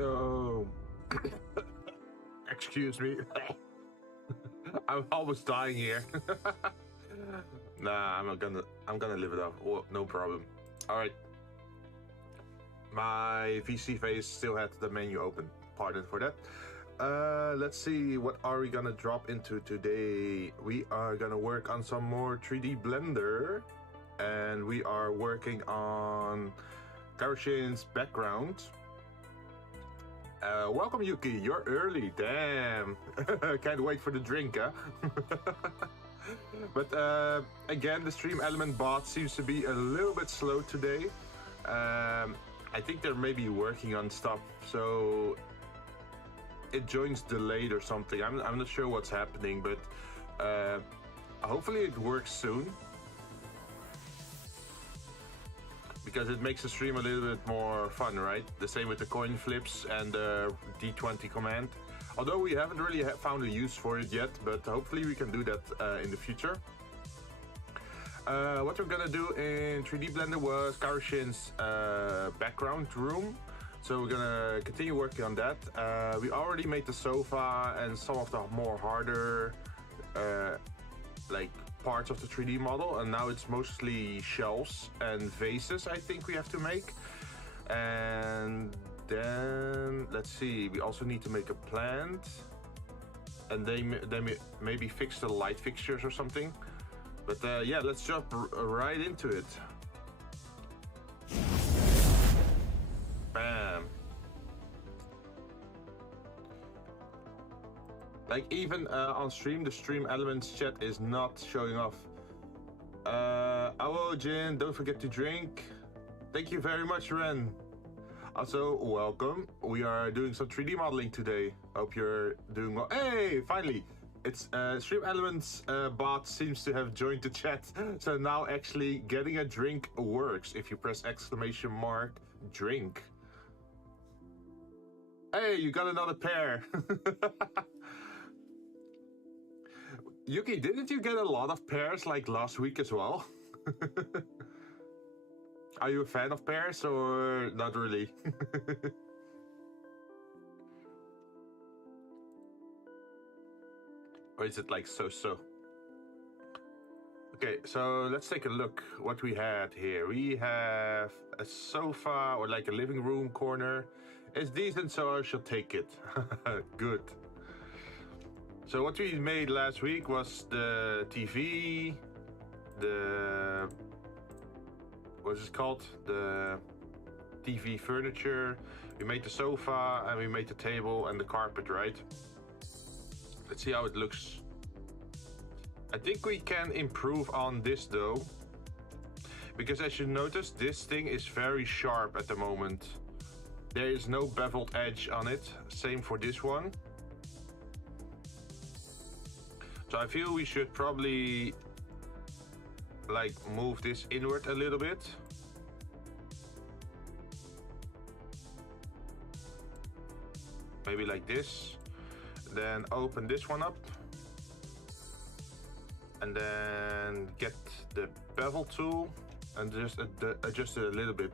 Yo. Excuse me. I'm almost dying here. Nah, I'm gonna live it up. Oh, no problem. All right. My VC face still had the menu open. Pardon for that. Let's see, what are we gonna drop into today? We are gonna work on some more 3D Blender, and we are working on Jinn's background. Welcome, Yuki. You're early. Damn. Can't wait for the drink, huh? But again, the stream element bot seems to be a little bit slow today. I think they're maybe working on stuff, so it joins delayed or something. I'm not sure what's happening, but hopefully it works soon, because it makes the stream a little bit more fun, right? The same with the coin flips and the D20 command. Although we haven't really found a use for it yet, but hopefully we can do that in the future. What we're gonna do in 3D Blender was Jinn's background room. So we're gonna continue working on that. We already made the sofa and some of the more harder like parts of the 3D model, and now it's mostly shelves and vases I think we have to make. And then let's see, we also need to make a plant, and then maybe fix the light fixtures or something. But yeah, let's jump right into it. Bam. Like even on stream, the stream elements chat is not showing off. Hello Jinn, don't forget to drink. Thank you very much, Ren. Also, welcome. We are doing some 3D modeling today. Hope you're doing well. Hey, finally! It's stream elements bot seems to have joined the chat. So now actually getting a drink works if you press exclamation mark drink. Hey, you got another pair. Yuki, didn't you get a lot of pears like last week as well? Are you a fan of pears or not really? Or is it like so-so? Okay, so let's take a look what we had here. We have a sofa, or like a living room corner. It's decent, so I shall take it. Good. So what we made last week was the TV, the... what's it called? The TV furniture. We made the sofa, and we made the table and the carpet, right? Let's see how it looks. I think we can improve on this though, because as you notice, this thing is very sharp at the moment. There is no beveled edge on it. Same for this one. So I feel we should probably like move this inward a little bit. Maybe like this. Then open this one up. And then get the bevel tool and just adjust it a little bit.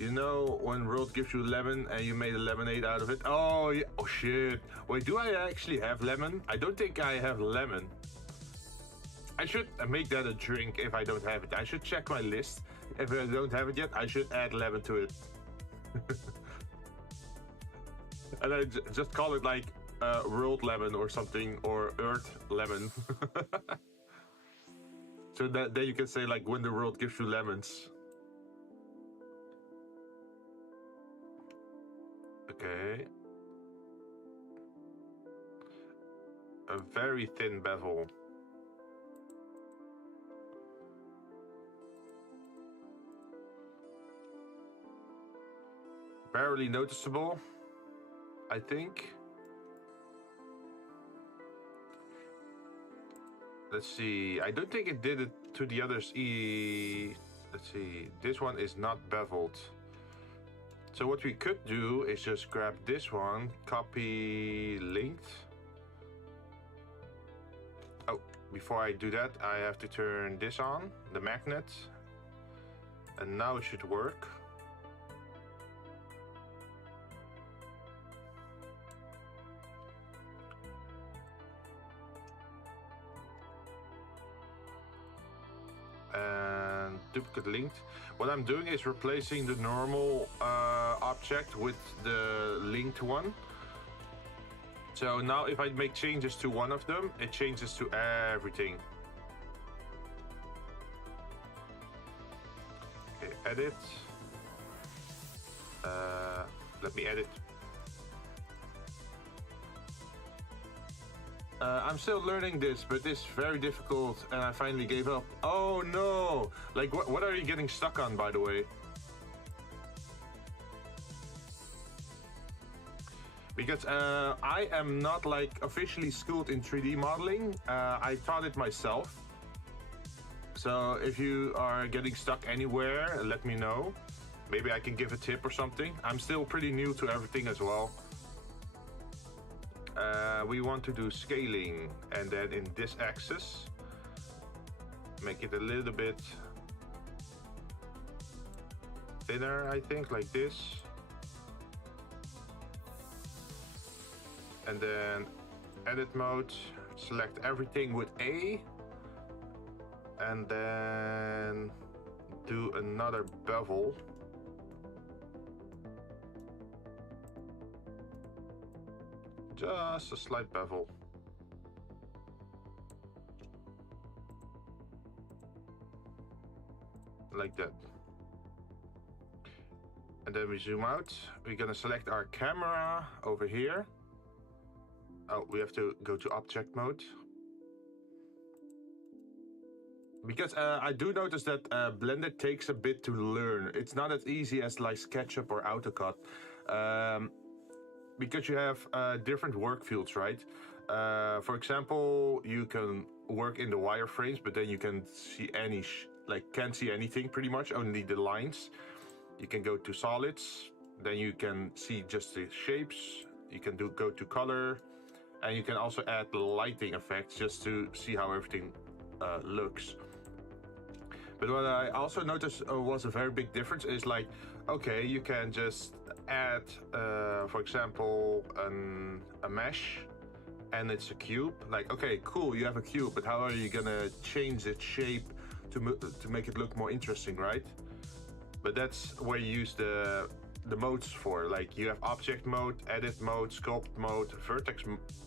You know when World gives you lemon and you made a lemonade out of it? Oh, yeah. Oh shit. Wait, do I actually have lemon? I don't think I have lemon. I should make that a drink if I don't have it. I should check my list. If I don't have it yet, I should add lemon to it. And I just call it like world lemon or something, or earth lemon. So that then you can say like when the world gives you lemons. Okay. A very thin bevel. Barely noticeable, I think. Let's see, I don't think it did it to the others. Let's see, this one is not beveled. So what we could do is just grab this one, copy linked. Oh, before I do that, I have to turn this on, the magnet. And now it should work. duplicate linked. What I'm doing is replacing the normal object with the linked one. So now if I make changes to one of them, it changes to everything. Okay, edit. Let me edit. I'm still learning this, but it's very difficult and I finally gave up. Oh no! Like, what are you getting stuck on, by the way? Because I am not like officially schooled in 3D modeling. I taught it myself. So if you are getting stuck anywhere, let me know. Maybe I can give a tip or something. I'm still pretty new to everything as well. We want to do scaling, and then in this axis, make it a little bit thinner, I think, like this. And then edit mode, select everything with A, and then do another bevel. Just a slight bevel. Like that. And then we zoom out. We're gonna select our camera over here. Oh, we have to go to object mode. Because I do notice that Blender takes a bit to learn. It's not as easy as like SketchUp or AutoCAD. Because you have different work fields, right? For example, you can work in the wireframes, but then you can see can't see anything pretty much, only the lines. You can go to solids, then you can see just the shapes. You can go to color, and you can also add lighting effects just to see how everything looks. But what I also noticed was a very big difference is like, okay, you can just add, for example, a mesh, and it's a cube. Like, okay, cool, you have a cube, but how are you gonna change its shape to make it look more interesting, right? But that's where you use the modes for. Like, you have object mode, edit mode, sculpt mode, vertex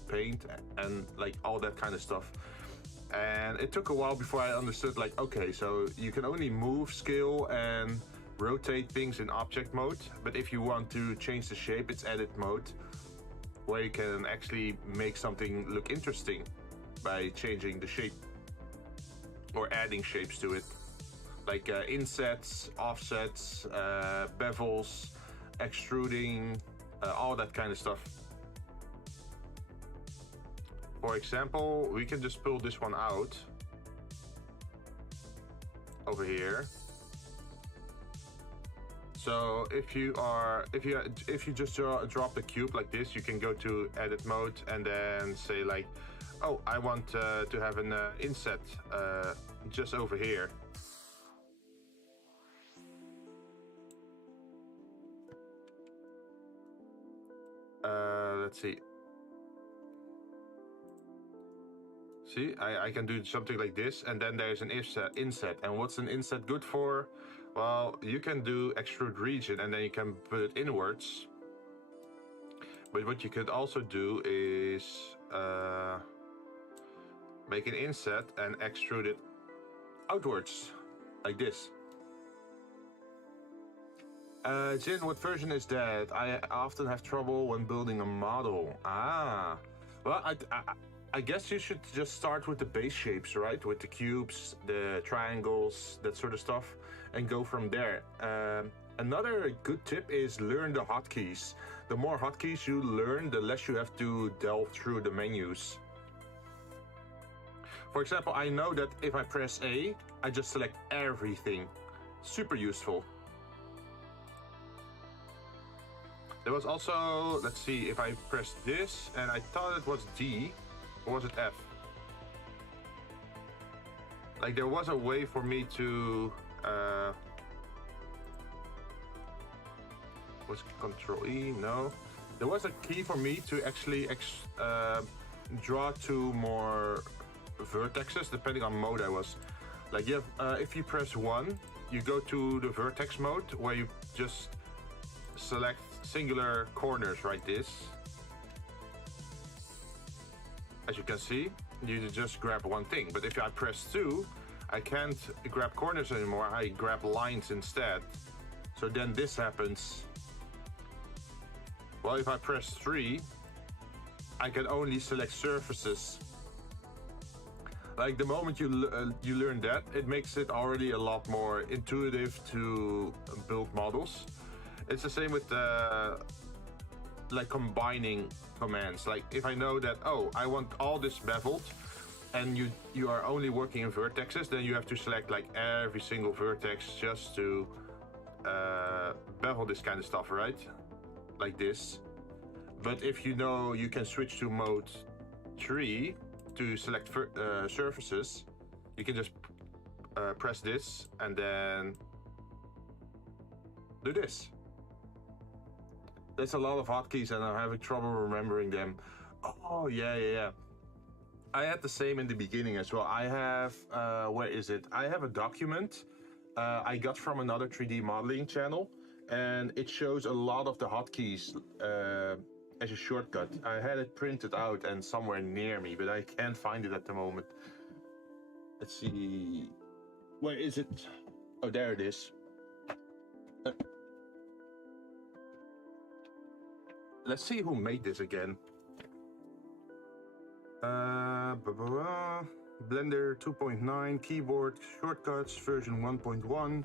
paint, and like all that kind of stuff. And it took a while before I understood, like, okay, so you can only move, scale, and rotate things in object mode, but if you want to change the shape, it's edit mode, where you can actually make something look interesting by changing the shape or adding shapes to it, like insets, offsets, bevels, extruding, all that kind of stuff. For example, we can just pull this one out over here. So if you just drop the cube like this, you can go to edit mode and then say like, oh, I want to have an inset just over here. Let's see. See, I can do something like this, and then there's an inset. And what's an inset good for? Well, you can do extrude region, and then you can put it inwards. But what you could also do is make an inset and extrude it outwards, like this. Jinn, what version is that? I often have trouble when building a model. Ah, well, I guess you should just start with the base shapes, right? With the cubes, the triangles, that sort of stuff, and go from there. Another good tip is learn the hotkeys. The more hotkeys you learn, the less you have to delve through the menus. For example, I know that if I press A, I just select everything. Super useful. There was also, let's see, if I pressed this, and I thought it was D, or was it F? Like, there was a way for me to, was Control E? No. There was a key for me to actually draw two more vertexes, depending on mode I was. Like, you have, if you press 1, you go to the vertex mode where you just select singular corners like this. As you can see, you just grab one thing. But if I press 2, I can't grab corners anymore. I grab lines instead. So then this happens. Well, if I press 3, I can only select surfaces. Like the moment you learn that, it makes it already a lot more intuitive to build models. It's the same with like combining commands. Like if I know that, oh, I want all this beveled, and you are only working in vertexes, then you have to select like every single vertex just to bevel this kind of stuff, right? Like this. But if you know you can switch to mode 3 to select surfaces, you can just press this and then do this. There's a lot of hotkeys and I'm having trouble remembering them. Oh, yeah. I had the same in the beginning as well. I have, where is it? I have a document I got from another 3D modeling channel, and it shows a lot of the hotkeys as a shortcut. I had it printed out and somewhere near me, but I can't find it at the moment. Let's see. Where is it? Oh, there it is. Let's see who made this again. Blender 2.9 keyboard shortcuts version 1.1.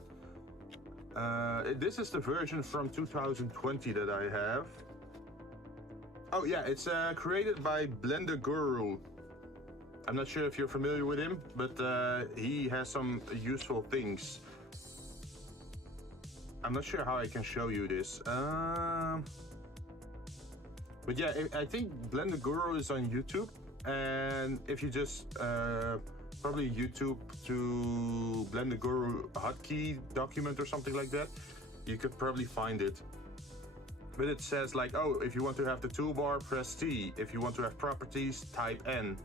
This is the version from 2020 that I have. Oh yeah, it's created by Blender Guru. I'm not sure if you're familiar with him, but he has some useful things. I'm not sure how I can show you this. But yeah, I think Blender Guru is on YouTube, and if you just probably YouTube to Blender Guru hotkey document or something like that, you could probably find it. But it says like, oh, if you want to have the toolbar, press T. If you want to have properties, type N.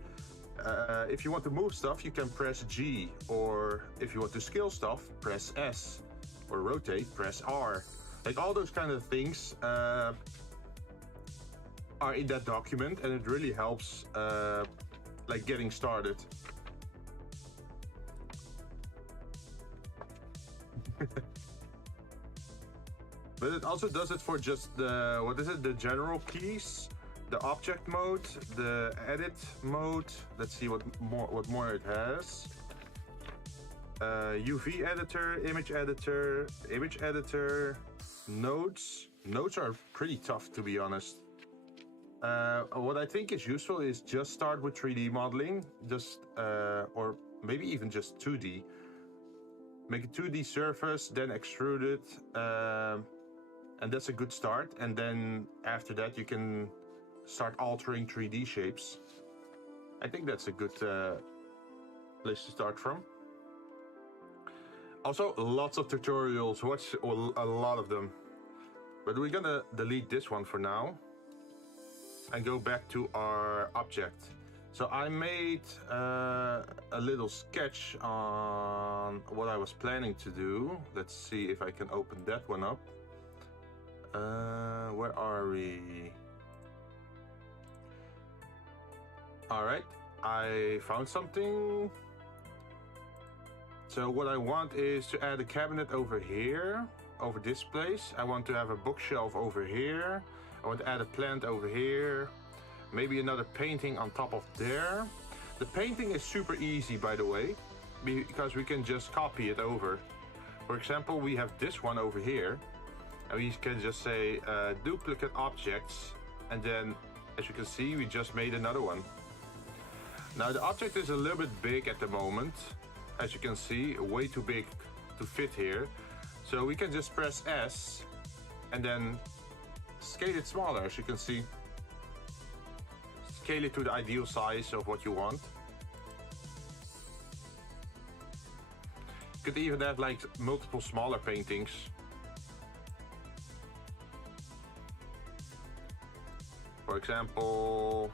If you want to move stuff, you can press G. Or if you want to scale stuff, press S. Or rotate, press R. Like all those kind of things are in that document, and it really helps like getting started. But it also does it for just the, what is it, the general keys, the object mode, the edit mode. Let's see what more it has. UV editor, image editor, nodes. Nodes are pretty tough, to be honest. What I think is useful is just start with 3D modeling, just or maybe even just 2D. Make a 2D surface, then extrude it, and that's a good start. And then after that, you can start altering 3D shapes. I think that's a good place to start from. Also, lots of tutorials. Watch a lot of them. But we're gonna delete this one for now and go back to our object. So I made a little sketch on what I was planning to do. Let's see if I can open that one up. Where are we? All right, I found something. So what I want is to add a cabinet over here, over this place. I want to have a bookshelf over here. I want to add a plant over here. Maybe another painting on top of there. The painting is super easy, by the way, because we can just copy it over. For example, we have this one over here. And we can just say duplicate objects. And then, as you can see, we just made another one. Now the object is a little bit big at the moment. As you can see, way too big to fit here. So we can just press S and then scale it smaller, as you can see. Scale it to the ideal size of what you want. You could even have like multiple smaller paintings. For example,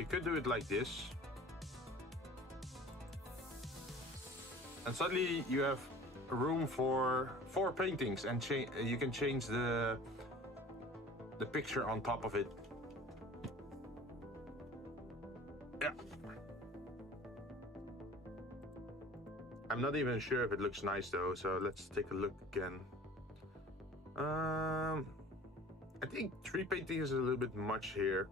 You could do it like this. And suddenly you have room for 4 paintings, and you can change the picture on top of it. Yeah. I'm not even sure if it looks nice though, so let's take a look again. I think 3 paintings is a little bit much here.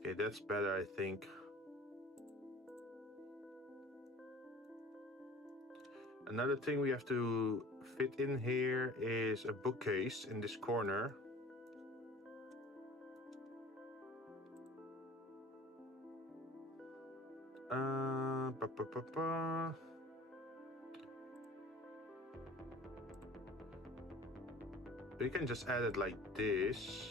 Okay, that's better, I think. Another thing we have to fit in here is a bookcase in this corner. We can just add it like this.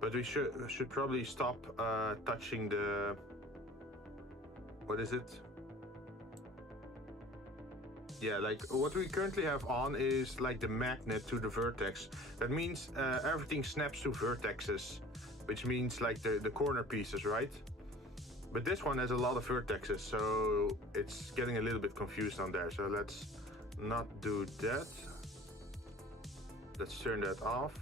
But we should probably stop touching the... What is it? Yeah, like what we currently have on is like the magnet to the vertex. That means everything snaps to vertexes, which means like the corner pieces, right? But this one has a lot of vertexes, so it's getting a little bit confused on there. So let's not do that. Let's turn that off.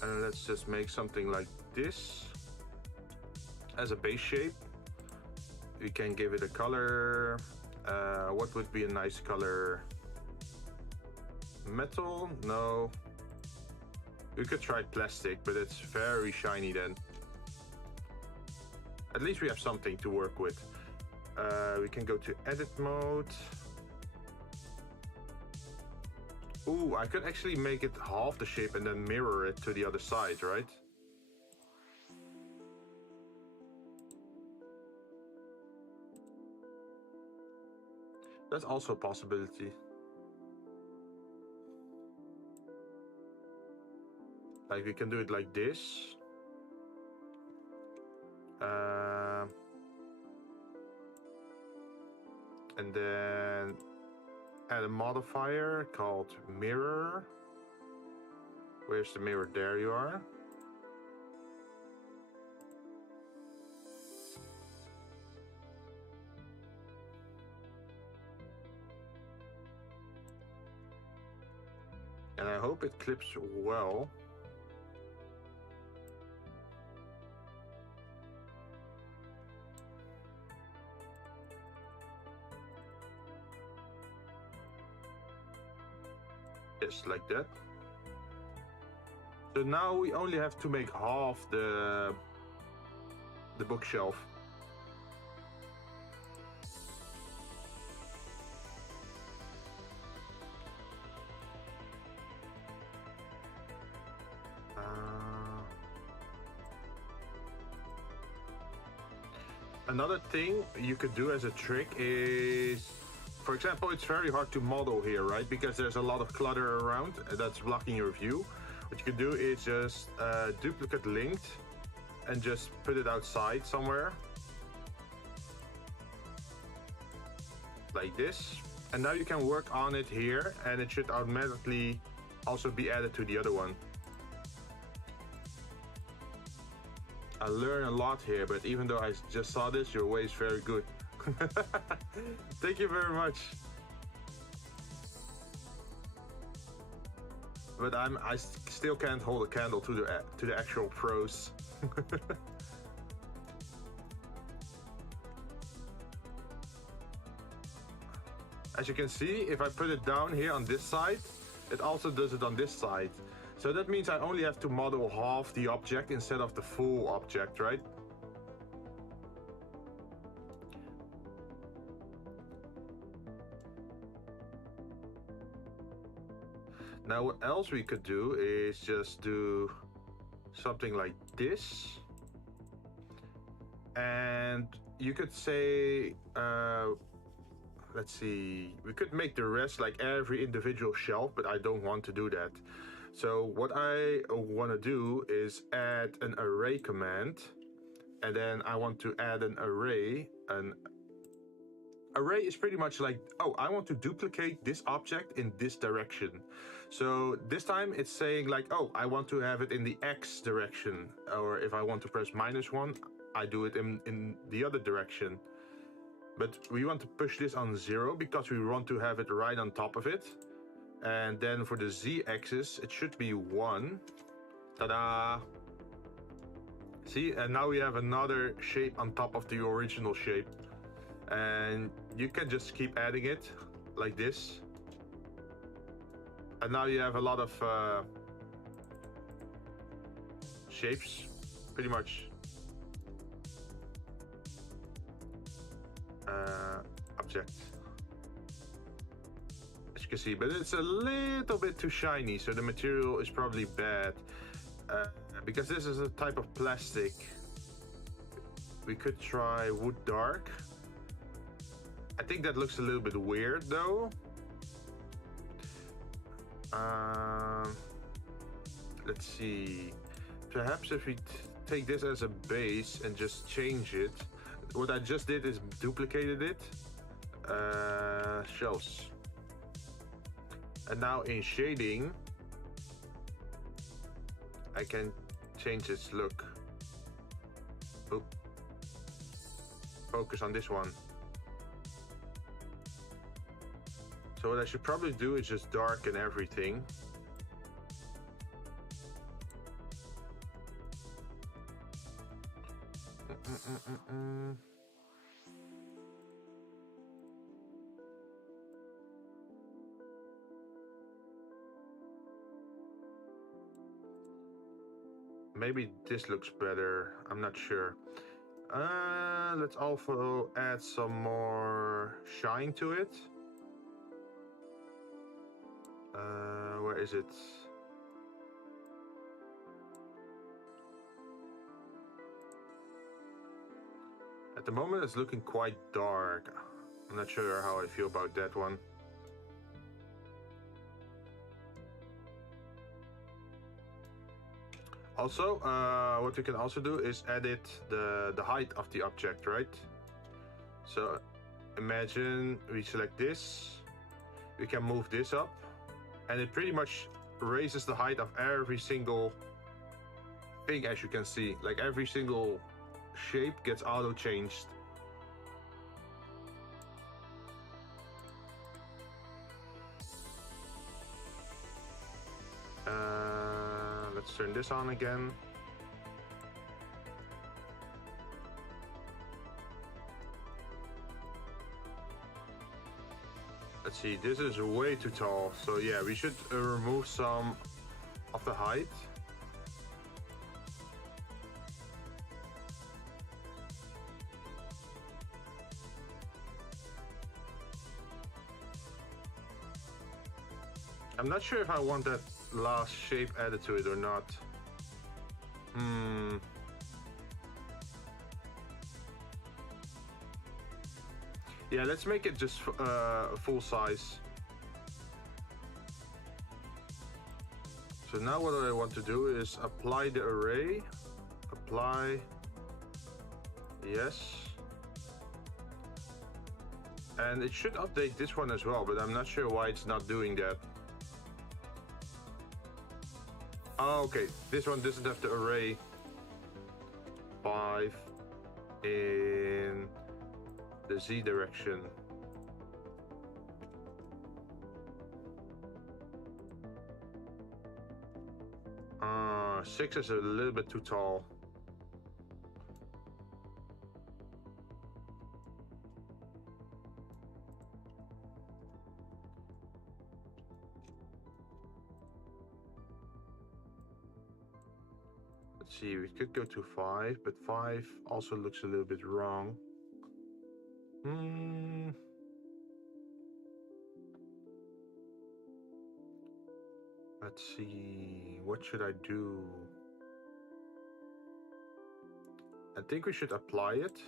And let's just make something like this as a base shape. We can give it a color. What would be a nice color? Metal? No. We could try plastic, but it's very shiny then. At least we have something to work with. We can go to edit mode. Ooh, I could actually make it half the shape and then mirror it to the other side, right? That's also a possibility. Like we can do it like this. And then add a modifier called mirror. Where's the mirror? There you are. And I hope it clips well. Yes, like that. So now we only have to make half the bookshelf. Another thing you could do as a trick is, for example, it's very hard to model here, right? Because there's a lot of clutter around that's blocking your view. What you can do is just duplicate linked and just put it outside somewhere. Like this. And now you can work on it here and it should automatically also be added to the other one. I learn a lot here, but even though I just saw this, your way is very good. Thank you very much. But I still can't hold a candle to the actual pros. As you can see, if I put it down here on this side, it also does it on this side. So that means I only have to model half the object instead of the full object, right? Now what else we could do is just do something like this. And you could say, let's see, we could make the rest like every individual shelf, but I don't want to do that. So what I want to do is add an array command, and then I want to add an array. An array is pretty much like, oh, I want to duplicate this object in this direction. So this time it's saying like, oh, I want to have it in the X direction. Or if I want to press -1, I do it in the other direction. But we want to push this on 0 because we want to have it right on top of it. And then for the Z-axis, it should be 1. Ta-da! See, and now we have another shape on top of the original shape. And you can just keep adding it like this. And now you have a lot of shapes, pretty much. Object. As you can see, but it's a little bit too shiny, so the material is probably bad. Because this is a type of plastic, we could try wood dark. I think that looks a little bit weird though. Let's see. Perhaps if we take this as a base and just change it. What I just did is duplicated it. Shells. And now in shading, I can change its look. Oop. Focus on this one. So what I should probably do is just darken everything. Maybe this looks better. I'm not sure. Let's also add some more shine to it. Where is it? At the moment it's looking quite dark. I'm not sure how I feel about that one. Also, what we can also do is edit the height of the object, right? So imagine we select this, we can move this up, and it pretty much raises the height of every single thing, as you can see. Like every single shape gets auto changed. Let's turn this on again. Let's see, this is way too tall. So yeah, we should remove some of the height. I'm not sure if I want that last shape added to it or not. Yeah, let's make it just full size. So now what I want to do is apply the array. Apply. Yes. And it should update this one as well, but I'm not sure why it's not doing that. Oh, okay, this one doesn't have the array 5 in the Z direction. Uh, 6 is a little bit too tall. Let's see, we could go to 5, but 5 also looks a little bit wrong. Let's see, what should I do? I think we should apply it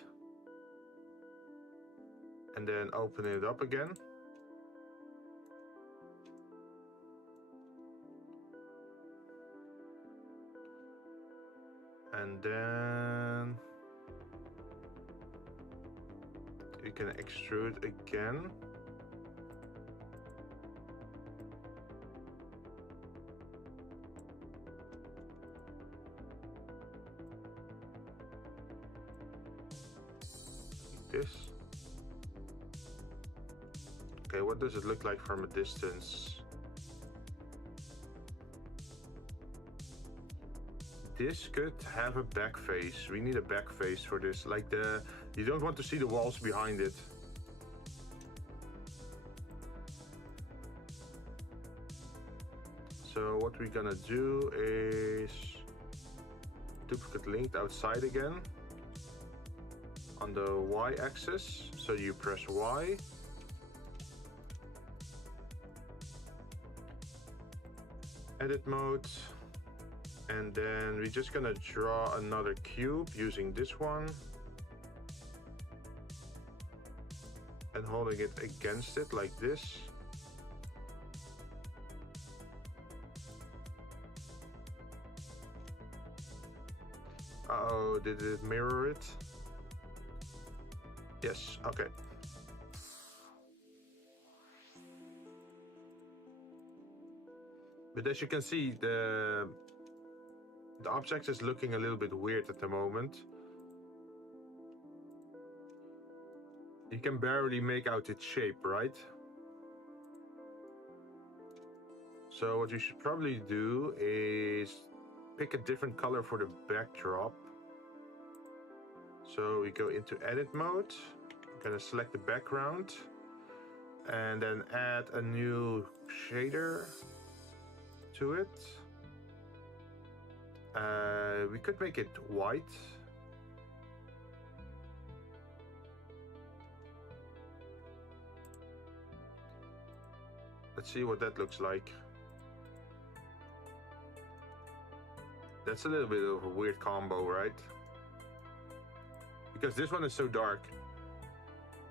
and then open it up again. And then we can extrude again. This. Okay, what does it look like from a distance? This could have a back face. We need a back face for this. Like you don't want to see the walls behind it. So what we're gonna do is duplicate linked outside again on the Y axis. So you press Y. Edit mode. And then we're just gonna draw another cube using this one and holding it against it like this. Uh-oh, did it mirror it? Yes, okay. But as you can see, the object is looking a little bit weird at the moment. You can barely make out its shape, right? So what you should probably do is pick a different color for the backdrop. So we go into edit mode. I'm gonna select the background and then add a new shader to it. We could make it white. Let's see what that looks like. That's a little bit of a weird combo, right? Because this one is so dark.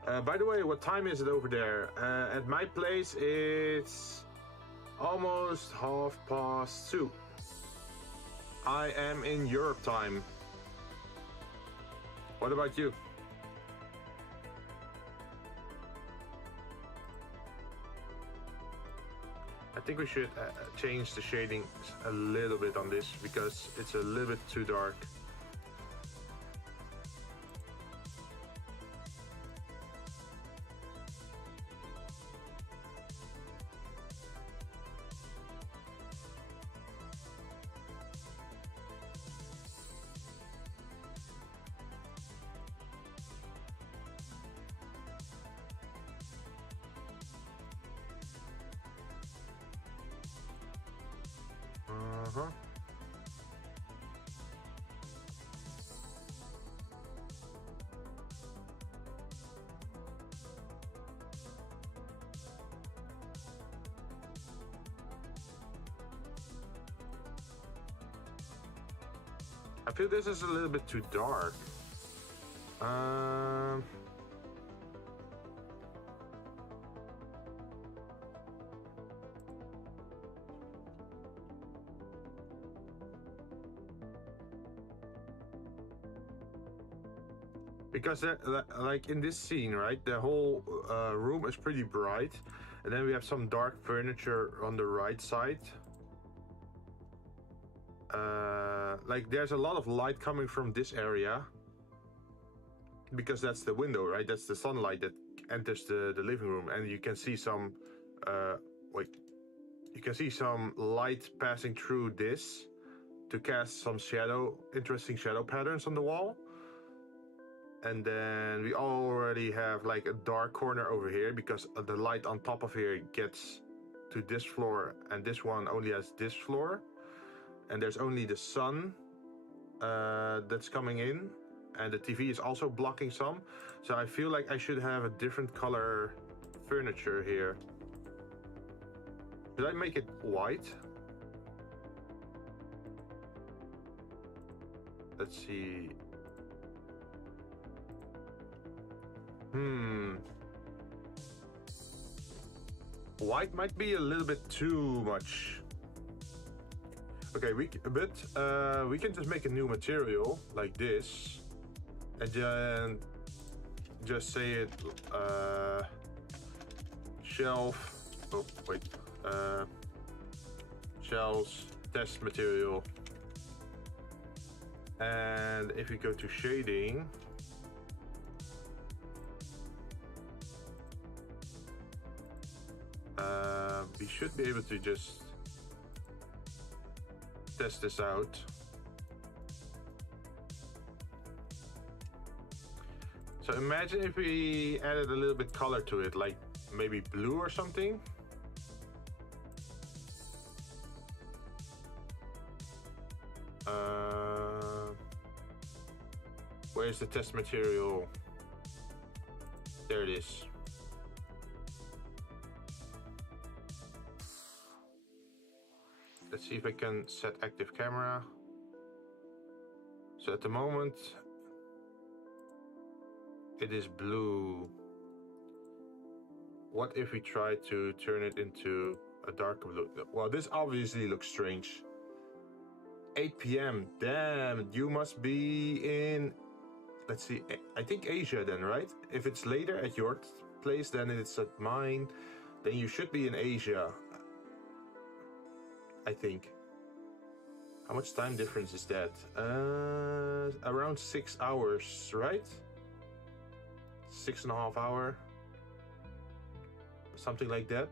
By the way, what time is it over there? At my place, it's almost 2:30. I am in Europe time. What about you? I think we should change the shading a little bit on this because it's a little bit too dark. I feel this is a little bit too dark. Because like in this scene, right, the whole room is pretty bright, and then we have some dark furniture on the right side. Like there's a lot of light coming from this area because that's the window, right? That's the sunlight that enters the living room, and you can see some you can see some light passing through this to cast some interesting shadow patterns on the wall. And then we already have like a dark corner over here because the light on top of here gets to this floor, and this one only has this floor. And there's only the sun that's coming in, and the TV is also blocking some. So I feel like I should have a different color furniture here. Should I make it white? Let's see. White might be a little bit too much. Okay, we can just make a new material like this, and then just say it shelf. Oh wait, shells test material, and if we go to shading. We should be able to just test this out. So imagine if we added a little bit color to it, like maybe blue or something. Where's the test material? There it is. Let's see if I can set active camera. So at the moment, it is blue. What if we try to turn it into a darker blue? Well, this obviously looks strange. 8 p.m. Damn, you must be in, let's see, I think Asia then, right? If it's later at your place than it's at mine, then you should be in Asia. I think. How much time difference is that? Around 6 hours, right? 6.5 hours. Something like that.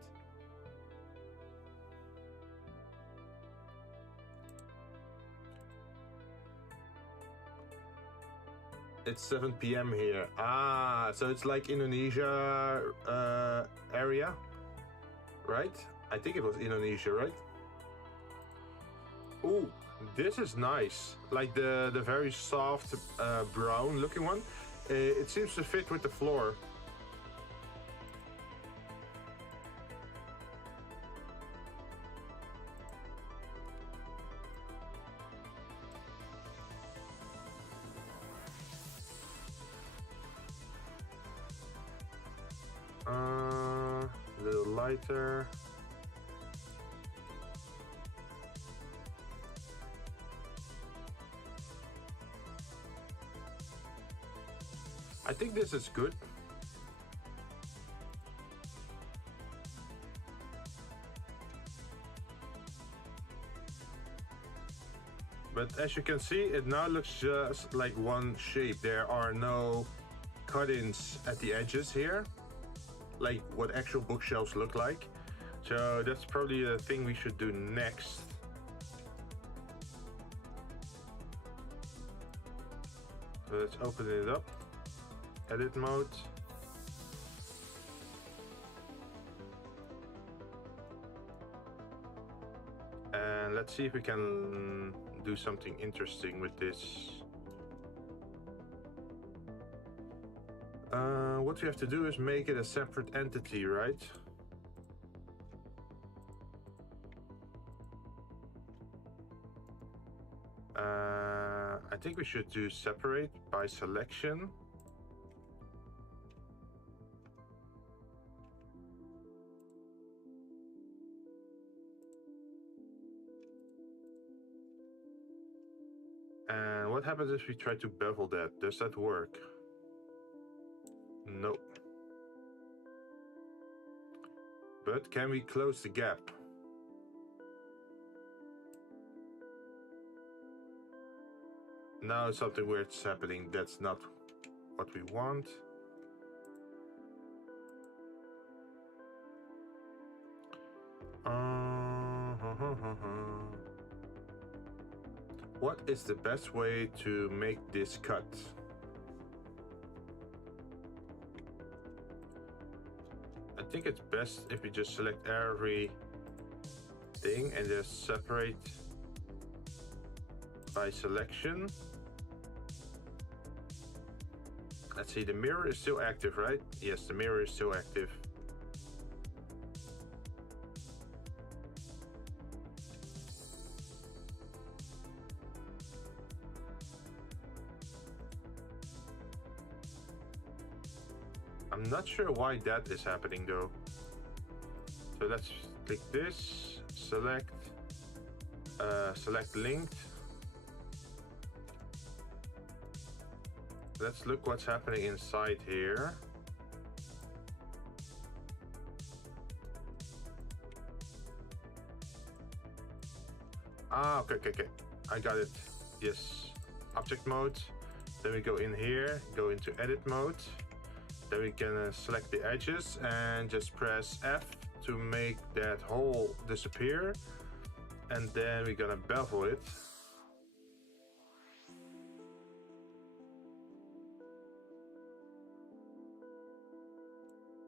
It's 7 p.m. here. Ah, so it's like Indonesia area, right? I think it was Indonesia, right? Ooh, this is nice. Like the very soft brown looking one. It seems to fit with the floor. A little lighter. I think this is good. But as you can see, it now looks just like one shape. There are no cut-ins at the edges here, like what actual bookshelves look like. So that's probably the thing we should do next. Let's open it up. Edit mode. And let's see if we can do something interesting with this. What we have to do is make it a separate entity, right? I think we should do separate by selection. And what happens if we try to bevel that? Does that work? Nope. But can we close the gap? Now something weird's happening. That's not what we want. What is the best way to make this cut? I think it's best if we just select every thing and just separate by selection. Let's see, the mirror is still active, right? Yes, the mirror is still active. I'm not sure why that is happening though. So let's click this, select linked. Let's look what's happening inside here. Ah, okay. I got it. Yes. Object mode. Then we go in here, go into edit mode. Then we can select the edges and just press F to make that hole disappear. And then we're gonna bevel it.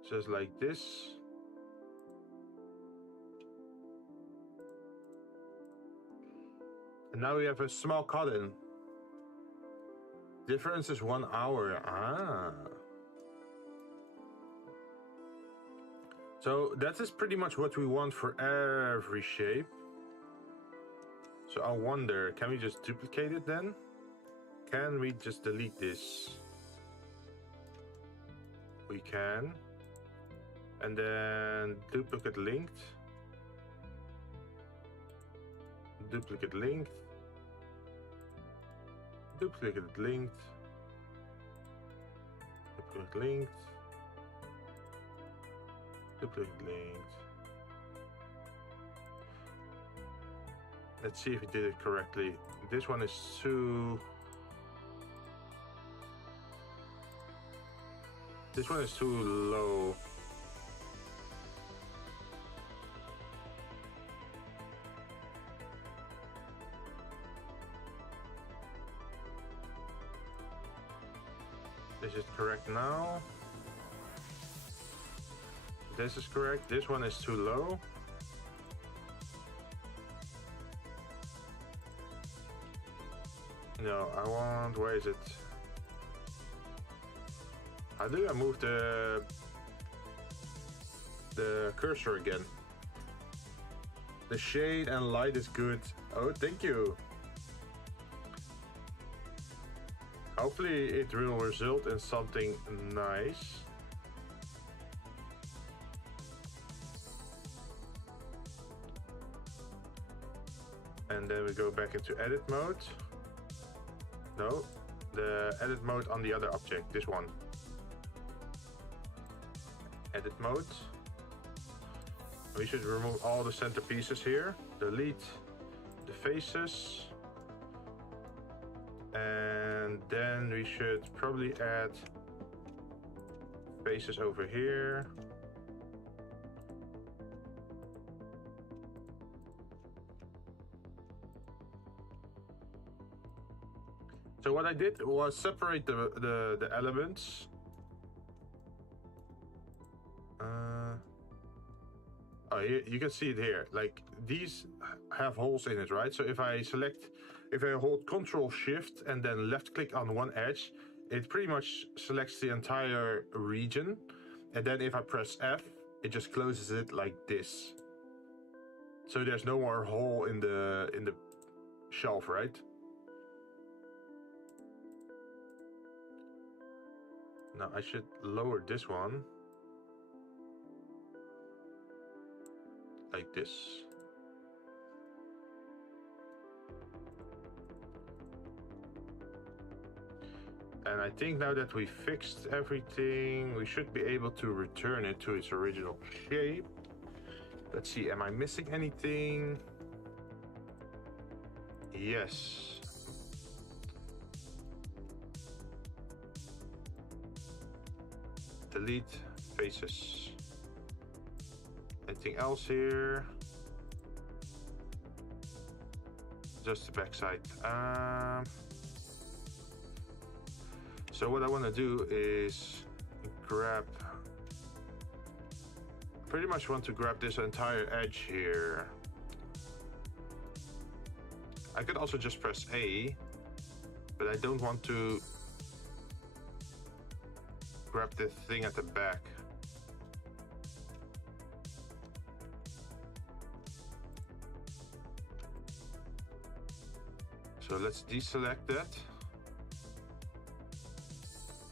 Just like this. And now we have a small cut-in. Difference is 1 hour. Ah. So that is pretty much what we want for every shape. So I wonder, can we just duplicate it then? Can we just delete this? We can. And then duplicate linked. Duplicate linked. Duplicate linked. Duplicate linked. Duplicate linked. Let's see if we did it correctly. This one is too... This one is too low. This is correct now. This is correct. This one is too low. No, I want... Where is it? How do I move the cursor again? The shade and light is good. Oh, thank you. Hopefully it will result in something nice. And then we go back into edit mode. No, the edit mode on the other object, this one. Edit mode. We should remove all the center pieces here. Delete the faces. And then we should probably add faces over here. So what I did was separate the elements. Oh, here, you can see it here. Like these have holes in it, right? So if I hold Control Shift and then left click on one edge, it pretty much selects the entire region. And then if I press F, it just closes it like this. So there's no more hole in the shelf, right? Now I should lower this one. Like this. And I think now that we fixed everything, we should be able to return it to its original shape. Let's see, am I missing anything? Yes. Delete faces. Anything else here? Just the backside. So what I want to do is pretty much want to grab this entire edge here. I could also just press A, but I don't want to grab the thing at the back. So let's deselect that.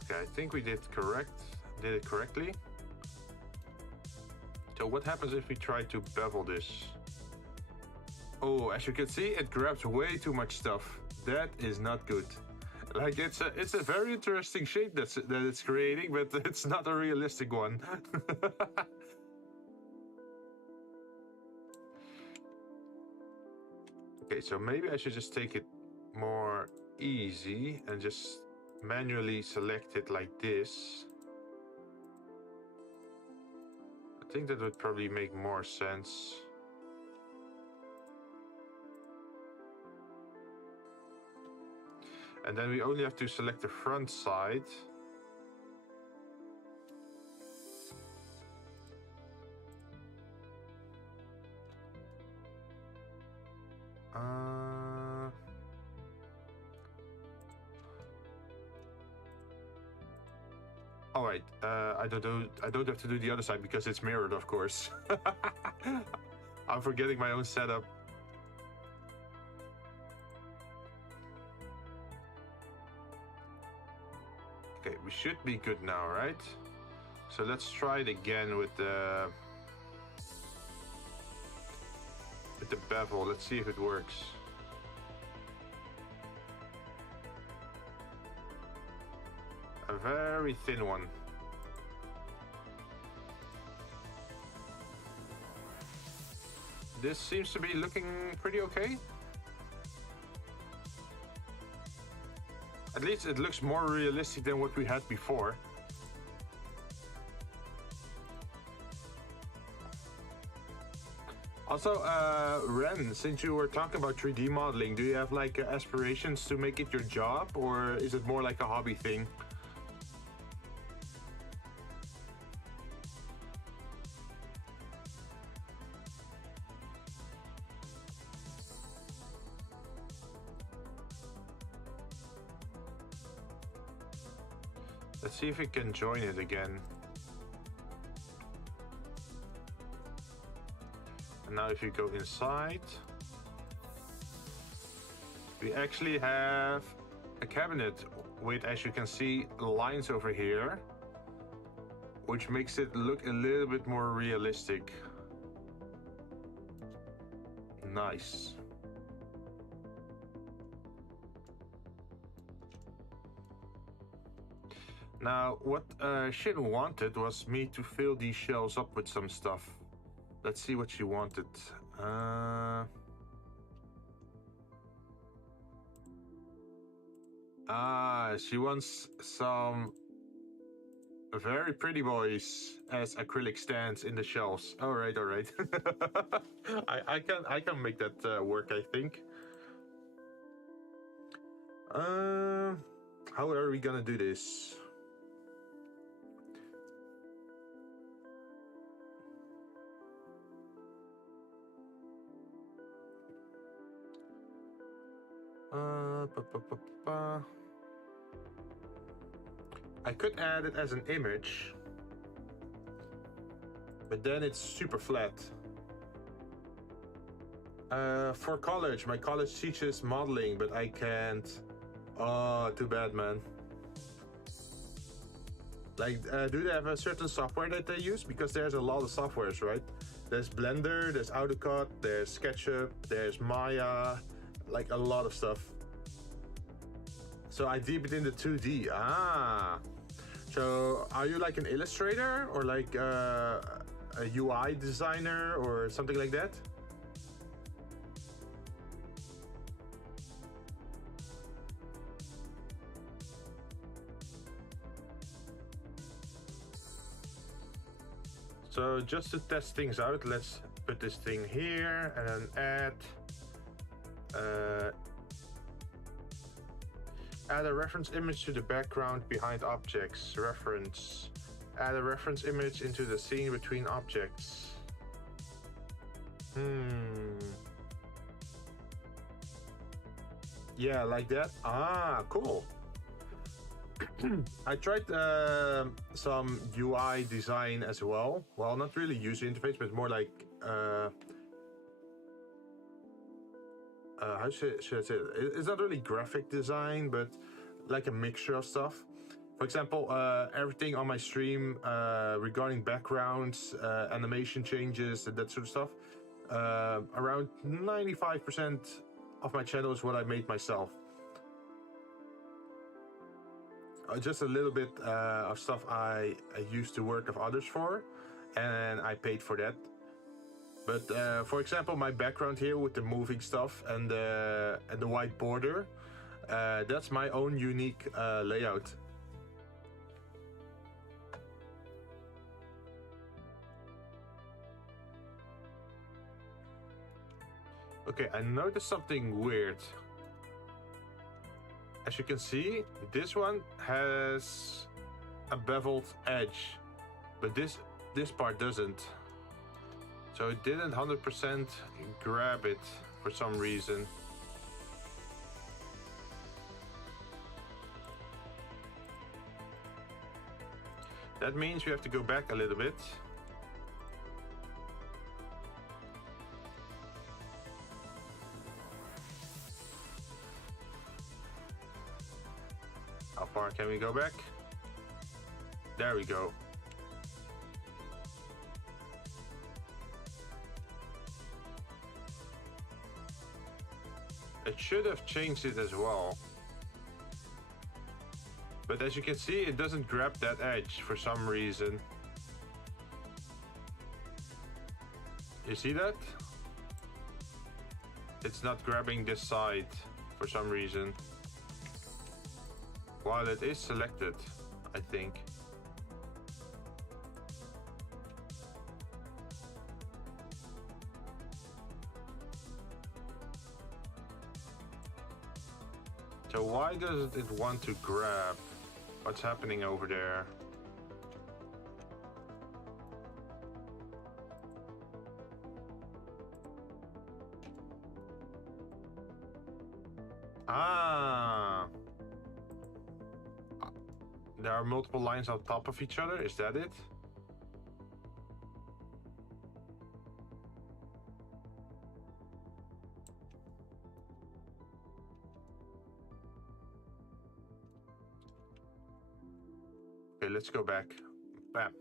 Okay, I think we did correct. did it correctly. So what happens if we try to bevel this? Oh, as you can see, it grabs way too much stuff. That is not good. Like it's a very interesting shape that it's creating, but it's not a realistic one. Okay, so maybe I should just take it more easy and just manually select it like this. I think that would probably make more sense. And then we only have to select the front side. All right, I don't have to do the other side because it's mirrored, of course. I'm forgetting my own setup. Okay, we should be good now, right? So let's try it again with the bevel. Let's see if it works. A very thin one. This seems to be looking pretty okay. At least it looks more realistic than what we had before. Also, Ren, since you were talking about 3D modeling, do you have like aspirations to make it your job, or is it more like a hobby thing? Let's see if we can join it again. And now if you go inside, we actually have a cabinet with, as you can see, lines over here, which makes it look a little bit more realistic. Nice. Now, what Jinn wanted was me to fill these shelves up with some stuff. Let's see what she wanted. She wants some very pretty boys as acrylic stands in the shelves. All right. I can make that work, I think. How are we gonna do this? I could add it as an image, but then it's super flat. For college, my college teaches modeling, but I can't. Oh, too bad, man. Like, do they have a certain software that they use? Because there's a lot of softwares, right? There's Blender, there's AutoCAD, there's SketchUp, there's Maya, like a lot of stuff. So I deep it into 2D. So are you like an illustrator or like a UI designer or something like that? So just to test things out, let's put this thing here and then add a reference image to the background behind objects. Reference. Add a reference image into the scene between objects. Yeah, like that. Cool. I tried some UI design as well. Well, not really user interface, but more like how should I say it? It's not really graphic design, but like a mixture of stuff. For example, everything on my stream regarding backgrounds, animation changes, and that sort of stuff, around 95% of my channel is what I made myself. Just a little bit of stuff I used to work of others for, and I paid for that. But for example, my background here with the moving stuff and the white border, that's my own unique layout. Okay, I noticed something weird. As you can see, this one has a beveled edge, but this part doesn't. So it didn't 100% grab it for some reason. That means we have to go back a little bit. How far can we go back? There we go. It should have changed it as well. But as you can see, it doesn't grab that edge for some reason. You see that? It's not grabbing this side for some reason. While it is selected, I think. So why does it want to grab? What's happening over there? Ah! There are multiple lines on top of each other, is that it? Okay, let's go back. Bam.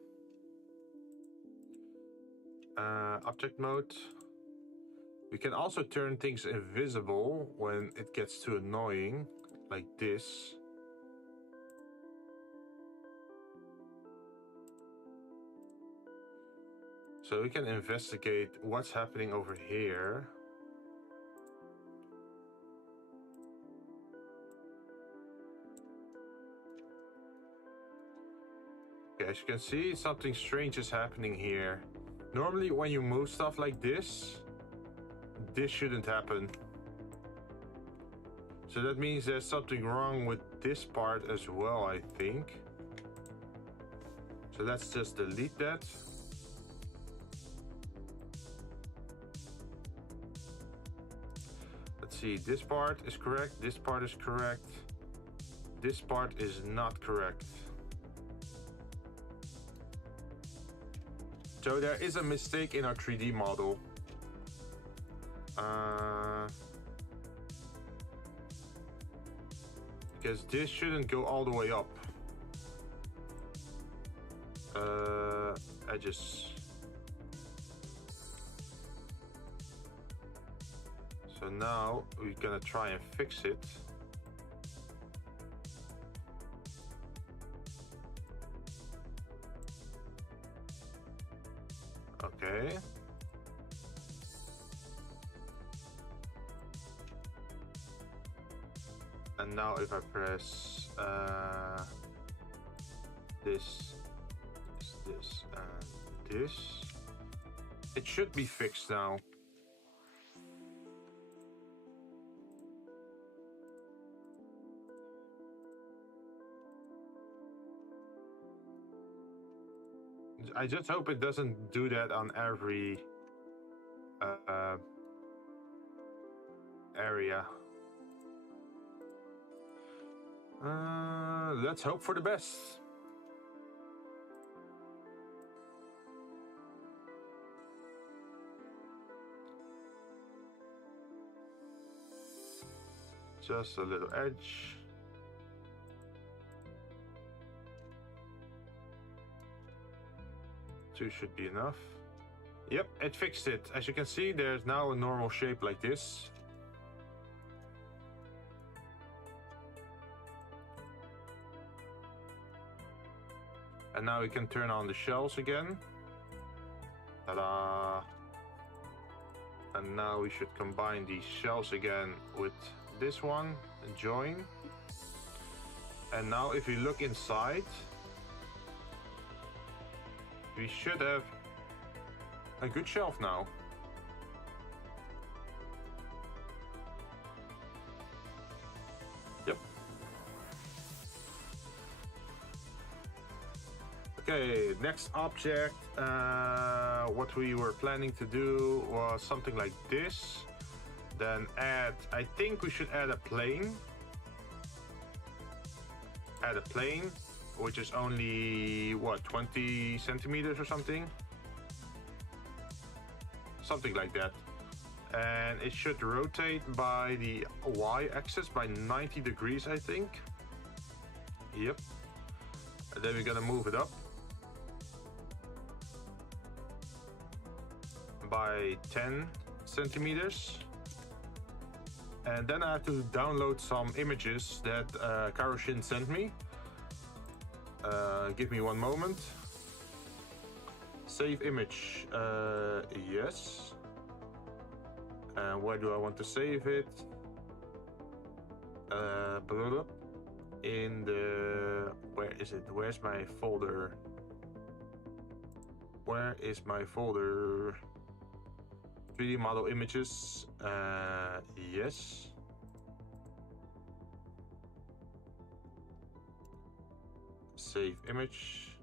Object mode. We can also turn things invisible when it gets too annoying, like this. So we can investigate what's happening over here. Okay, as you can see, something strange is happening here. Normally when you move stuff like this shouldn't happen. So that means there's something wrong with this part as well, I think. So let's just delete that. Let's see, this part is correct, this part is correct. This part is not correct. So there is a mistake in our 3D model. Because this shouldn't go all the way up. Edges. So now we're gonna try and fix it. Okay. And now if I press this, and this, it should be fixed now. I just hope it doesn't do that on every area. Let's hope for the best. Just a little edge. 2 should be enough. Yep, it fixed it. As you can see, there's now a normal shape like this. And now we can turn on the shells again. Ta-da! And now we should combine these shells again with this one and join. And now if you look inside, we should have a good shelf now. Yep. Okay, next object. What we were planning to do was something like this. Then add, I think we should add a plane. Add a plane, which is only, what, 20 centimeters or something? Something like that. And it should rotate by the y-axis by 90 degrees, I think. Yep. And then we're gonna move it up by 10 centimeters. And then I have to download some images that Jinn sent me. Give me one moment. Save image, yes. And where do I want to save it? In the, where is it? Where's my folder? Where is my folder? 3D model images, yes. Save image.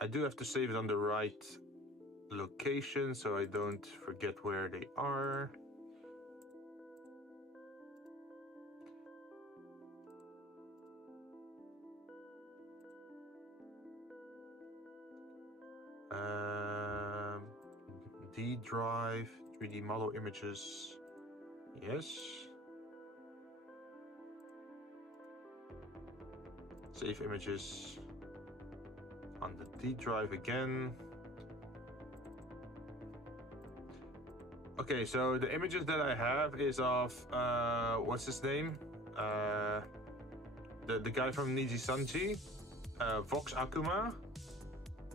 I do have to save it on the right location so I don't forget where they are. D drive, 3D model images, yes. Save images on the D drive again. Okay, so the images that I have is of, what's his name? The guy from Niji Sanji, Vox Akuma.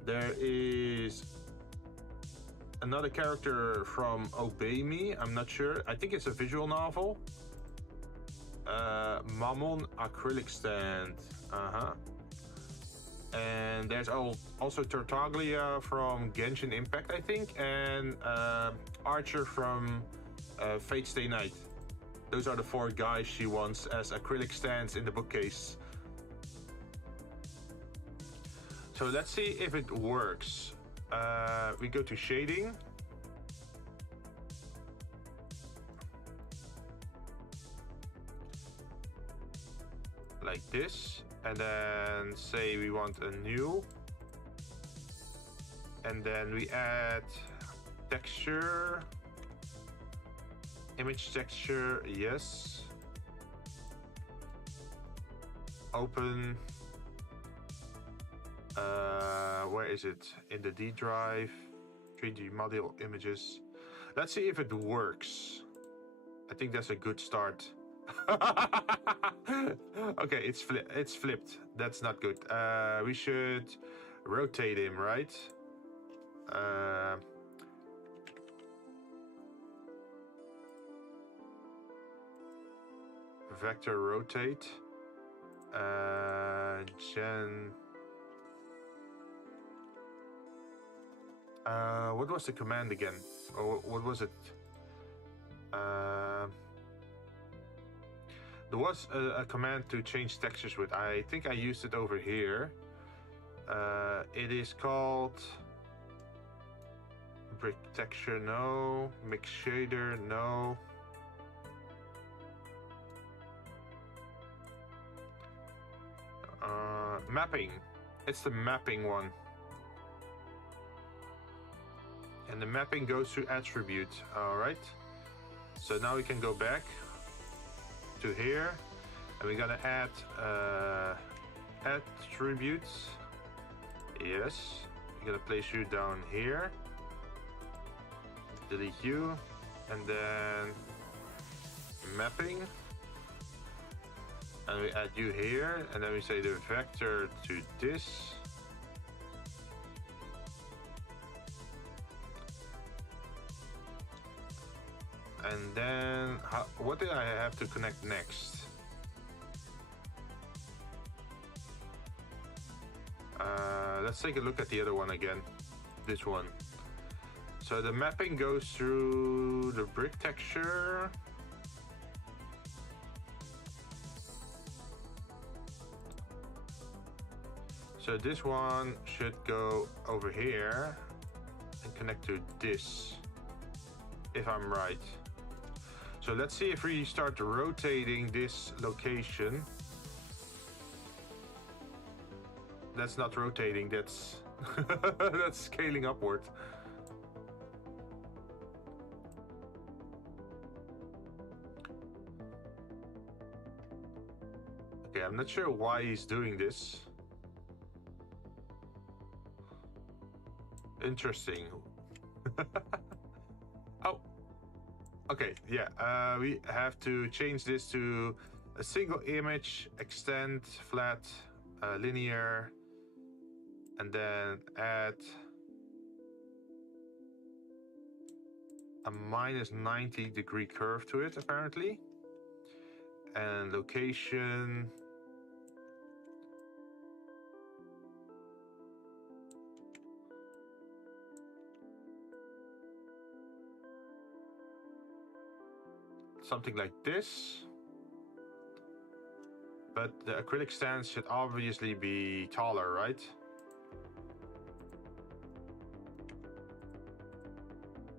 There is another character from Obey Me, I'm not sure. I think it's a visual novel. Mammon acrylic stand. And there's also Tartaglia from Genshin Impact, I think, and Archer from Fate Stay Night. Those are the 4 guys she wants as acrylic stands in the bookcase. So let's see if it works. We go to shading. Like this. And then say we want a new. And then we add texture. Image texture, yes. Open. Where is it? In the D drive. 3D model images. Let's see if it works. I think that's a good start. Okay, it's flipped. That's not good. We should rotate him, right? Vector rotate. Gen. What was the command again? Or what was it? There was a command to change textures with. I think I used it over here. It is called brick texture, no. Mix shader, no. Mapping. It's the mapping one. And the mapping goes to attribute. All right. So now we can go back. to here, and we're gonna add attributes. Yes, we're gonna place you down here. Delete you, and then mapping, and we add you here, and then we say the vector to this. And then, what did I have to connect next? Let's take a look at the other one again. This one. So the mapping goes through the brick texture. So this one should go over here and connect to this, if I'm right. So let's see if we start rotating this location. That's not rotating, that's that's scaling upward. Okay, I'm not sure why he's doing this. Interesting. Oh, okay, yeah, we have to change this to a single image, extend, flat, linear, and then add a -90-degree curve to it, apparently. And location. Something like this. But the acrylic stance should obviously be taller, right?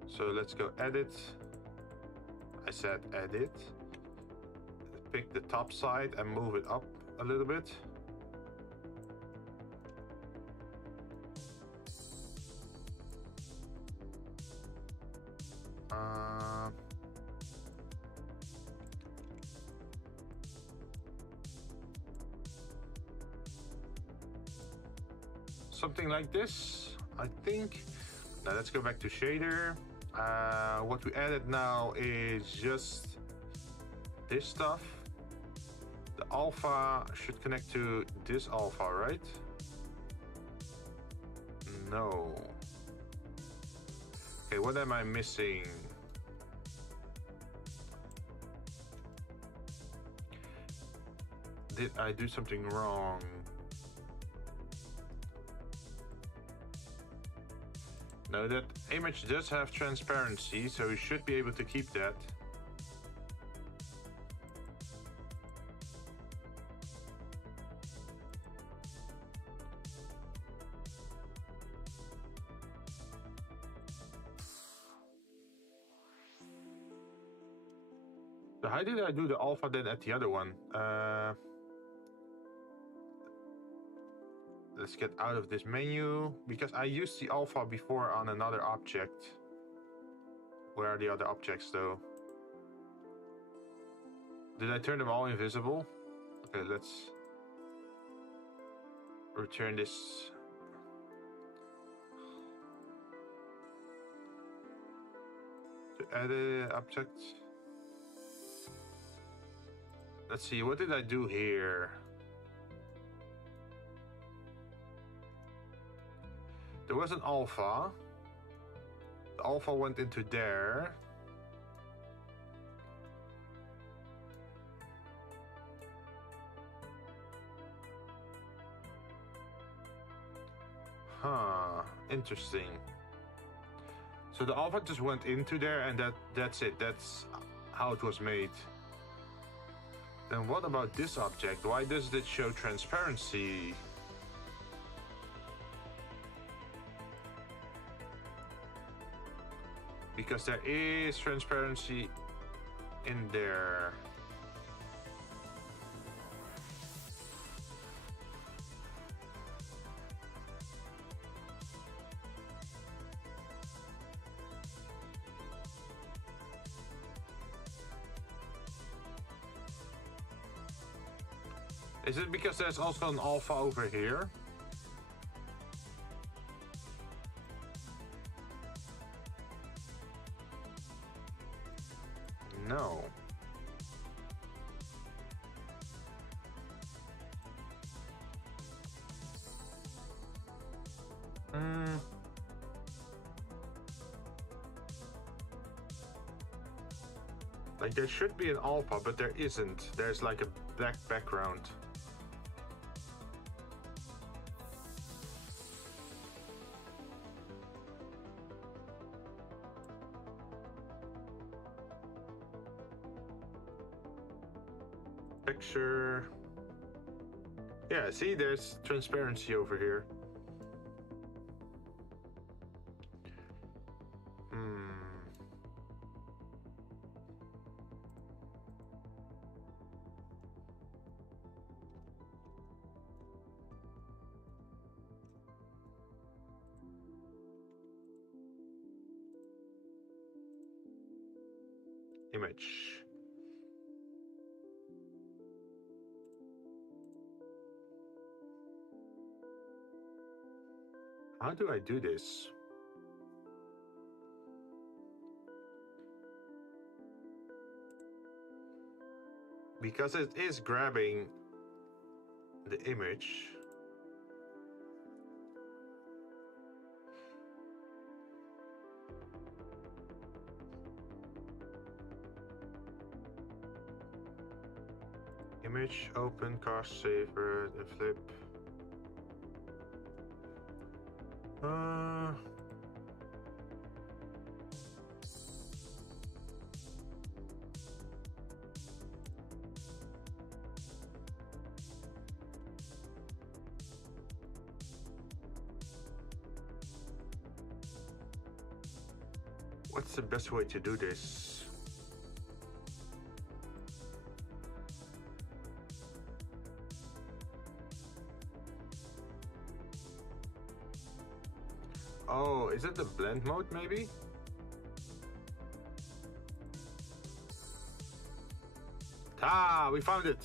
So let's go edit. I said edit. Pick the top side and move it up a little bit. Something like this, I think. Now let's go back to shader. What we added now is just this stuff. The alpha should connect to this alpha, right? No. Okay, what am I missing? Did I do something wrong? No, that image does have transparency, so we should be able to keep that. So how did I do the alpha then at the other one? Let's get out of this menu, because I used the alpha before on another object. Where are the other objects though? Did I turn them all invisible? Okay, let's return this. To add an object. Let's see, what did I do here? There was an alpha. The alpha went into there. Huh, interesting. So the alpha just went into there, and that's it. That's how it was made. Then what about this object? Why does it show transparency? Because there is transparency in there. Is it because there's also an alpha over here? No. Like there should be an alpha, but there isn't. There's like a black background. Picture. Yeah, see, there's transparency over here. Image. How do I do this? Because it is grabbing the image. Image, open, cast, saver, and flip. What's the best way to do this? Oh, is it the blend mode maybe? Ah, we found it!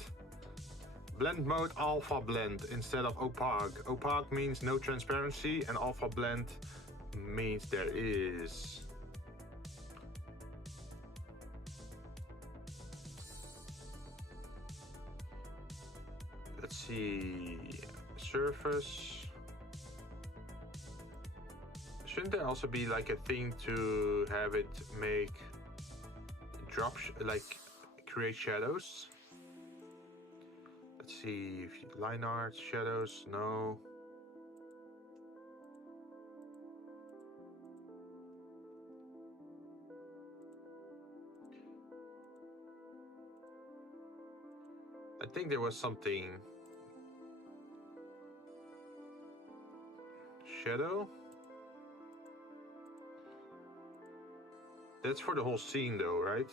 Blend mode alpha blend instead of opaque. Opaque means no transparency and alpha blend means there is. Let's see, surface. Shouldn't there also be like a thing to have it make drop, like create shadows? Let's see, line art, shadows, no. I think there was something. Shadow? That's for the whole scene though, right?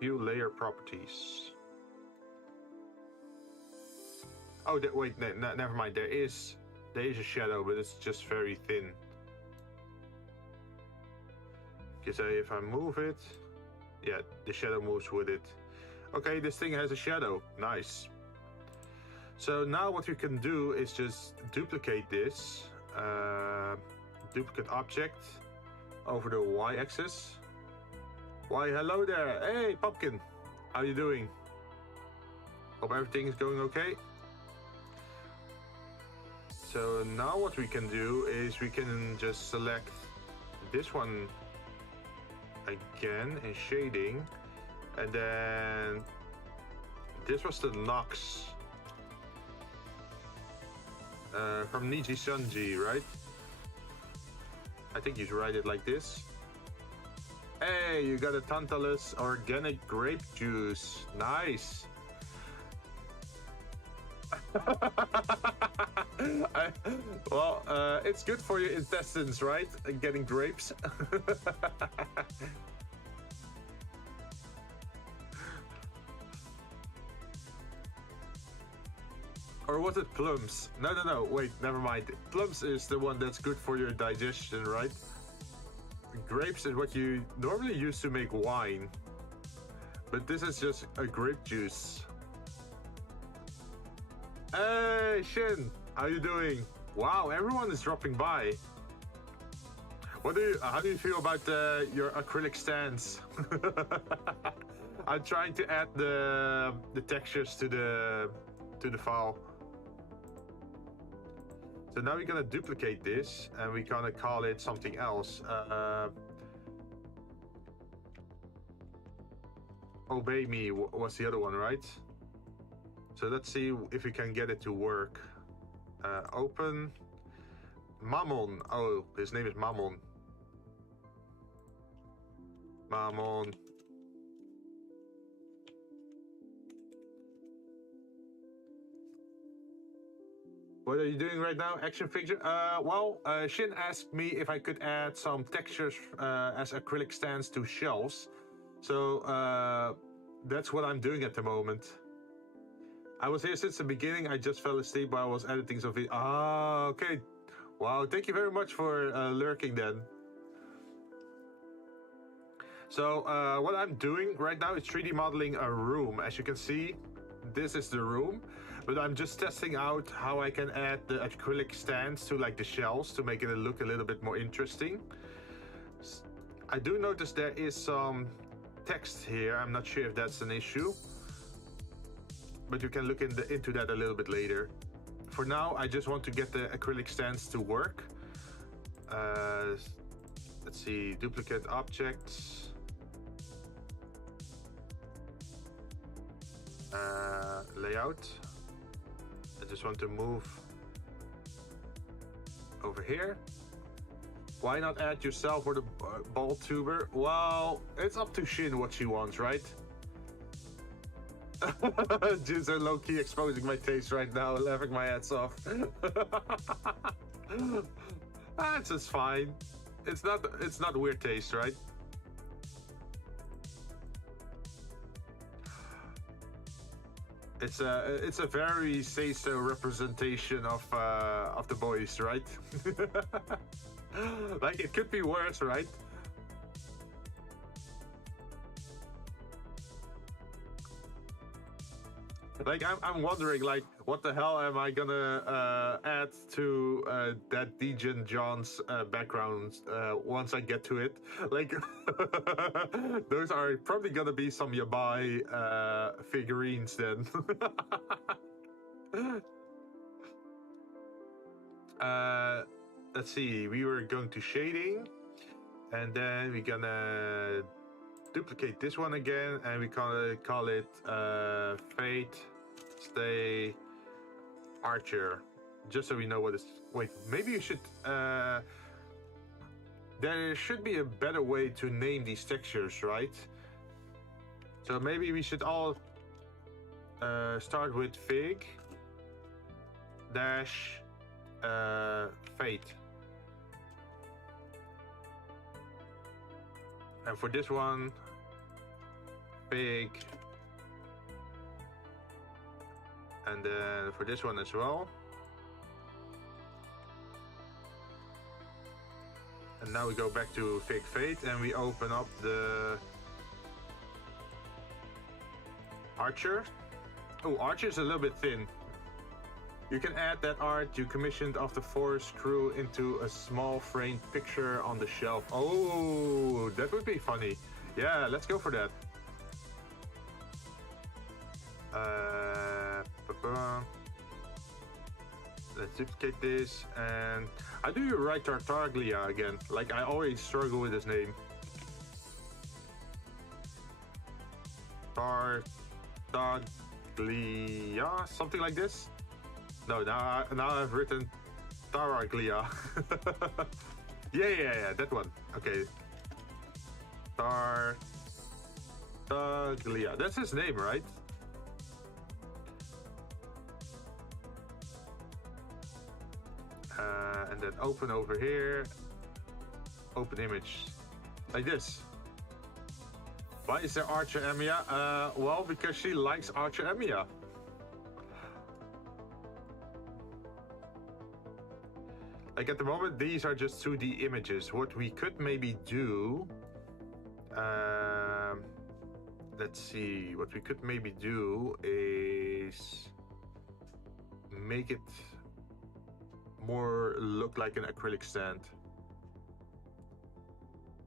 View layer properties. Oh, wait, never mind. There is a shadow, but it's just very thin. Because if I move it, yeah, the shadow moves with it. Okay, this thing has a shadow. Nice. So now what we can do is just duplicate this. Duplicate object over the y-axis. Why, hello there. Hey, Pumpkin. How you doing? Hope everything is going okay. So now what we can do is we can just select this one again in shading. And then this was the Nox from Niji Sunji, right? I think you write it like this. Hey, you got a Tantalus organic grape juice. Nice. It's good for your intestines, right? Getting grapes. Or was it plums? No, wait, never mind. Plums is the one that's good for your digestion, right? Grapes is what you normally use to make wine. But this is just a grape juice. Hey, Shin, how you doing? Wow, everyone is dropping by. How do you feel about your acrylic stands? I'm trying to add the textures to the file. So now we're gonna duplicate this and we're gonna call it something else. Obey me was the other one, right? So let's see if we can get it to work. Open. Mammon. Oh, his name is Mammon. Mammon. What are you doing right now? Action figure? Shin asked me if I could add some textures as acrylic stands to shelves. So that's what I'm doing at the moment. I was here since the beginning. I just fell asleep while I was editing some video. Ah, okay. Wow, thank you very much for lurking then. So what I'm doing right now is 3D modeling a room. As you can see, this is the room. But I'm just testing out how I can add the acrylic stands to like the shelves to make it look a little bit more interesting. I do notice there is some text here. I'm not sure if that's an issue, but you can look into that a little bit later. For now, I just want to get the acrylic stands to work. Let's see, duplicate objects. Layout. I just want to move over here. Why not add yourself or the Vtuber? Well, it's up to Shin what she wants, right? Jinzou low-key exposing my taste right now, laughing my ass off. That's just fine. It's not weird taste, right? It's a very say-so representation of the boys, right? Like it could be worse, right? Like I'm wondering, like, what the hell am I gonna add to that Djinn John's background once I get to it? Like, those are probably gonna be some yabai figurines then. Let's see. We were going to shading, and then we're gonna duplicate this one again, and we call it Fate Stay Archer, just so we know what is. Wait, maybe you should. There should be a better way to name these textures, right? So maybe we should all start with Fig dash Fate. And for this one, Fig. And then for this one as well. And now we go back to Fig Fate and we open up the Archer. Oh, Archer is a little bit thin. You can add that art you commissioned of the forest crew into a small framed picture on the shelf. Oh, that would be funny. Yeah, let's go for that. Let's duplicate this, and how do you write Tartaglia again? Like, I always struggle with his name. Tartaglia, something like this? No, now I've written Taraglia. yeah, that one. Okay. Tartaglia. That's his name, right? And then open over here. Open image. Like this. Why is there Archer Emiya? Well, because she likes Archer Emiya. Like at the moment, these are just 2D images. What we could maybe do, let's see, what we could maybe do is make it more look like an acrylic stand.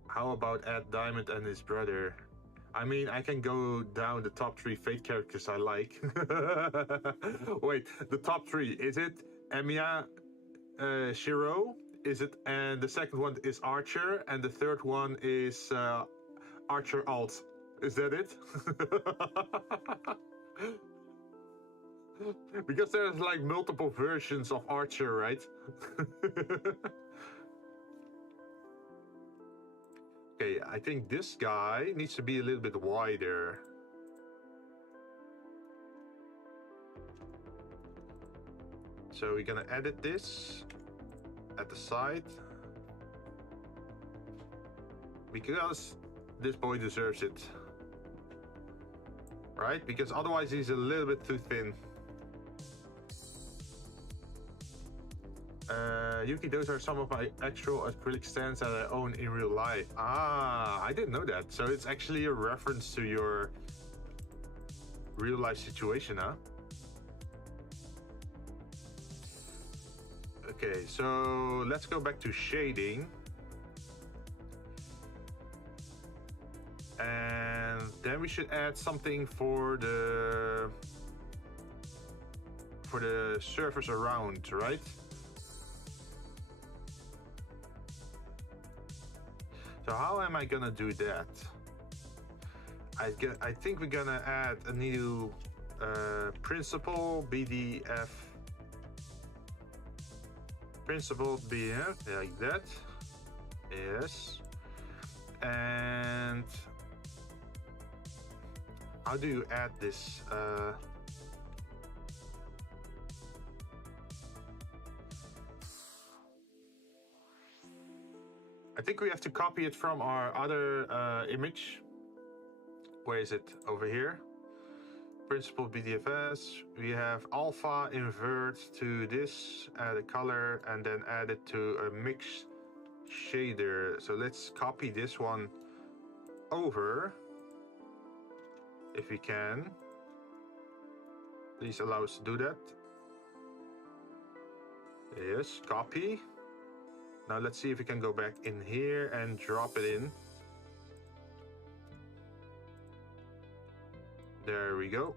How about add Diamond and his brother? I mean, I can go down the top 3 Fate characters I like. Wait, the top 3, is it Emiya, Shiro? Is it, and the second one is Archer, and the third one is Archer Alt. Is that it? Because there's like multiple versions of Archer, right? Okay, I think this guy needs to be a little bit wider. So we're gonna edit this at the side. Because this boy deserves it. Right? Because otherwise he's a little bit too thin. Yuki, those are some of my actual acrylic stands that I own in real life. Ah, I didn't know that. So it's actually a reference to your real life situation, huh? Okay, so let's go back to shading. And then we should add something for the surface around, right? So how am I gonna do that? I think we're gonna add a new principal BDF. Principal BDF, like that. Yes. And how do you add this? I think we have to copy it from our other image. Where is it? Over here. Principal BDFS. We have alpha invert to this, add a color, and then add it to a mix shader. So let's copy this one over. If we can. Please allow us to do that. Yes, copy. Now let's see if we can go back in here and drop it in. There we go.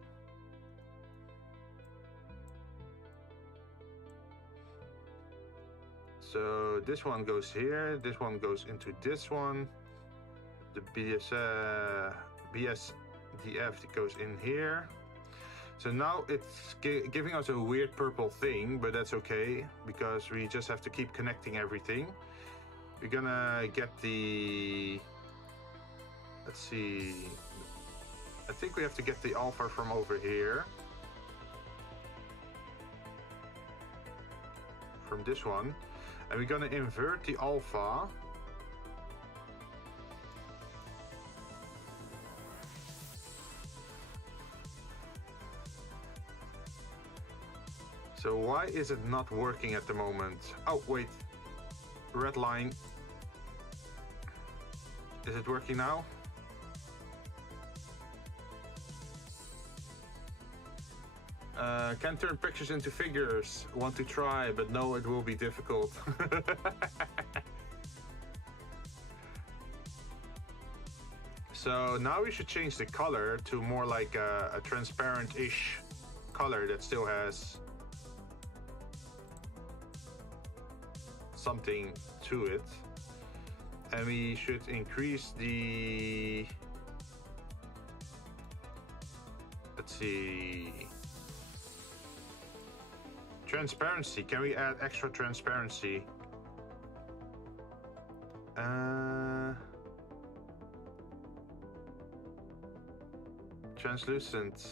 So this one goes here, this one goes into this one. The BSDF goes in here. So now it's giving us a weird purple thing, but that's okay, because we just have to keep connecting everything. We're gonna get the... Let's see... I think we have to get the alpha from over here. From this one. And we're gonna invert the alpha. So why is it not working at the moment? Oh, wait. Red line. Is it working now? Can turn pictures into figures. Want to try, but no, it will be difficult. So now we should change the color to more like a transparent-ish color that still has something to it. And we should increase the... Let's see... Transparency. Can we add extra transparency? Translucent.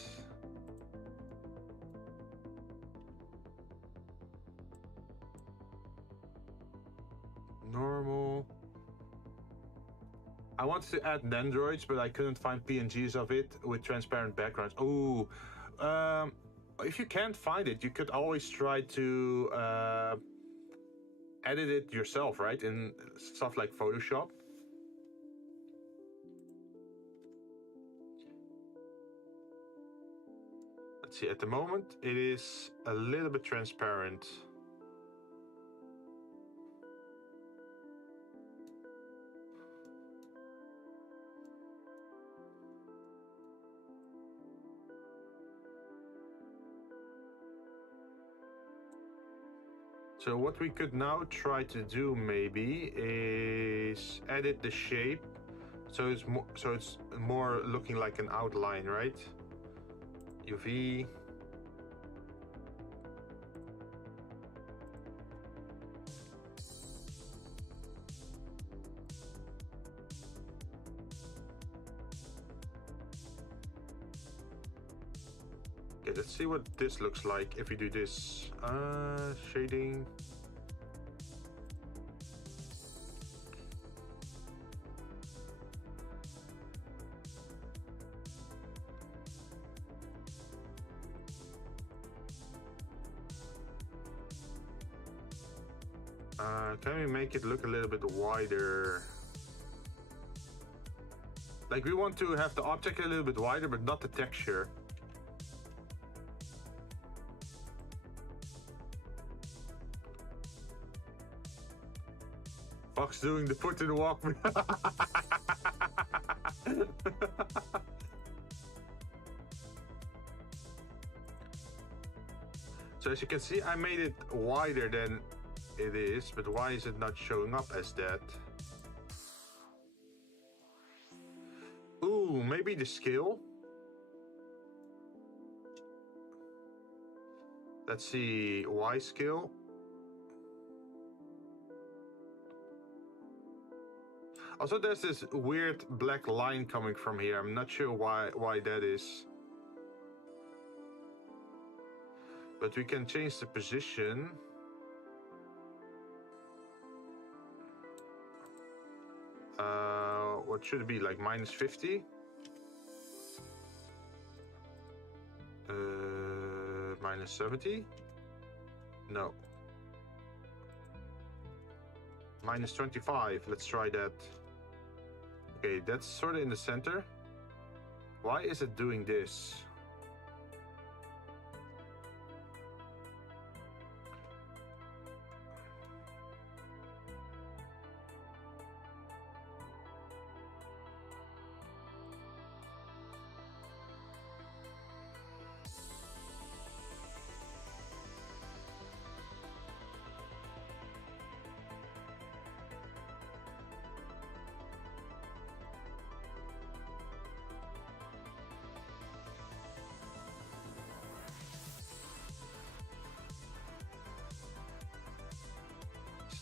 Normal. I wanted to add dendroids, but I couldn't find PNGs of it with transparent backgrounds. Oh, if you can't find it, you could always try to edit it yourself, right? In stuff like Photoshop. Let's Let's see, at the moment it is a little bit transparent. So what we could now try to do maybe is edit the shape so it's more looking like an outline, right? UV. Okay, let's see what this looks like if we do this. Shading. Can we make it look a little bit wider? Like, we want to have the object a little bit wider, but not the texture. Fox doing the foot in the walk. So as you can see, I made it wider than it is, but why is it not showing up as that? Ooh, maybe the scale. Let's see, Y scale. Also, there's this weird black line coming from here. I'm not sure why that is. But we can change the position. What should it be, like -50? -70? No. -25, let's try that. Okay, that's sort of in the center. Why is it doing this?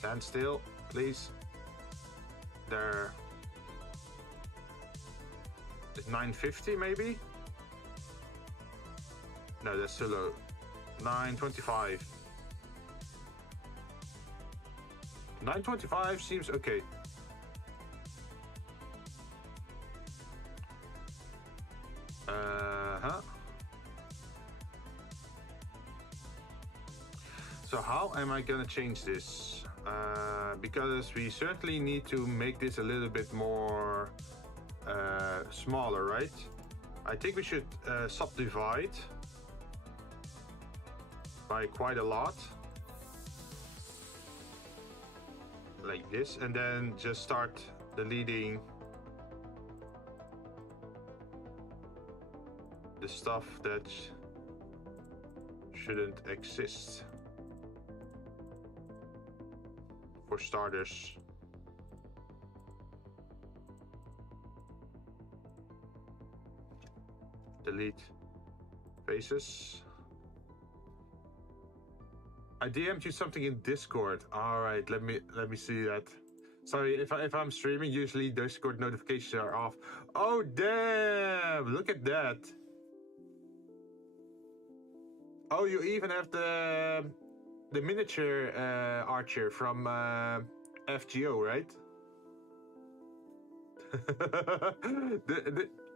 Stand still, please. There. Is 950 maybe? No, that's too low. 925. 925 seems okay. So how am I gonna change this? Because we certainly need to make this a little bit more smaller, right? I think we should subdivide by quite a lot, like this, and then just start deleting the stuff that shouldn't exist. For starters. Delete faces. I DM'd you something in Discord. All right, let me see that. Sorry, if I'm streaming, usually Discord notifications are off. Oh damn! Look at that. Oh, you even have the miniature archer from FGO, right?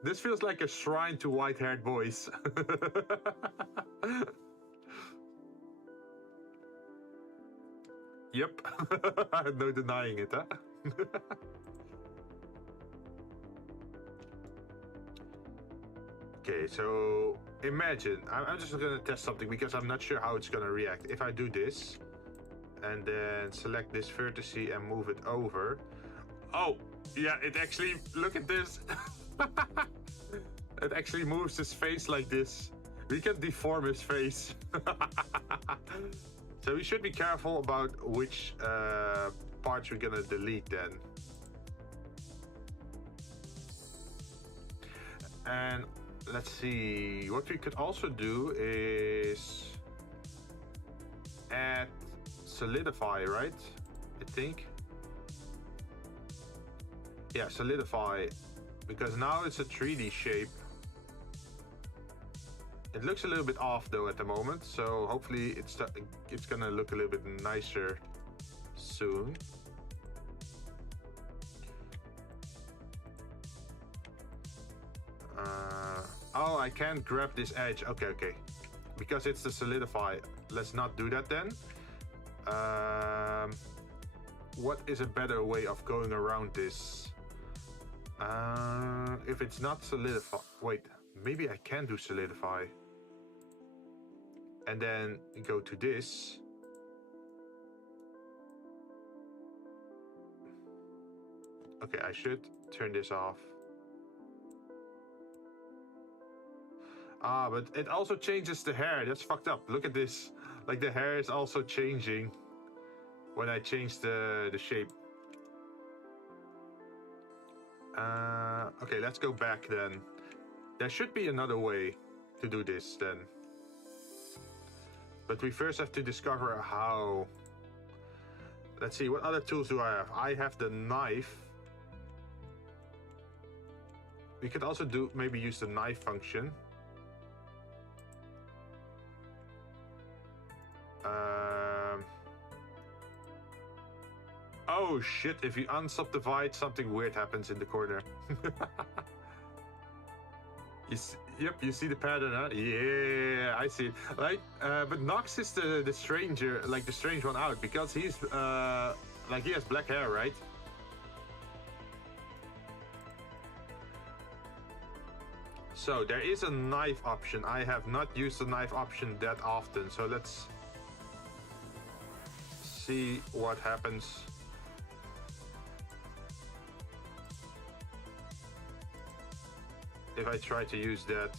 This feels like a shrine to white-haired boys. Yep. No denying it, huh? Okay, so imagine, I'm just gonna test something because I'm not sure how it's gonna react. If I do this, and then select this vertex and move it over. Oh, yeah, it actually, look at this. It actually moves his face like this. We can deform his face. So we should be careful about which parts we're gonna delete then. And let's see, what we could also do is add solidify, right? I think. Yeah, solidify, because now it's a 3D shape. It looks a little bit off though at the moment, so hopefully it's gonna look a little bit nicer soon. Oh, I can't grab this edge. Okay. Because it's the solidify. Let's not do that then. What is a better way of going around this? If it's not solidify... Wait, maybe I can do solidify. And then go to this. Okay, I should turn this off. Ah, but it also changes the hair. That's fucked up. Look at this. Like the hair is also changing when I change the shape. Okay, let's go back then. There should be another way to do this then. But we first have to discover how. Let's see, what other tools do I have? I have the knife. We could also maybe use the knife function. Oh shit, if you unsubdivide, something weird happens in the corner. Yep, you see the pattern, huh? Yeah, I see it. Like, but Nox is the stranger, like the strange one out, because he's, like he has black hair, right? So there is a knife option. I have not used the knife option that often, so let's see what happens. If I try to use that.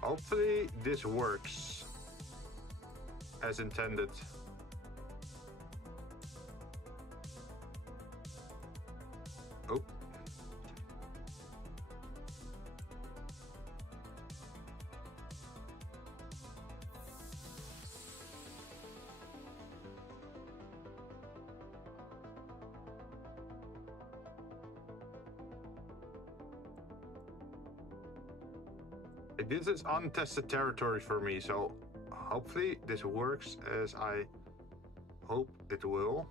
Hopefully this works as intended. Oh. This is untested territory for me, so hopefully this works as I hope it will.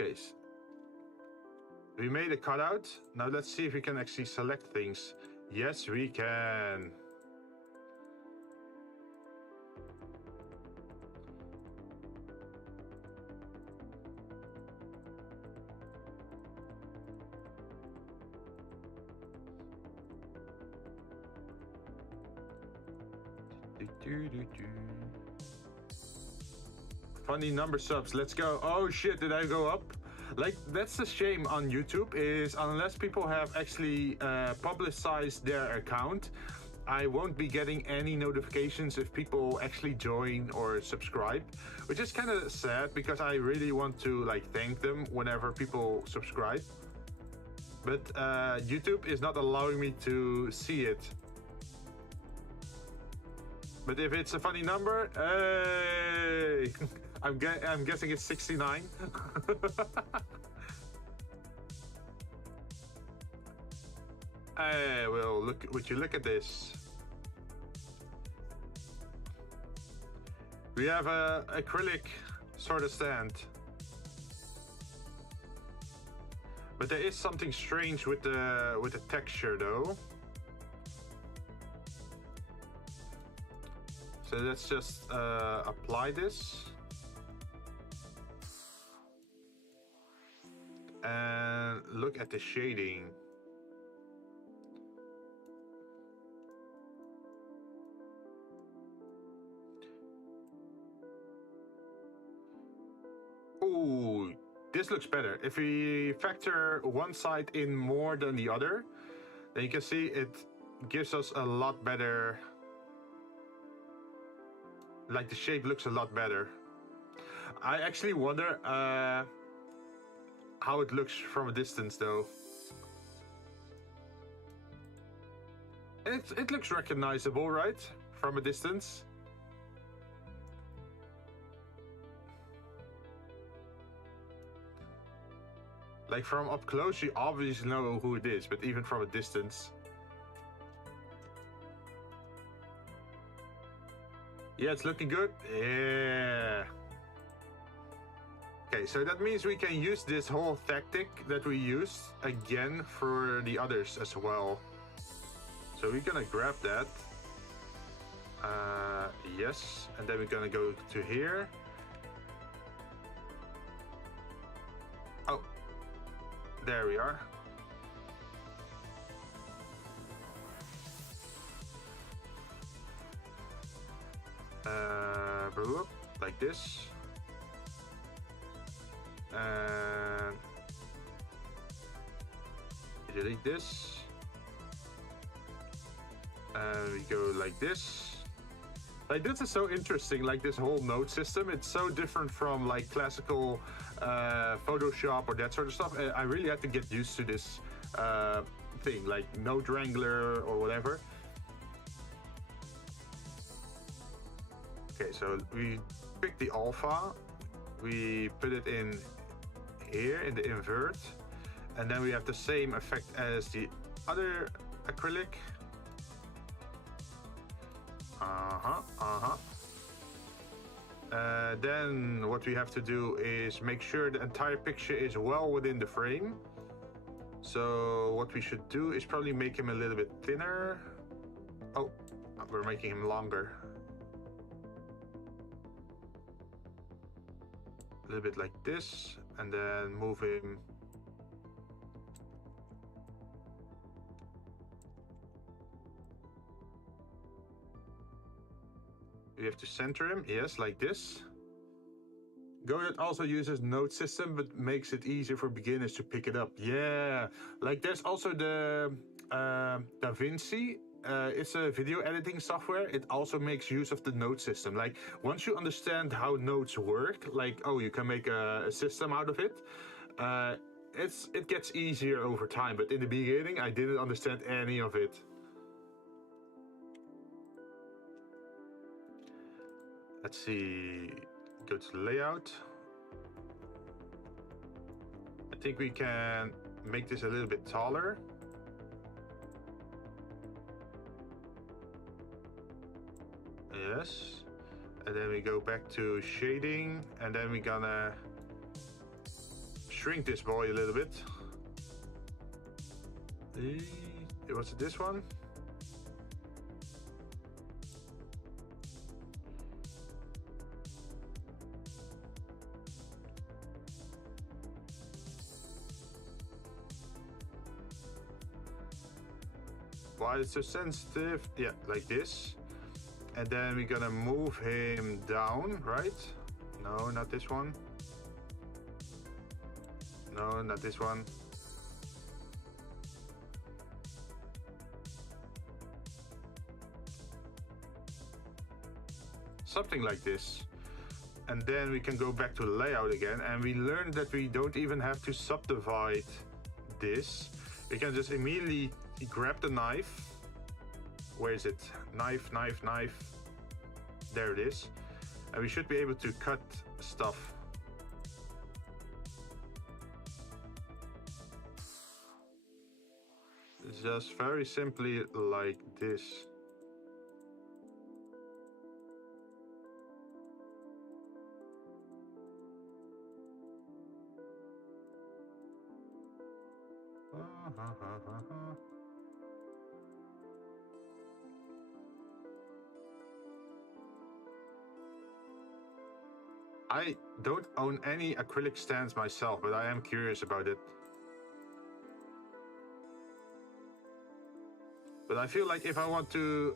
Okay, we made a cutout. Now let's see if we can actually select things. Yes, we can. Funny number subs, let's go. Oh shit, did I go up? Like, that's the shame on YouTube, is unless people have actually publicized their account, I won't be getting any notifications if people actually join or subscribe, which is kind of sad because I really want to like thank them whenever people subscribe. But YouTube is not allowing me to see it. But if it's a funny number, hey, I'm guessing it's 69. Hey, well, would you look at this? We have a acrylic sort of stand. But there is something strange with the texture though. So let's just apply this. And look at the shading. Ooh, this looks better. If we factor one side in more than the other, then you can see it gives us a lot better. Like the shape looks a lot better. I actually wonder how it looks from a distance though. It looks recognizable, right? From a distance. Like from up close, you obviously know who it is, but even from a distance. Yeah, it's looking good. Yeah. Okay, so that means we can use this whole tactic that we used again for the others as well. So we're gonna grab that. Yes, and then we're gonna go to here. Oh, there we are. Like this. And delete this. And we go like this. Like this is so interesting, like this whole node system. It's so different from like classical Photoshop or that sort of stuff. I really had to get used to this thing, like node wrangler or whatever. Okay, so we pick the alpha, we put it in here in the invert, and then we have the same effect as the other acrylic. Then what we have to do is make sure the entire picture is well within the frame. So what we should do is probably make him a little bit thinner. Oh, we're making him longer. A little bit like this, and then move him. We have to center him, yes, like this. Godot also uses node system, but makes it easier for beginners to pick it up. Yeah, like there's also the DaVinci. It's a video editing software. It also makes use of the node system. Like once you understand how nodes work, like oh, you can make a system out of it. It gets easier over time. But in the beginning, I didn't understand any of it. Let's see. Go to layout. I think we can make this a little bit taller. Yes. And then we go back to shading, and then we're gonna shrink this boy a little bit. Was it this one? Why it's so sensitive? Yeah, like this. And then we're gonna move him down, right? No, not this one. No, not this one. something like this. And then we can go back to layout again, and we learned that we don't even have to subdivide this. We can just immediately grab the knife. Where is it? Knife, knife, knife. There it is. And we should be able to cut stuff. Just very simply like this. I don't own any acrylic stands myself, but I am curious about it. But I feel like if I want to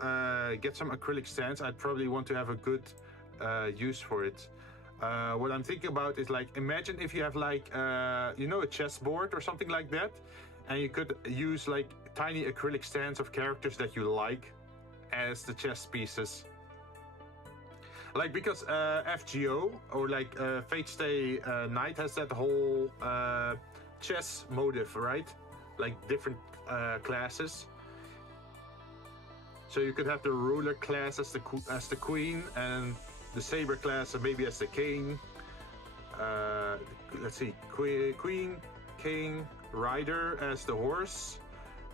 get some acrylic stands, I'd probably want to have a good use for it. What I'm thinking about is like, imagine if you have like, you know, a chessboard or something like that, and you could use like tiny acrylic stands of characters that you like as the chess pieces. Like, because FGO or like Fate Stay Night has that whole chess motive, right? Like different classes. So you could have the ruler class as the queen, and the saber class maybe as the king. Let's see, queen, king, rider as the horse.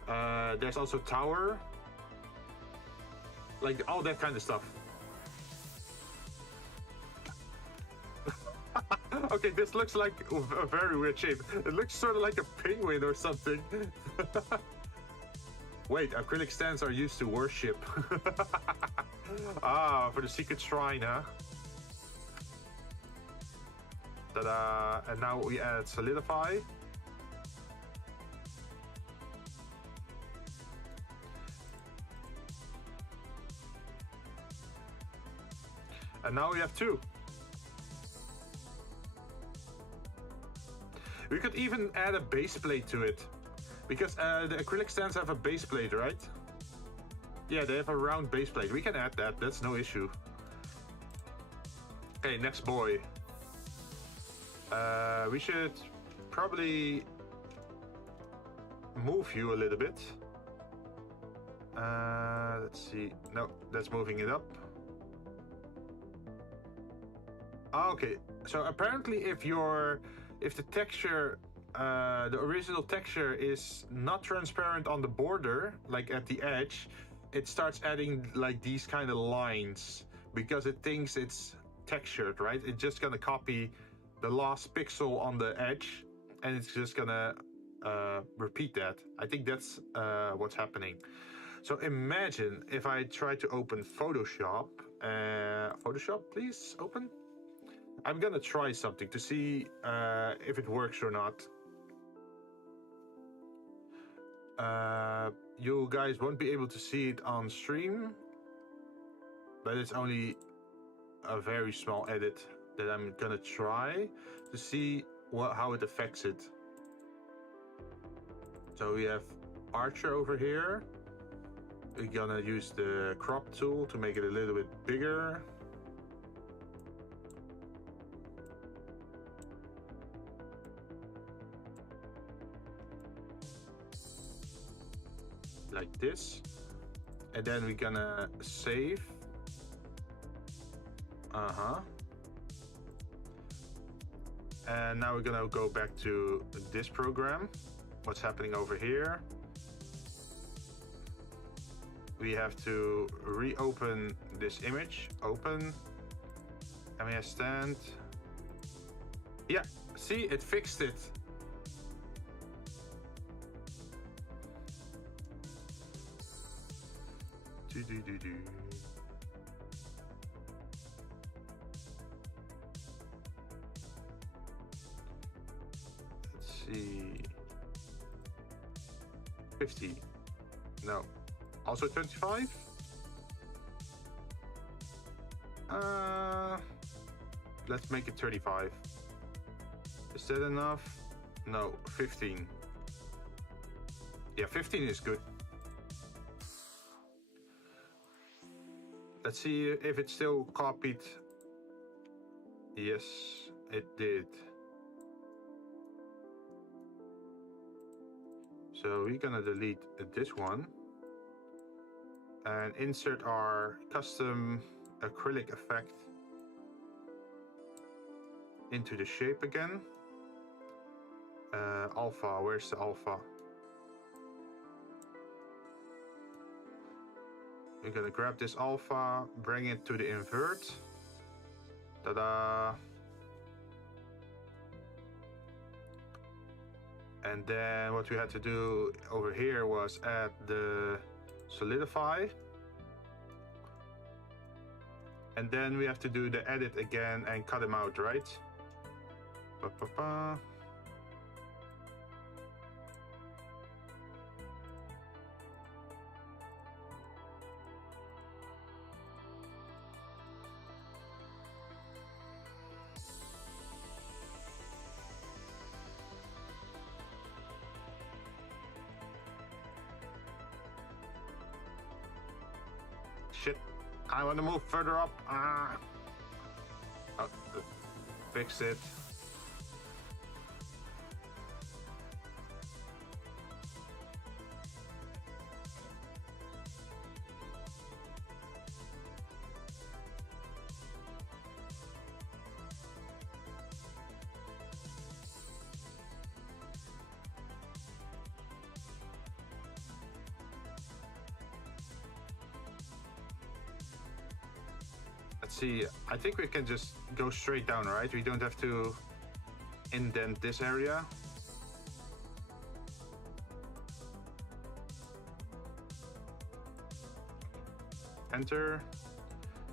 There's also tower, like all that kind of stuff. Okay, this looks like a very weird shape. It looks sort of like a penguin or something. Wait, acrylic stands are used to worship. Ah, for the secret shrine, huh? Ta-da! And now we add solidify. And now we have two. We could even add a base plate to it. Because the acrylic stands have a base plate, right? Yeah, they have a round base plate. We can add that, that's no issue. Okay, next boy. We should probably move you a little bit. Let's see. No, that's moving it up. Okay, so apparently if the texture, the original texture is not transparent on the border, like at the edge, it starts adding like these kind of lines because it thinks it's textured, right? It's just gonna copy the last pixel on the edge and it's just gonna repeat that. I think that's what's happening. So imagine if I try to open Photoshop. Photoshop, please open. I'm gonna try something to see if it works or not. You guys won't be able to see it on stream, but it's only a very small edit that I'm gonna try to see how it affects it. So we have Archer over here. We're gonna use the crop tool to make it a little bit bigger. Like this, and then we're gonna save. And now we're gonna go back to this program. What's happening over here? We have to reopen this image. Open. MES stand. Yeah, see, it fixed it. Let's see. 50. No. Also 25? Let's make it 35. Is that enough? No, 15. Yeah, 15 is good. Let's see if it still copied. Yes, it did. So we're gonna delete this one and insert our custom acrylic effect into the shape again. Alpha, where's the alpha? We're gonna grab this alpha, bring it to the invert. Ta-da! And then what we had to do over here was add the solidify. And then we have to do the edit again and cut them out, right? Ba-ba-ba. Shit, I want to move further up. Ah. Oh, fix it. Let's see, I think we can just go straight down, right? We don't have to indent this area. Enter.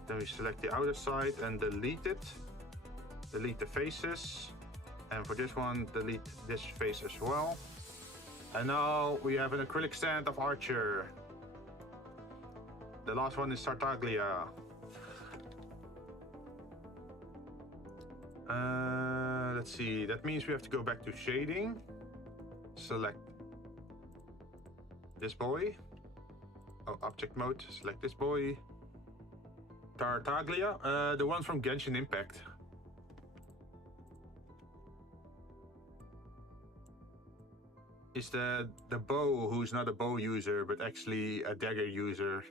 Then we select the outer side and delete it. Delete the faces. And for this one, delete this face as well. And now we have an acrylic stand of Archer. The last one is Tartaglia. Let's see, that means we have to go back to shading. Select this boy. Oh, object mode, select this boy. Tartaglia, the one from Genshin Impact. Is the bow who's not a bow user, but actually a dagger user.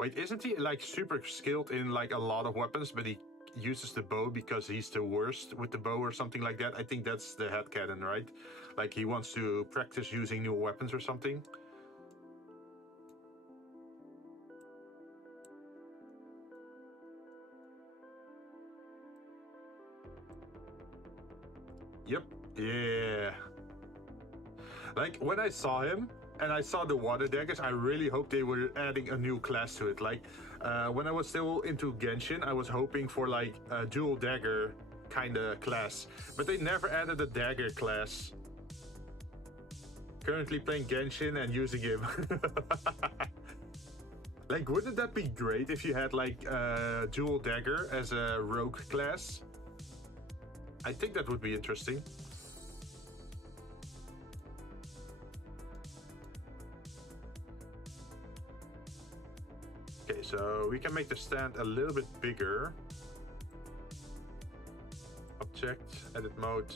Wait, isn't he like super skilled in like a lot of weapons, but he uses the bow because he's the worst with the bow or something like that? I think that's the headcanon, right? Like he wants to practice using new weapons or something. Yep, yeah. Like when I saw him, and I saw the water daggers, I really hoped they were adding a new class to it. Like, when I was still into Genshin, I was hoping for like a dual dagger kind of class. But they never added a dagger class. Currently playing Genshin and using him. Like, wouldn't that be great if you had like a dual dagger as a rogue class? I think that would be interesting. Okay, so we can make the stand a little bit bigger. Object, edit mode.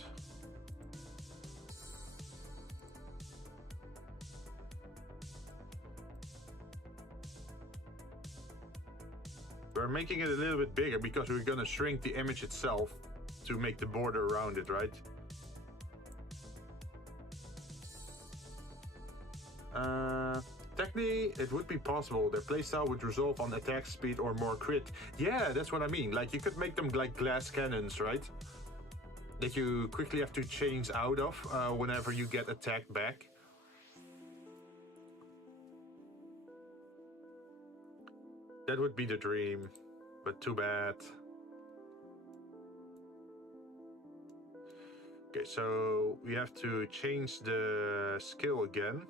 We're making it a little bit bigger because we're gonna shrink the image itself to make the border around it, right? Technically, it would be possible. Their playstyle would resolve on attack speed or more crit. Yeah, that's what I mean. Like, you could make them like glass cannons, right? That you quickly have to change out of whenever you get attacked back. That would be the dream, but too bad. Okay, so we have to change the skill again.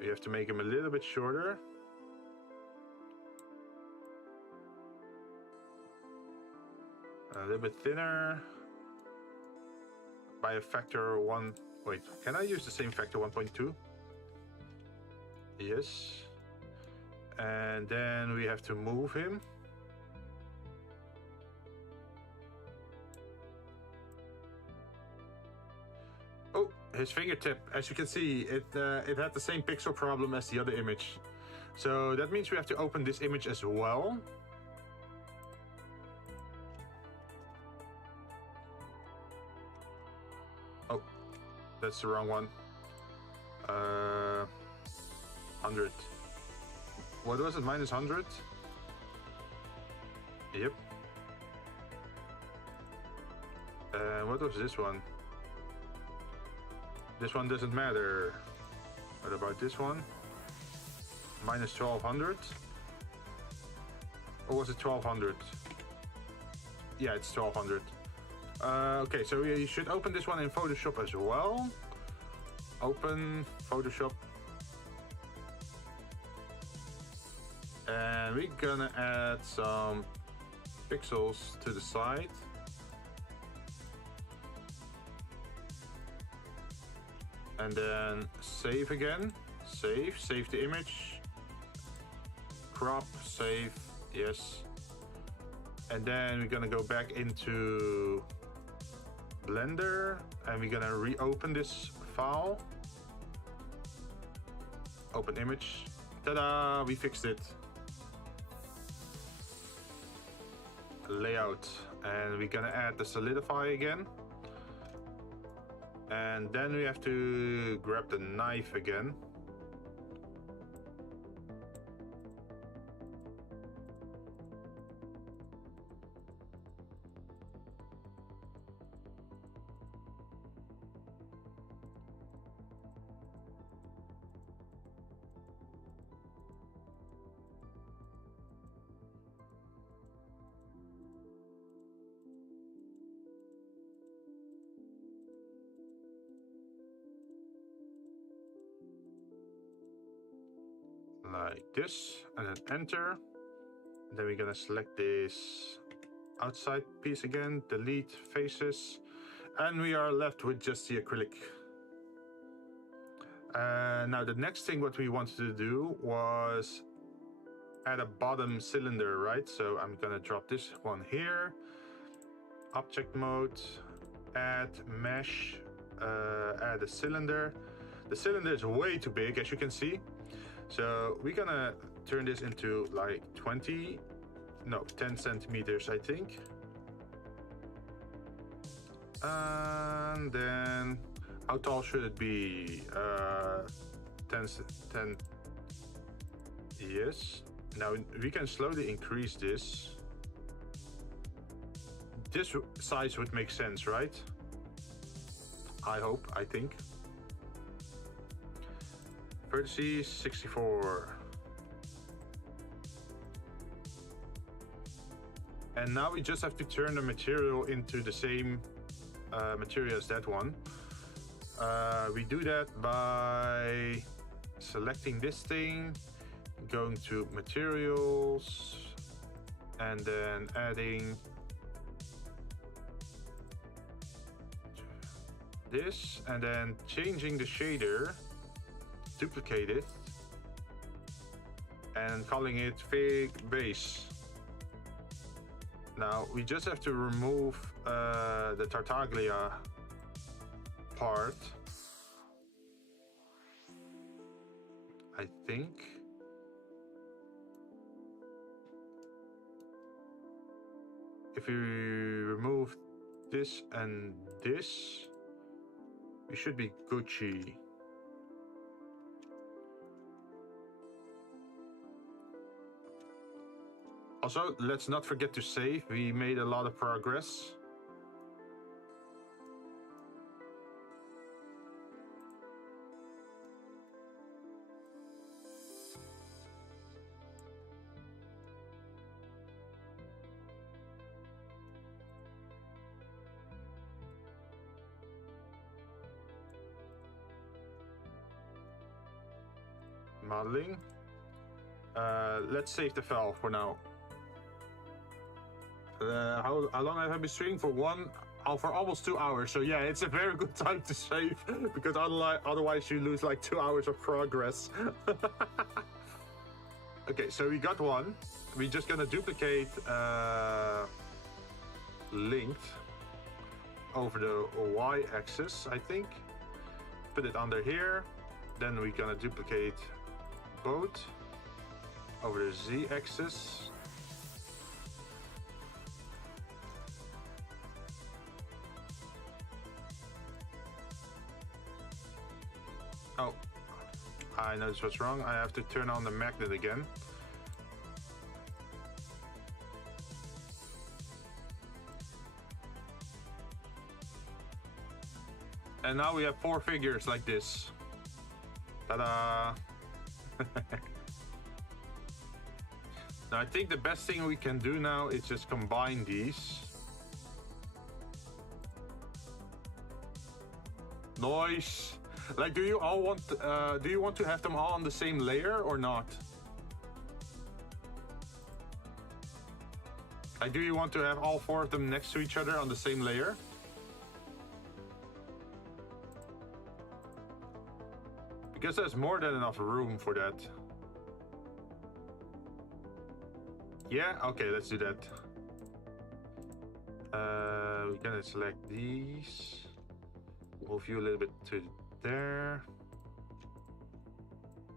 We have to make him a little bit shorter. A little bit thinner. By a factor 1. Wait, can I use the same factor 1.2? Yes. And then we have to move him. Oh, his fingertip. As you can see, it had the same pixel problem as the other image. So that means we have to open this image as well. Oh, that's the wrong one. 100. What was it? Minus 100? Yep. What was this one? This one doesn't matter. What about this one? Minus 1200? Or was it 1200? Yeah, it's 1200. Okay, so you should open this one in Photoshop as well. Open Photoshop. And we're gonna add some pixels to the side. And then save again. Save the image. Crop, save, yes. And then we're gonna go back into Blender and we're gonna reopen this file. Open image. Ta-da! We fixed it. Layout. And we're gonna add the solidify again. And then we have to grab the knife again. Like this, and then enter. Then we're gonna select this outside piece again, delete faces, and we are left with just the acrylic. Now the next thing what we wanted to do was add a bottom cylinder, right? So I'm gonna drop this one here, object mode, add mesh, add a cylinder. The cylinder is way too big, as you can see. So we're gonna turn this into like 10 centimeters, I think. And then how tall should it be? 10. Yes. Now we can slowly increase this. This size would make sense, right? I think. Vertices 64. And now we just have to turn the material into the same material as that one. We do that by selecting this thing, going to materials, and then adding this, and then changing the shader, duplicate it, and calling it fig base. Now we just have to remove the Tartaglia part, I think. If we remove this and this, we should be Gucci. Also, let's not forget to save. We made a lot of progress. Modeling. Let's save the file for now. How long have I been streaming? For almost 2 hours. So yeah, it's a very good time to save because otherwise you lose like 2 hours of progress. Okay, so we got one. We're just gonna duplicate linked over the y-axis, I think. Put it under here. Then we're gonna duplicate both over the z-axis. Oh, I noticed what's wrong. I have to turn on the magnet again. And now we have 4 figures like this. Ta-da! Now I think the best thing we can do now is just combine these. Nice! Like, do you want to have them all on the same layer or not? Like, do you want to have all 4 of them next to each other on the same layer? Because there's more than enough room for that. Yeah, okay, let's do that. We're gonna select these. Move you a little bit to there.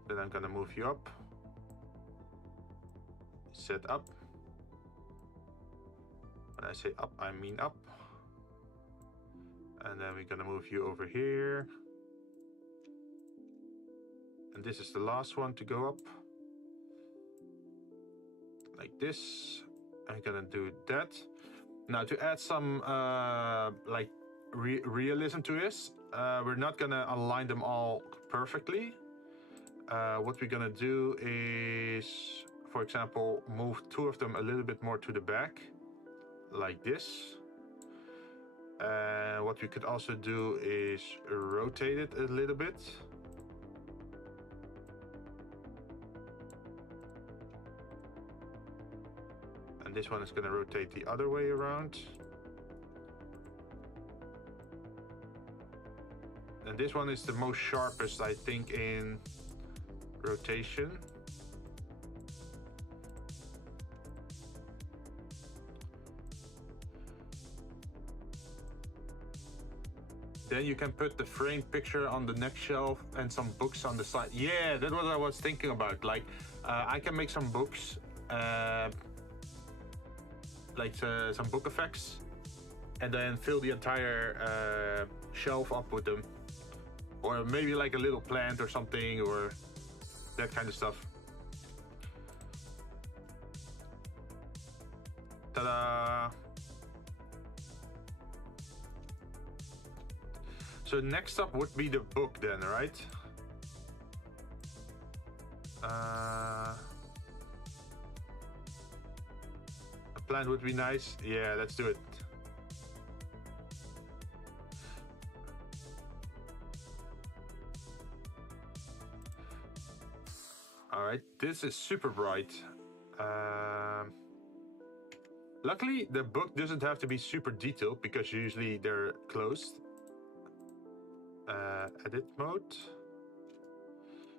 Then I'm gonna move you up. Set up. When I say up, I mean up. And then we're gonna move you over here. And this is the last one to go up. Like this. I'm gonna do that. Now to add some like realism to this, we're not gonna align them all perfectly. What we're gonna do is, for example, move 2 of them a little bit more to the back, like this. What we could also do is rotate it a little bit. And this one is going to rotate the other way around. And this one is the most sharpest, I think, in rotation. Then you can put the framed picture on the next shelf and some books on the side. Yeah, that's what I was thinking about. Like, I can make some books, like some book effects, and then fill the entire shelf up with them. Or maybe like a little plant or something, or that kind of stuff. Ta-da! So next up would be the book then, right? A plant would be nice. Yeah, let's do it. All right, this is super bright. Luckily, the book doesn't have to be super detailed because usually they're closed. Edit mode.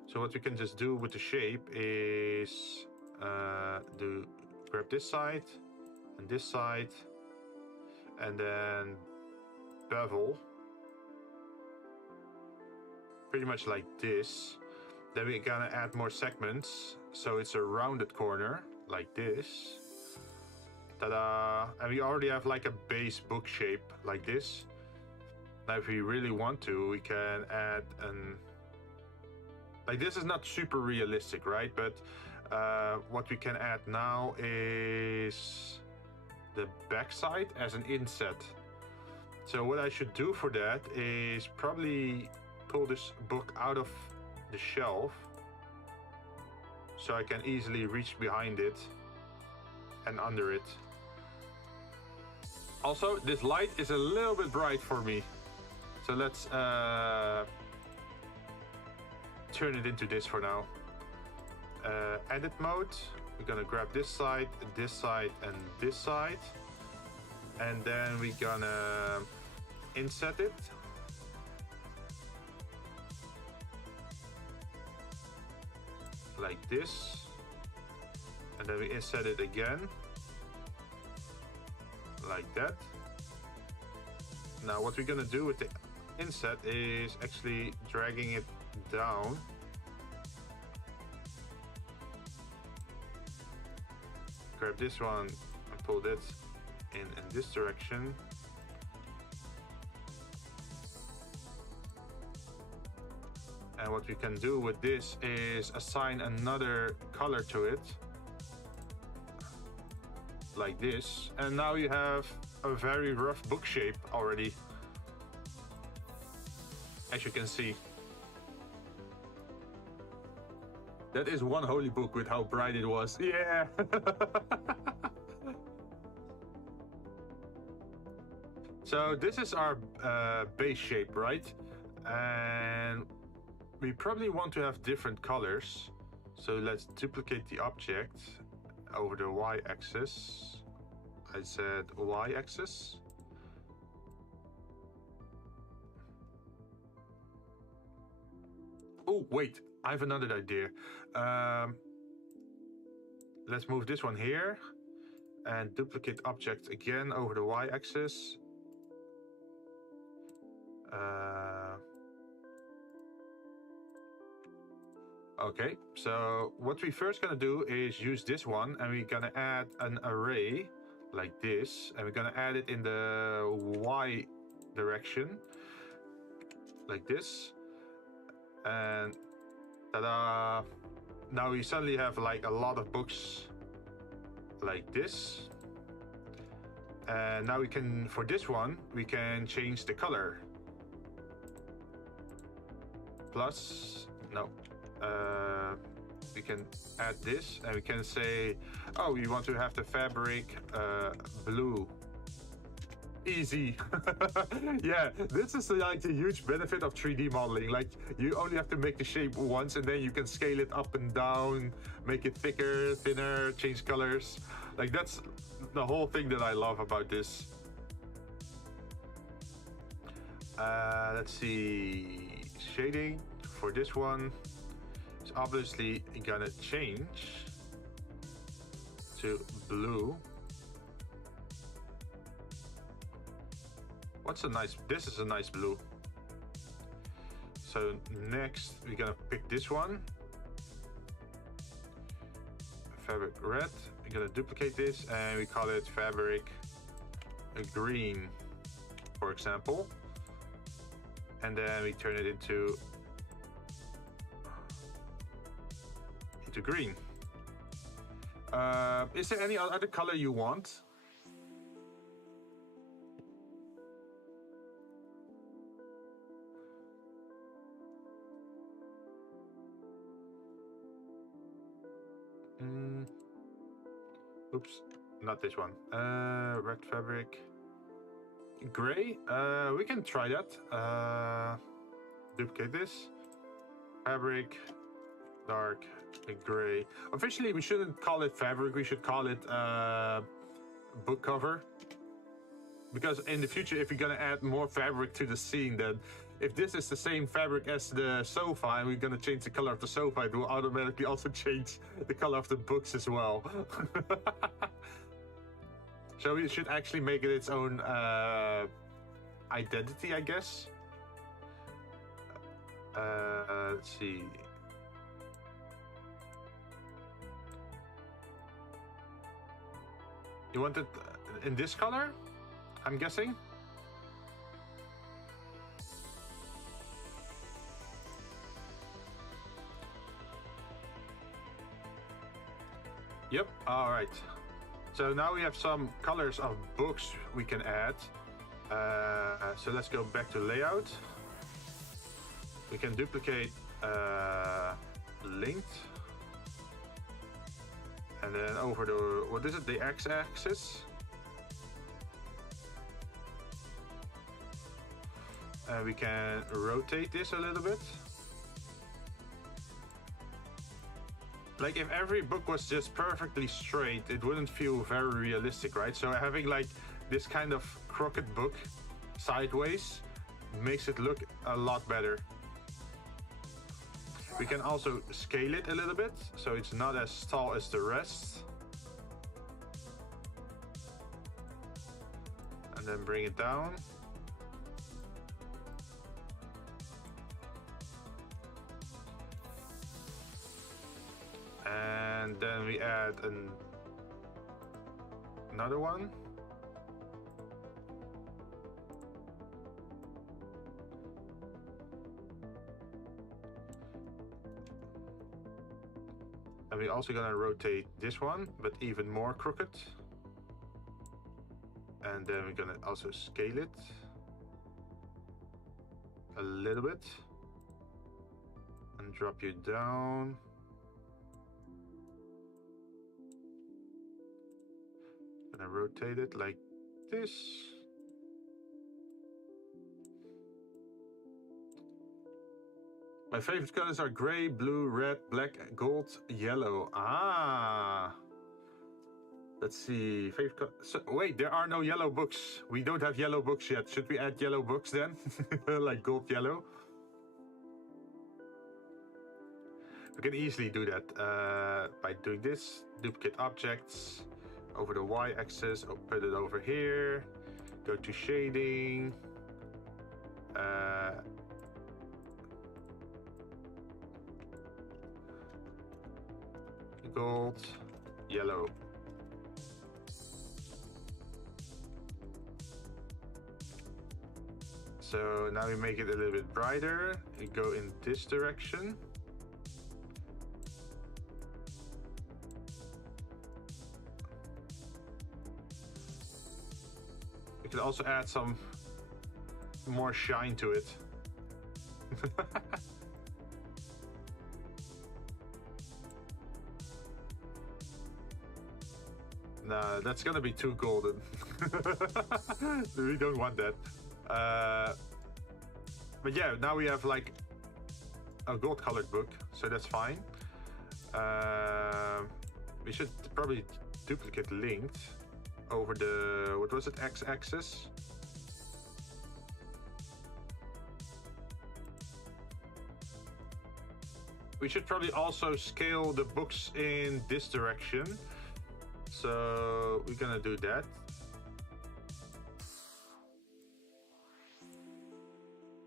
So what we can just do with the shape is grab this side and this side, and then bevel, pretty much like this. Then we're gonna add more segments, so it's a rounded corner like this. Ta-da! And we already have like a base book shape like this. Now if we really want to, we can add an... Like, this is not super realistic, right? But what we can add now is the backside as an inset. So what I should do for that is probably pull this book out of the shelf so I can easily reach behind it and under it. Also, this light is a little bit bright for me. So let's turn it into this for now. Edit mode. We're gonna grab this side, and this side. And then we're gonna inset it. Like this. And then we inset it again. Like that. Now what we're gonna do with the inset is actually dragging it down. Grab this one and pull that in this direction. And what we can do with this is assign another color to it. Like this. And now you have a very rough book shape already. As you can see. That is one holy book with how bright it was. Yeah! So this is our base shape, right? And we probably want to have different colors. So let's duplicate the object over the y-axis. I said y-axis. Oh, wait, I have another idea. Let's move this one here and duplicate object again over the y-axis. Okay, so what we first gonna do is use this one, and we're gonna add an array like this, and we're gonna add it in the y direction like this, and ta-da! Now we suddenly have like a lot of books like this, and now we can, for this one, we can change the color. Plus, no. We can add this, and we can say, oh, we want to have the fabric blue. Easy. Yeah, this is like the huge benefit of 3D modeling. Like, you only have to make the shape once, and then you can scale it up and down, make it thicker, thinner, change colors. Like, that's the whole thing that I love about this. Let's see, shading for this one. It's obviously gonna change to blue. What's a nice, this is a nice blue. So next we're gonna pick this one. Fabric red. We're gonna duplicate this and we call it fabric green, for example. And then we turn it into green. Is there any other color you want? Oops, not this one. Red fabric. Gray. We can try that. Duplicate this. Fabric. Dark. Gray. Officially, we shouldn't call it fabric. We should call it book cover. Because in the future, if you're gonna add more fabric to the scene, then if this is the same fabric as the sofa and we're gonna change the color of the sofa, it will automatically also change the color of the books as well. So we should actually make it its own identity, I guess. Let's see. You want it in this color? I'm guessing? Yep, alright. So now we have some colors of books we can add. So let's go back to layout. We can duplicate linked. And then over the, what is it, the x-axis. And we can rotate this a little bit. Like if every book was just perfectly straight, it wouldn't feel very realistic, right? So having like this kind of crooked book sideways makes it look a lot better. We can also scale it a little bit, so it's not as tall as the rest. And then bring it down. And then we add another one. And we're also gonna rotate this one, but even more crooked. And then we're gonna also scale it a little bit and drop you down. Gonna rotate it like this. My favorite colors are gray, blue, red, black, gold, yellow. Ah. Let's see. Favorite color. So, wait, there are no yellow books. We don't have yellow books yet. Should we add yellow books then? Like gold, yellow? We can easily do that by doing this. Duplicate objects over the y-axis. Put it over here. Go to shading. Gold, yellow. So now we make it a little bit brighter. We go in this direction. We can also add some more shine to it. Nah, that's gonna be too golden. We don't want that. But yeah, now we have like a gold colored book, so that's fine. We should probably duplicate linked over the, what was it, x-axis? We should probably also scale the books in this direction. So we're gonna do that.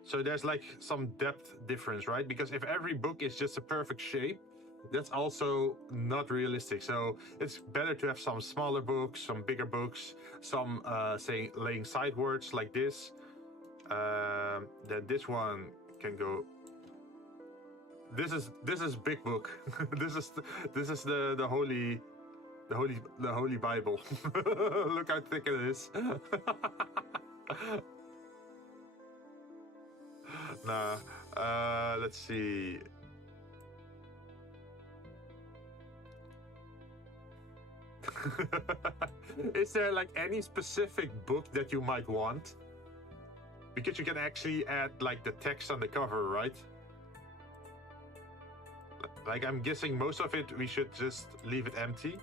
So there's like some depth difference, right? Because if every book is just a perfect shape, that's also not realistic. So it's better to have some smaller books, some bigger books, some say laying sidewards like this. Then this one can go. This is big book. this is the holy. The Holy Bible. Look how thick it is. Nah. Let's see. Is there like any specific book that you might want? Because you can actually add like the text on the cover, right? Like I'm guessing most of it we should just leave it empty.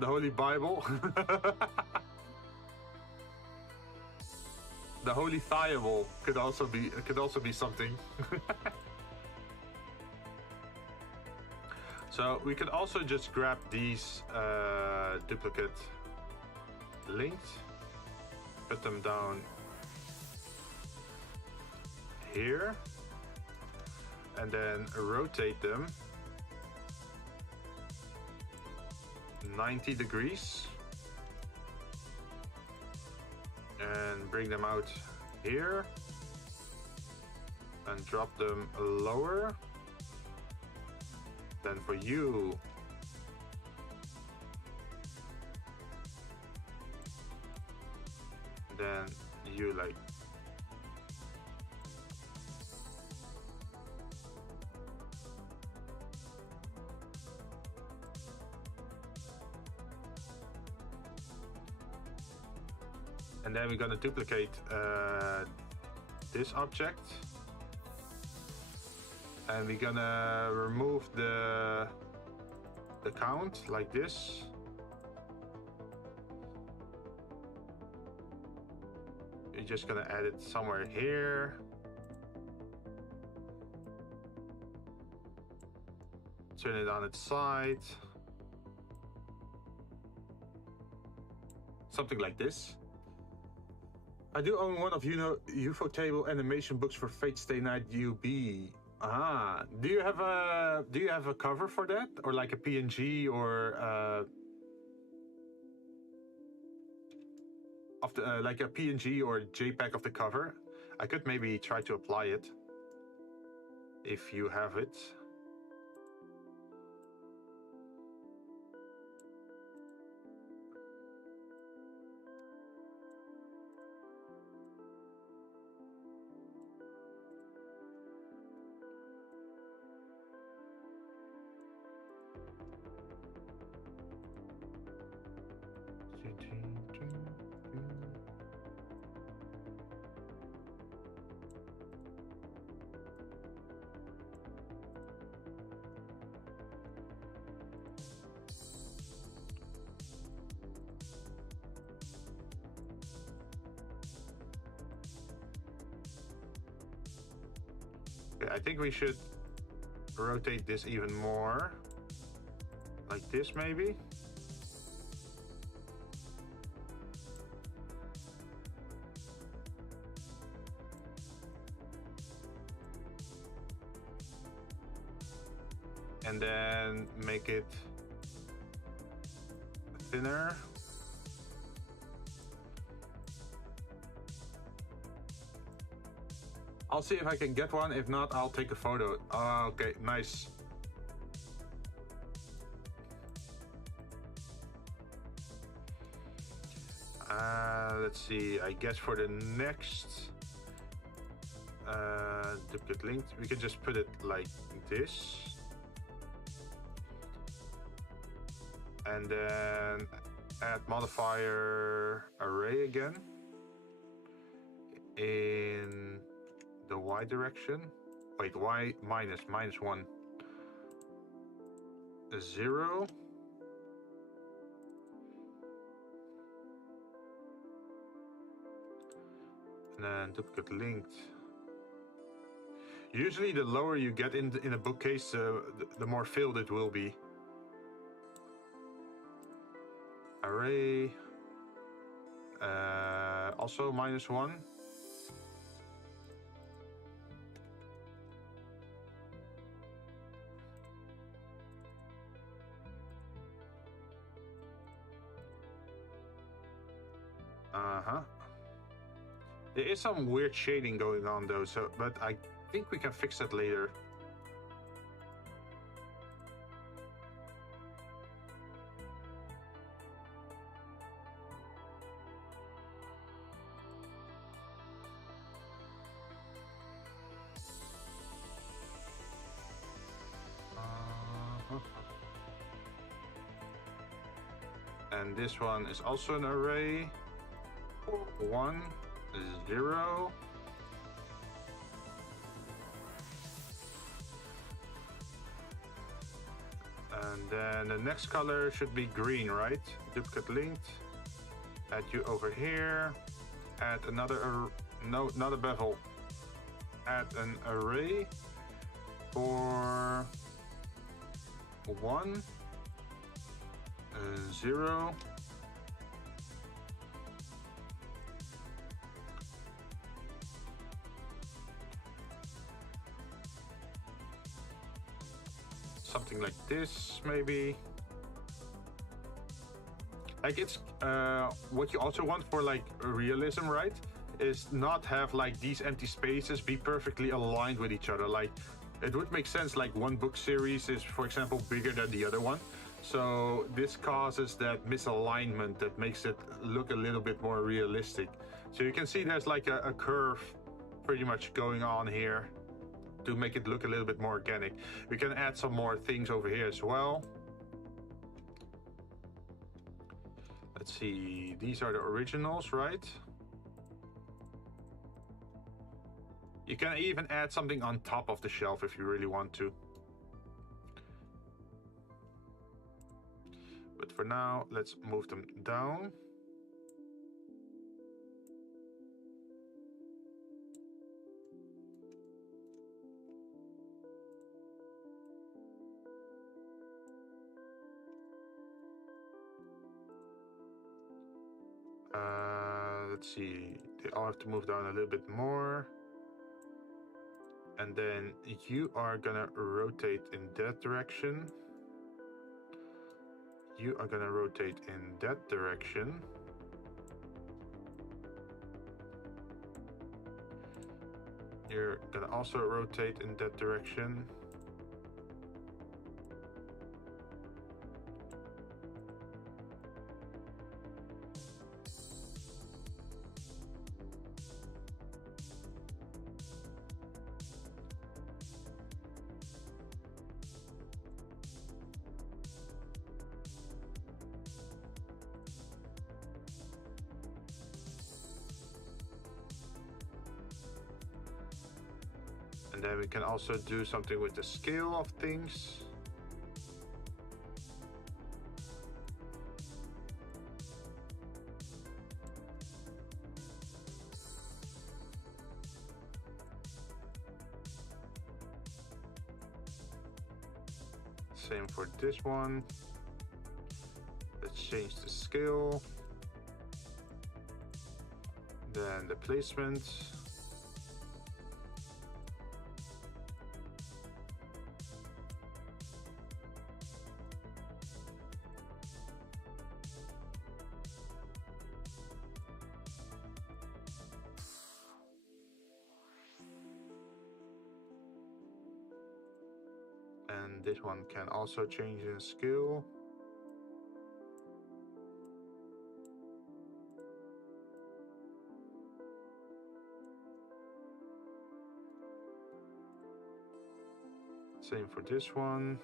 The Holy Bible. The Holy Thiable could also be something. So we could also just grab these duplicate links, put them down here, and then rotate them 90 degrees and bring them out here and drop them lower. Then for you, then you like and then we're gonna duplicate this object And we're gonna remove the count like this. We're just gonna add it somewhere here. Turn it on its side. Something like this. I do own one of Ufotable animation books for Fate Stay Night UB. Ah, do you have a cover for that, or like a PNG, or of the like a PNG or JPEG of the cover? I could maybe try to apply it if you have it. I think we should rotate this even more. Like this, maybe? And then make it thinner. I'll see if I can get one. If not, I'll take a photo. Okay, nice. Let's see. I guess for the next duplicate link, we can just put it like this. And then add modifier array again in the Y direction. Wait, Y minus 1 0. And then duplicate linked. Usually the lower you get in a bookcase, the more filled it will be. Array. Also -1. There is some weird shading going on though, but I think we can fix that later. And this one is also an array. 1 0. And then the next color should be green, right? Duplicate linked. Add you over here. Add another, no, not a bevel. Add an array for 1 0. Something like this, maybe. Like it's what you also want for like realism, right? Is not have like these empty spaces be perfectly aligned with each other. Like it would make sense like one book series is, for example, bigger than the other one. So this causes that misalignment that makes it look a little bit more realistic. So you can see there's like a curve pretty much going on here to make it look a little bit more organic. We can add some more things over here as well. Let's see, these are the originals, right? You can even add something on top of the shelf if you really want to. But for now, let's move them down. Let's see, they all have to move down a little bit more. And then you are gonna rotate in that direction. You are gonna rotate in that direction. You're gonna also rotate in that direction. And then we can also do something with the scale of things. Same for this one. Let's change the scale. Then the placement. And this one can also change in scale. Same for this one.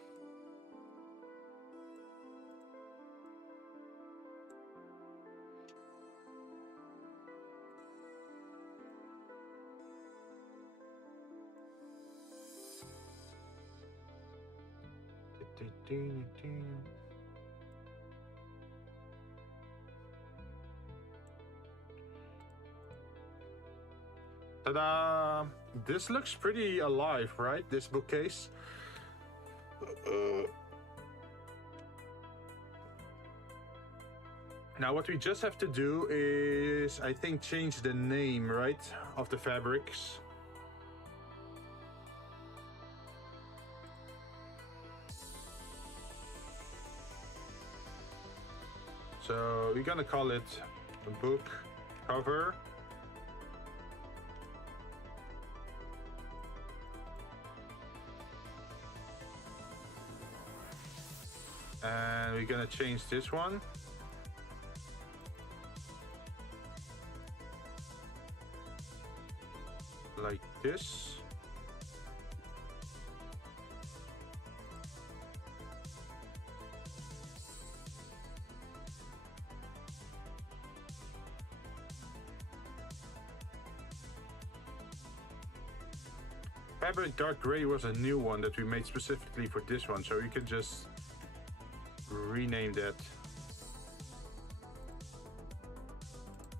Ta-da! This looks pretty alive, right? This bookcase. Now what we just have to do is, I think, change the name, right, of the fabrics. So we're gonna call it a book cover. And we're gonna change this one. Like this. Fabric dark gray was a new one that we made specifically for this one, so you can just rename that.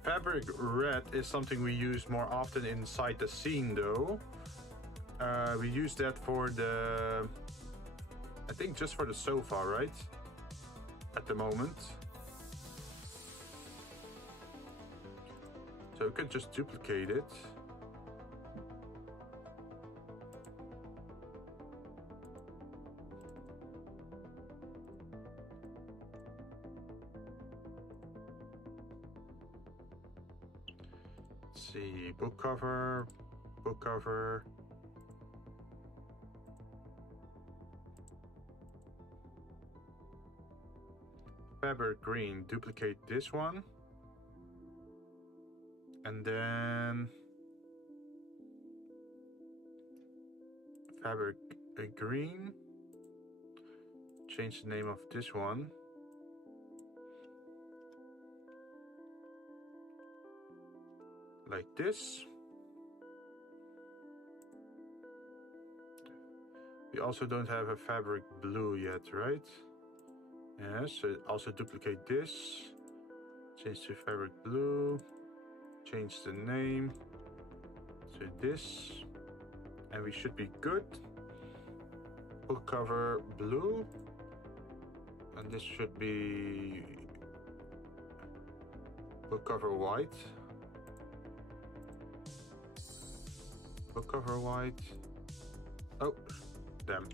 Fabric red is something we use more often inside the scene though. We use that for the, I think just for the sofa, right? At the moment. So we could just duplicate it. See, book cover, book cover. Fabric green, duplicate this one. And then fabric green. Change the name of this one. Like this. We also don't have a fabric blue yet, right? Yes, so also duplicate this. Change to fabric blue. Change the name to this. And we should be good. Book cover blue. And this should be book cover white. Book cover white. Oh, damn.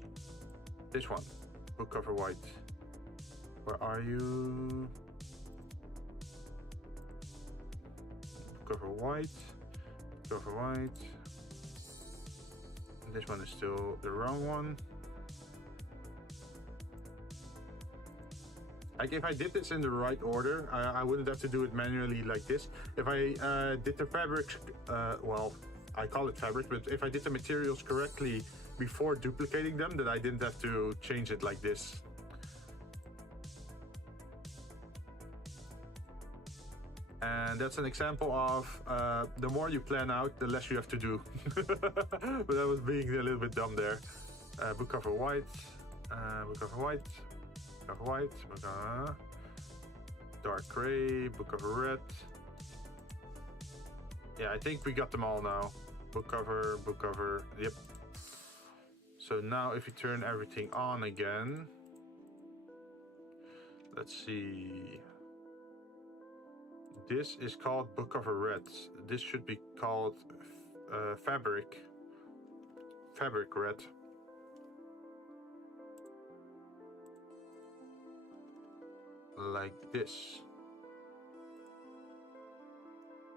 This one. Book cover white. Where are you? Book cover white. Book cover white. And this one is still the wrong one. Like if I did this in the right order, I wouldn't have to do it manually like this. If I did the fabrics, well, I call it fabric, but if I did the materials correctly before duplicating them, then I didn't have to change it like this. And that's an example of the more you plan out, the less you have to do. But I was being a little bit dumb there. Book cover white, book cover white. Book cover white, dark gray, book cover red. Yeah, I think we got them all now. Book cover, yep. So now if you turn everything on again, let's see. This is called book cover red. This should be called fabric red. Like this.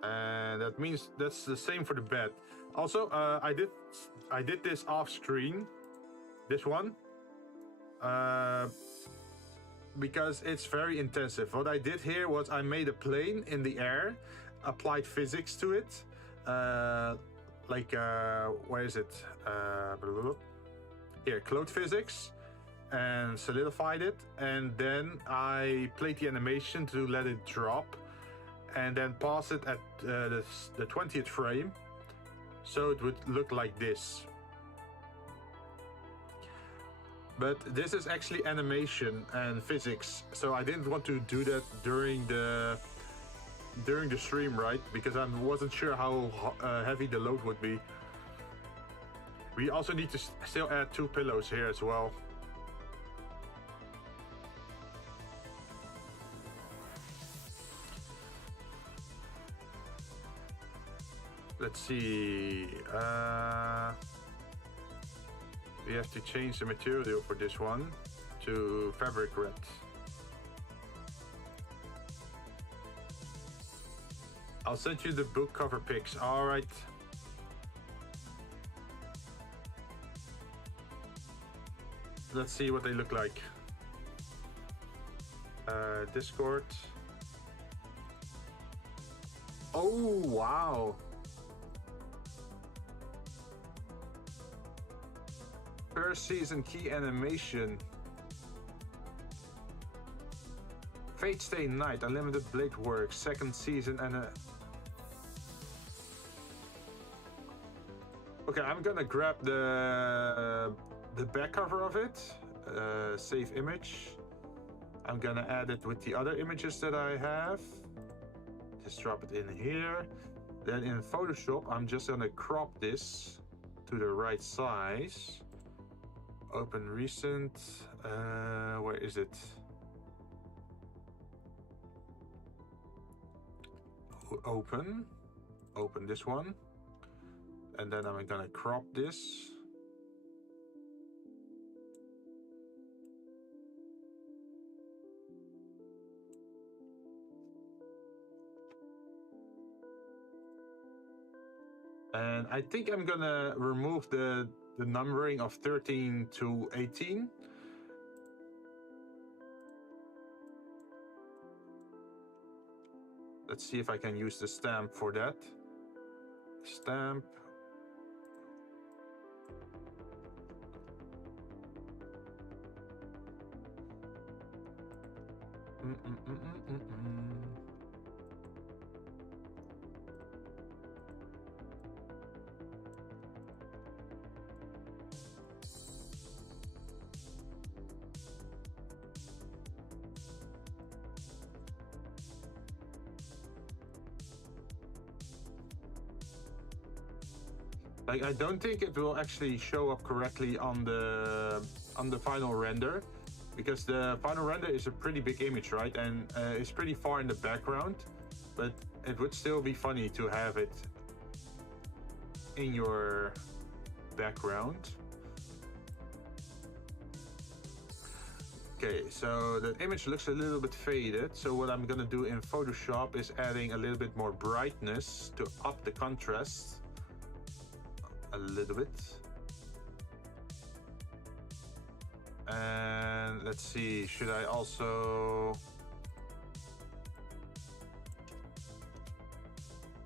And that means that's the same for the bed. Also, I did this off screen, this one, because it's very intensive. What I did here was I made a plane in the air, applied physics to it, where is it? Here, cloud physics, and solidified it, and then I played the animation to let it drop, and then pause it at the 20th frame, so it would look like this. But this is actually animation and physics, so I didn't want to do that during the stream, right? Because I wasn't sure how heavy the load would be. We also need to still add 2 pillows here as well. Let's see. We have to change the material for this one to fabric red. I'll send you the book cover pics. All right. Let's see what they look like. Discord. Oh, wow. First season key animation. Fate Stay Night, Unlimited Blade Work, second season and a... Okay, I'm gonna grab the back cover of it, save image. I'm gonna add it with the other images that I have. Just drop it in here. Then in Photoshop, I'm just gonna crop this to the right size. Open recent, where is it? Open this one. And then I'm gonna crop this. And I think I'm gonna remove the numbering of 13 to 18. Let's see if I can use the stamp for that. Stamp. Like, I don't think it will actually show up correctly on the final render, because the final render is a pretty big image, right? And it's pretty far in the background, but it would still be funny to have it in your background. Okay, so the image looks a little bit faded. So what I'm gonna do in Photoshop is adding a little bit more brightness to up the contrast a little bit. And let's see, should I also...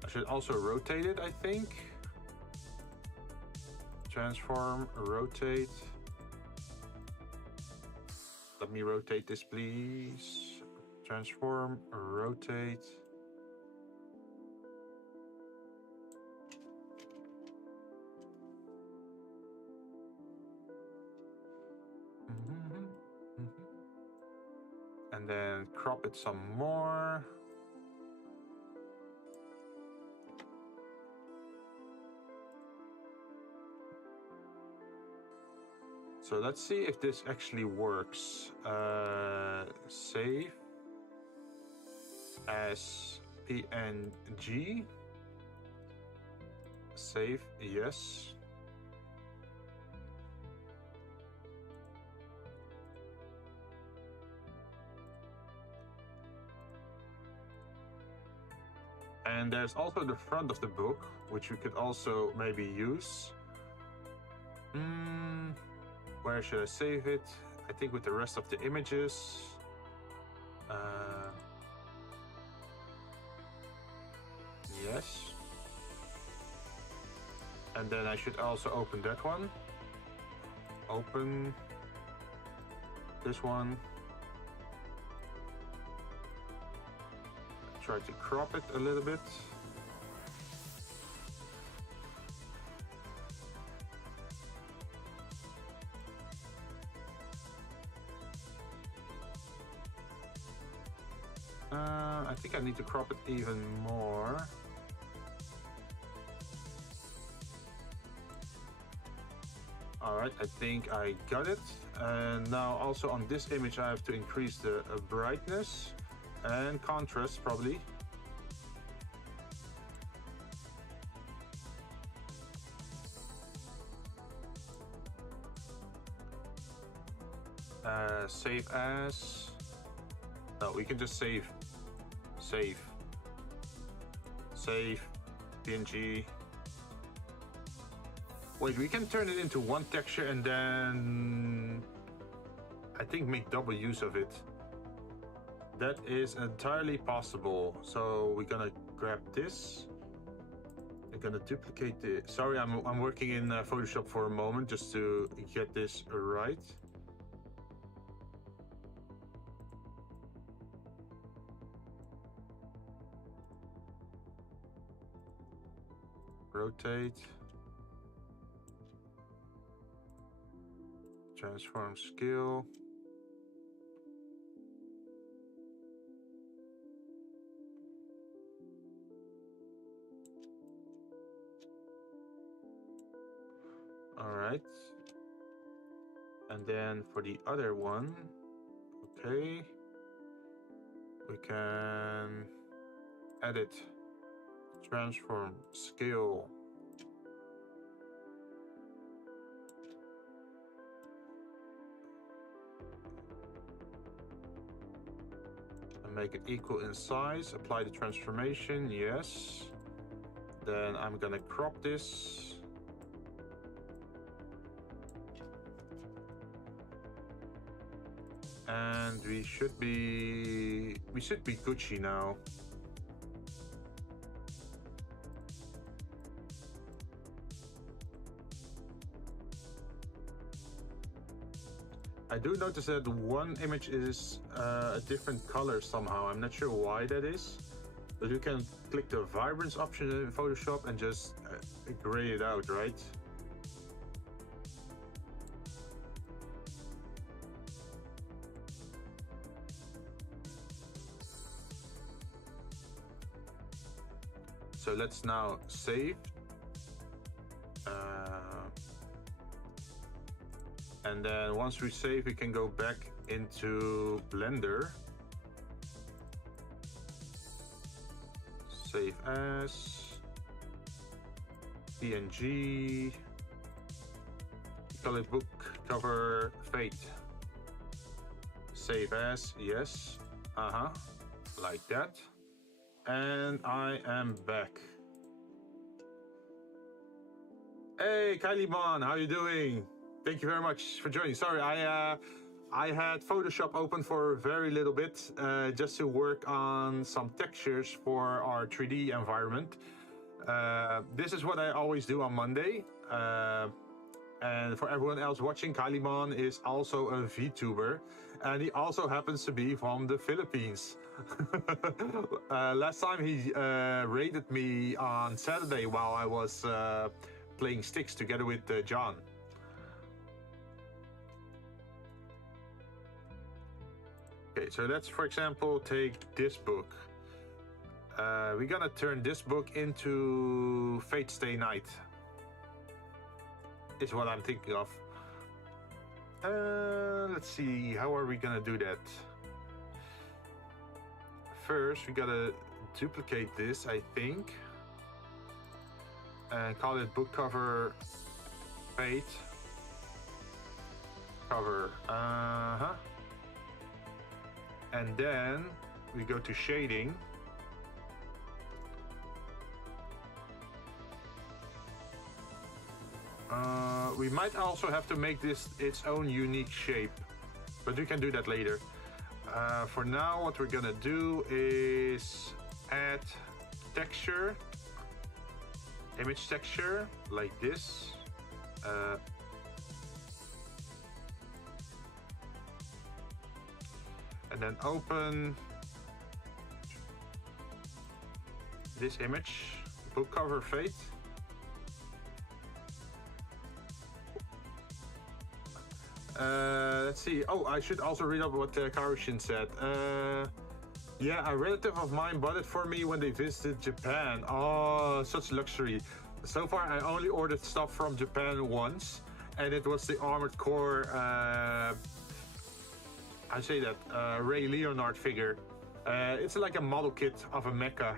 I should also rotate it, I think. Transform, rotate. Let me rotate this, please. Transform, rotate. And then crop it some more. So let's see if this actually works. Save as PNG. Save, yes. And there's also the front of the book, which we could also maybe use. Where should I save it? I think with the rest of the images. Yes. And then I should also open that one. Open this one. Try to crop it a little bit. I think I need to crop it even more. Alright, I think I got it. And now also on this image I have to increase the brightness and contrast probably. Save as... No, we can just save. Save. Save. PNG. Wait, we can turn it into one texture and then... I think make double use of it. That is entirely possible. So we're gonna grab this. We're gonna duplicate the... Sorry, I'm working in Photoshop for a moment just to get this right. Rotate. Transform scale. All right. And then for the other one, okay, we can edit, transform scale. And make it equal in size, apply the transformation, yes. Then I'm gonna crop this. And we should be Gucci now. I do notice that one image is a different color somehow. I'm not sure why that is, but you can click the vibrance option in Photoshop and just gray it out, right? So let's now save. And then once we save, we can go back into Blender. Save as PNG. Call it book cover fate. Save as, yes. Like that. And I am back. Hey, Kylieman, how you doing? Thank you very much for joining. Sorry, I had Photoshop open for a very little bit just to work on some textures for our 3D environment. This is what I always do on Monday. And for everyone else watching, Kylieman is also a VTuber, and he also happens to be from the Philippines. Last time he raided me on Saturday while I was playing sticks together with John. Okay, so let's, for example, take this book. We're gonna turn this book into Fate Stay Night. Is what I'm thinking of. Let's see, how are we gonna do that? First, we gotta duplicate this, I think, and call it book cover fate cover. And then we go to shading. We might also have to make this its own unique shape, but we can do that later. For now, what we're gonna do is add texture, image texture, like this. And then open this image, book cover fate. Let's see. Oh, I should also read up what Karushin said. Yeah, a relative of mine bought it for me when they visited Japan. Oh, such luxury. So far, I only ordered stuff from Japan once, and it was the Armored Core, I say that, Ray Leonard figure. It's like a model kit of a mecha.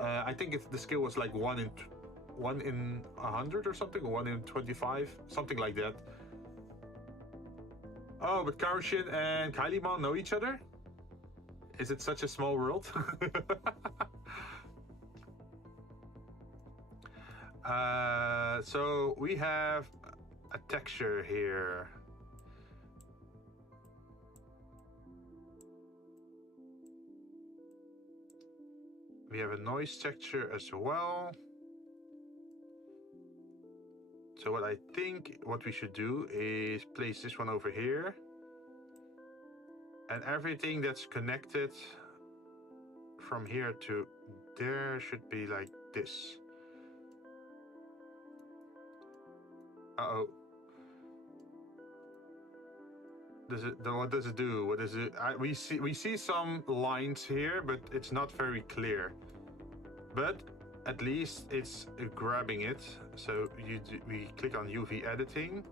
I think the skill was like 1 in 100 or something, or 1 in 25, something like that. Oh, but Karushin and Kylieman know each other? Is it such a small world? So we have a texture here. We have a noise texture as well. So what I think what we should do is place this one over here. And everything that's connected from here to there should be like this. Uh-oh. What does it do? What is it? We see some lines here, but it's not very clear. But at least it's grabbing it. So we click on UV editing.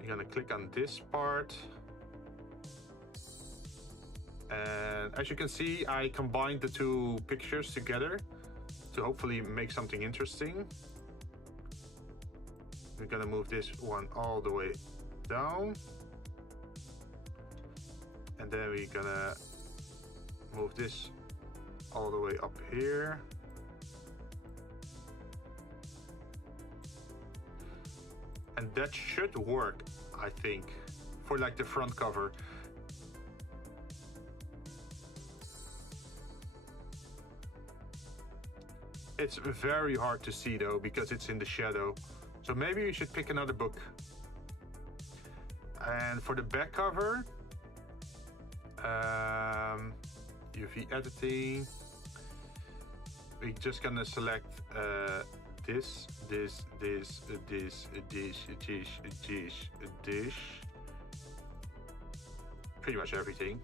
You're gonna click on this part. And as you can see, I combined the two pictures together to hopefully make something interesting. We're gonna move this one all the way down. And then we're gonna move this all the way up here. And that should work, I think, for like the front cover. It's very hard to see though, because it's in the shadow. So maybe we should pick another book. And for the back cover, UV editing, we're just gonna select this, pretty much everything.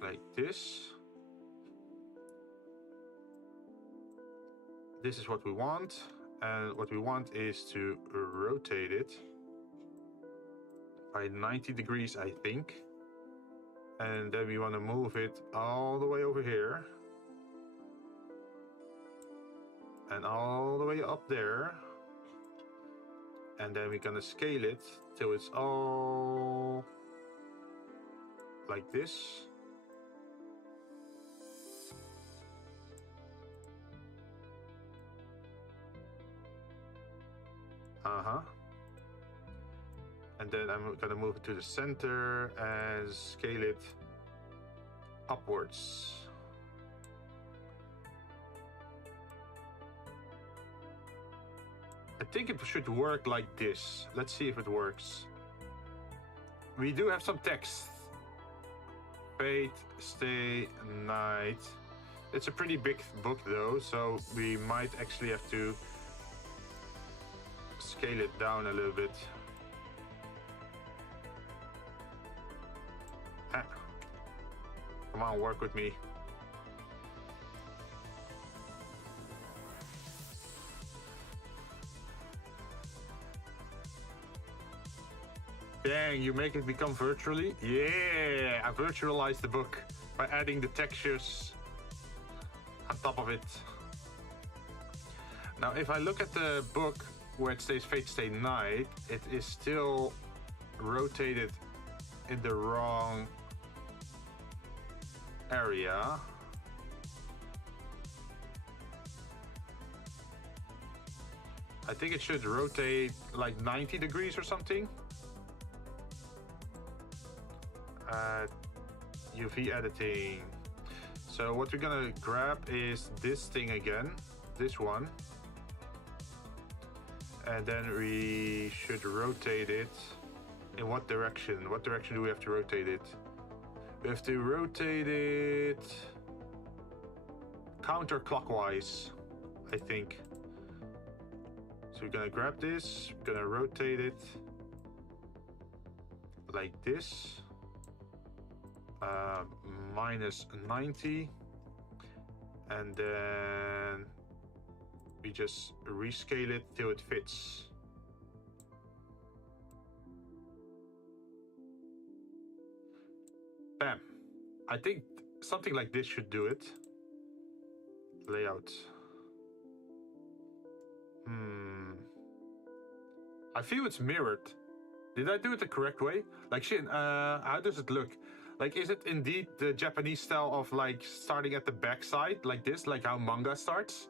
Like this. This is what we want. And what we want is to rotate it by 90 degrees, I think. And then we want to move it all the way over here. And all the way up there. And then we're gonna scale it till it's all like this. And then I'm gonna move it to the center and scale it upwards. I think it should work like this. Let's see if it works. We do have some text. Fate, stay, night. It's a pretty big book though, so we might actually have to scale it down a little bit. Come on, work with me. Dang, you make it become virtually? Yeah, I virtualized the book by adding the textures on top of it. Now, if I look at the book where it says Fate Stay Night, it is still rotated in the wrong area. I think it should rotate like 90 degrees or something. UV editing. So what we're gonna grab is this thing again, this one. And then we should rotate it. In what direction? What direction do we have to rotate it? We have to rotate it counterclockwise, I think. So we're gonna grab this, gonna rotate it like this. Minus 90. And then we just rescale it till it fits. Bam. I think something like this should do it. Layout. I feel it's mirrored. Did I do it the correct way? Like, Jinn, how does it look? Like, is it indeed the Japanese style of like starting at the back side like this, like how manga starts?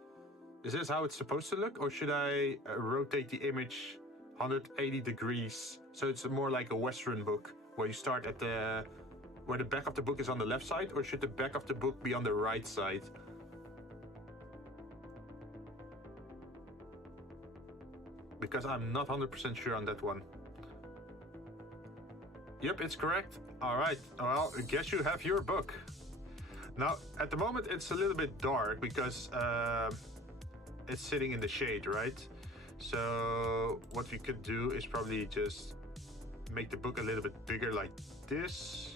Is this how it's supposed to look? Or should I rotate the image 180 degrees so it's more like a Western book where you start at the where the back of the book is on the left side, or should the back of the book be on the right side? Because I'm not 100% sure on that one. Yep, it's correct. All right, well, I guess you have your book. Now, at the moment, it's a little bit dark because it's sitting in the shade, right? So what we could do is probably just make the book a little bit bigger like this.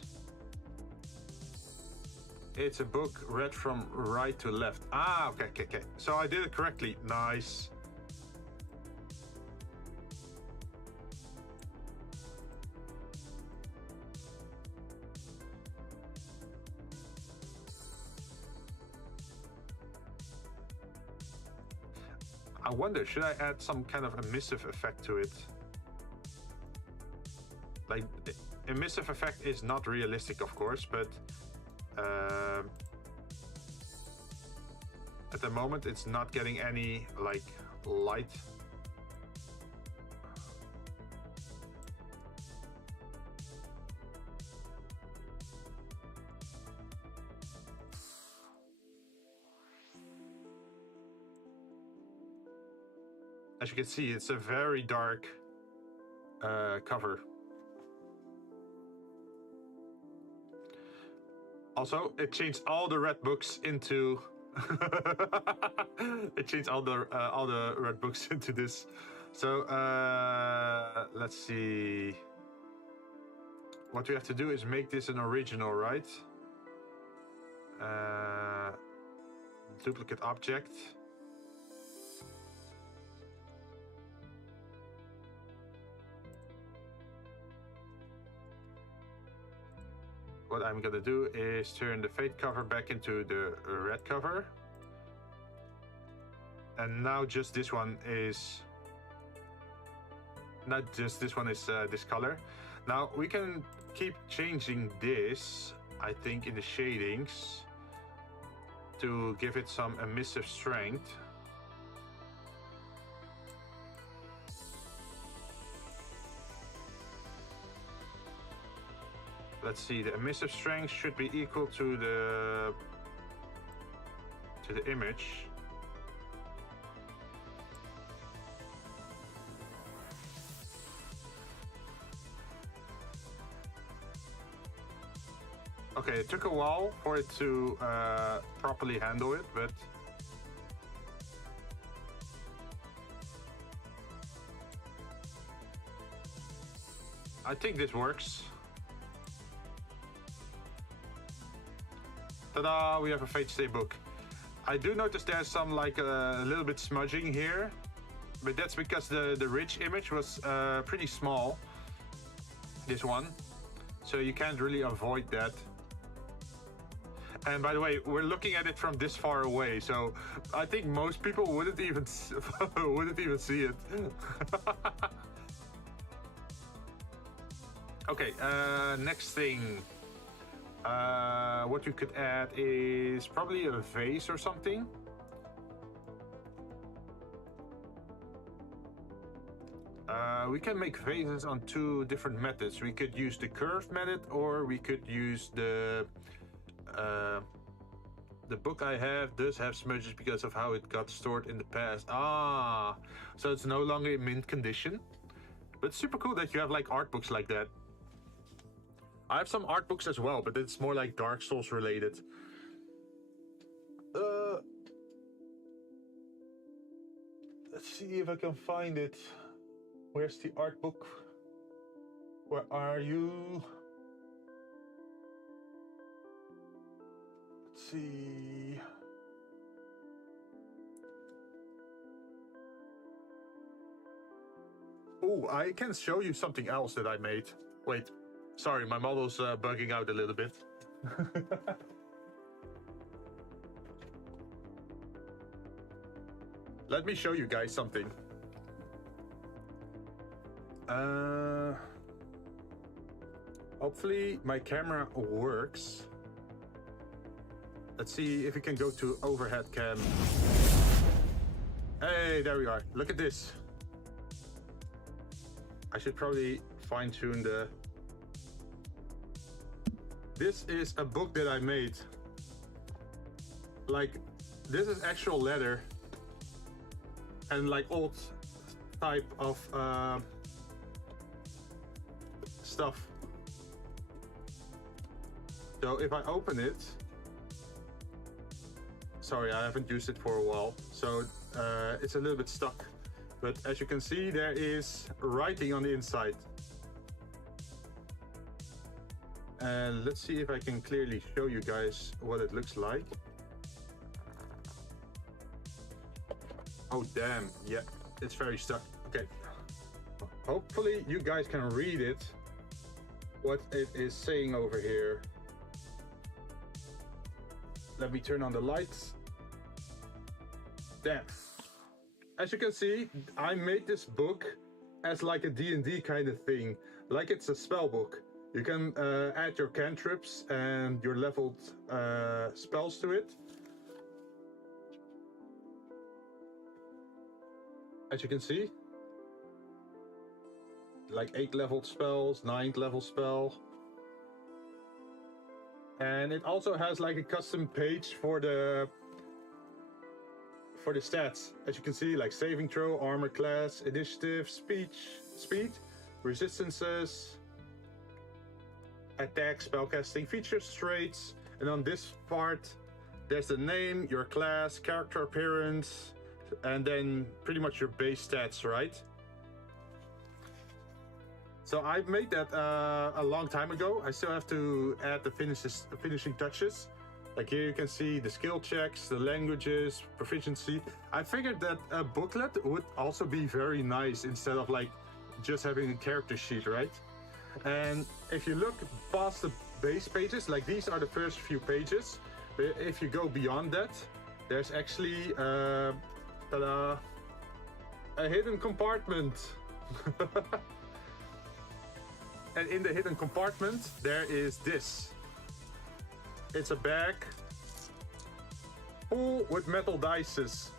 It's a book read from right to left. Ah, okay. So I did it correctly. Nice. I wonder, should I add some kind of emissive effect to it? Like, emissive effect is not realistic, of course, but at the moment it's not getting any, like, light. As you can see, it's a very dark cover. Also, it changed all the red books into it changed all the red books into this. So let's see. What we have to do is make this an original, right? Duplicate object. what I'm gonna do is turn the fade cover back into the red cover. And now just this one is... Not just this one is this color. Now we can keep changing this, I think, in the shadings to give it some emissive strength. Let's see, the emissive strength should be equal to the image. Okay, it took a while for it to properly handle it, but I think this works. Ta-da! We have a Fate Stay book. I do notice there's some like a little bit smudging here, but that's because the rich image was pretty small. This one, so you can't really avoid that. And by the way, we're looking at it from this far away, so I think most people wouldn't even see it. Okay, next thing. What you could add is probably a vase or something. We can make vases on two different methods. We could use the curved method, or we could use the book I have does have smudges because of how it got stored in the past. Ah, so it's no longer in mint condition. But it's super cool that you have like art books like that. I have some art books as well, but it's more like Dark Souls related. Let's see if I can find it. Where's the art book? Where are you? Let's see. Oh, I can show you something else that I made. Wait. Sorry, my model's bugging out a little bit. Let me show you guys something. Hopefully my camera works. Let's see if we can go to overhead cam. Hey, there we are. Look at this. I should probably fine-tune the... This is a book that I made. Like, this is actual leather and like old type of stuff. So if I open it, sorry, I haven't used it for a while, so it's a little bit stuck. But as you can see, there is writing on the inside. And let's see if I can clearly show you guys what it looks like. Oh damn, yeah, it's very stuck. Okay, hopefully you guys can read it, what it is saying over here. Let me turn on the lights. Damn. As you can see, I made this book as like a D&D kind of thing, like it's a spell book. You can add your cantrips and your leveled spells to it. As you can see, like 8 leveled spells, 9th level spell. And it also has like a custom page for the stats. As you can see, like saving throw, armor class, initiative, speed, resistances, attack, spellcasting, features, traits, and on this part there's the name, your class, character appearance, and then pretty much your base stats, right? So I made that a long time ago. I still have to add the finishing touches. Like here you can see the skill checks, the languages, proficiency. I figured that a booklet would also be very nice instead of like just having a character sheet, right? And if you look past base pages. Like these are the first few pages. But if you go beyond that, there's actually ta-da, a hidden compartment. And in the hidden compartment, there is this. It's a bag full with metal dices.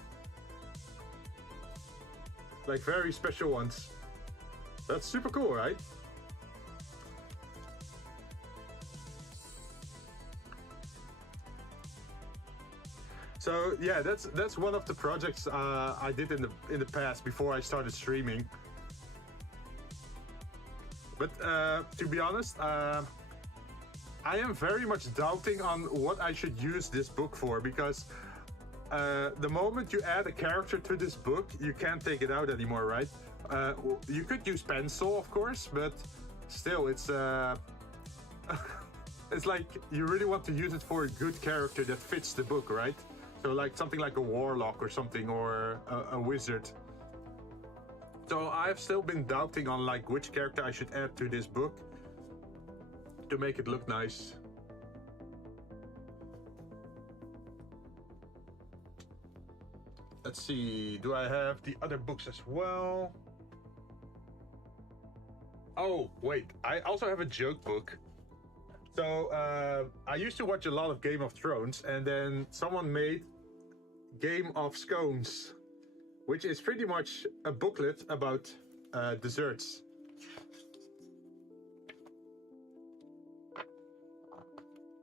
Like very special ones. That's super cool, right? So yeah, that's one of the projects I did in the past before I started streaming. But to be honest, I am very much doubting on what I should use this book for, because the moment you add a character to this book, you can't take it out anymore, right? You could use pencil, of course, but still, it's it's like you really want to use it for a good character that fits the book, right? So like something like a warlock or something, or a wizard. So I've still been doubting on like which character I should add to this book to make it look nice. Let's see, do I have the other books as well? Oh, wait, I also have a joke book. So I used to watch a lot of Game of Thrones, and then someone made Game of Scones, which is pretty much a booklet about desserts.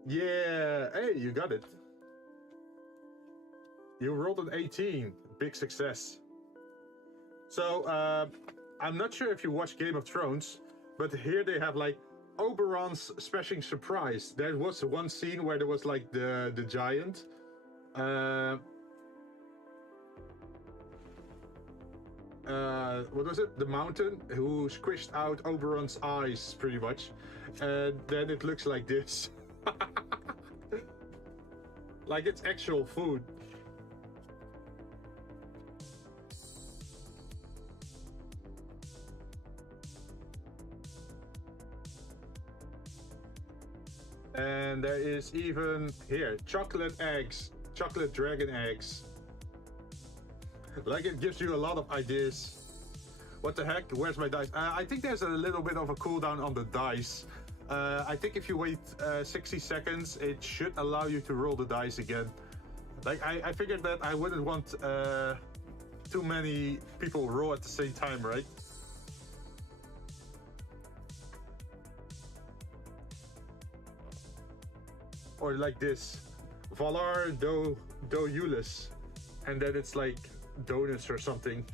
Yeah, hey, you got it. You rolled an 18, big success. So I'm not sure if you watch Game of Thrones, but here they have like Oberon's smashing surprise. There was one scene where there was like the giant. What was it? The mountain who squished out Oberon's eyes, pretty much. And then it looks like this. Like it's actual food. And there is even here chocolate eggs, chocolate dragon eggs. Like it gives you a lot of ideas. What the heck? Where's my dice? I think there's a little bit of a cooldown on the dice. I think if you wait 60 seconds, it should allow you to roll the dice again. Like I figured that I wouldn't want too many people roll at the same time, right? Or like this, Valar do utilise, and then it's like donuts or something.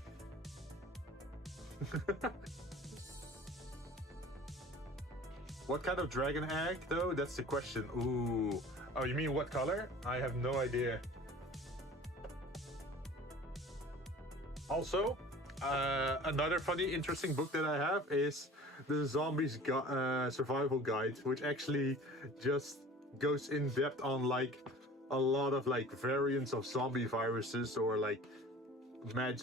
What kind of dragon egg though? That's the question. Ooh. Oh, you mean what color? I have no idea. Also, another funny, interesting book that I have is the Zombies Survival Guide, which actually just goes in depth on like a lot of like variants of zombie viruses, or like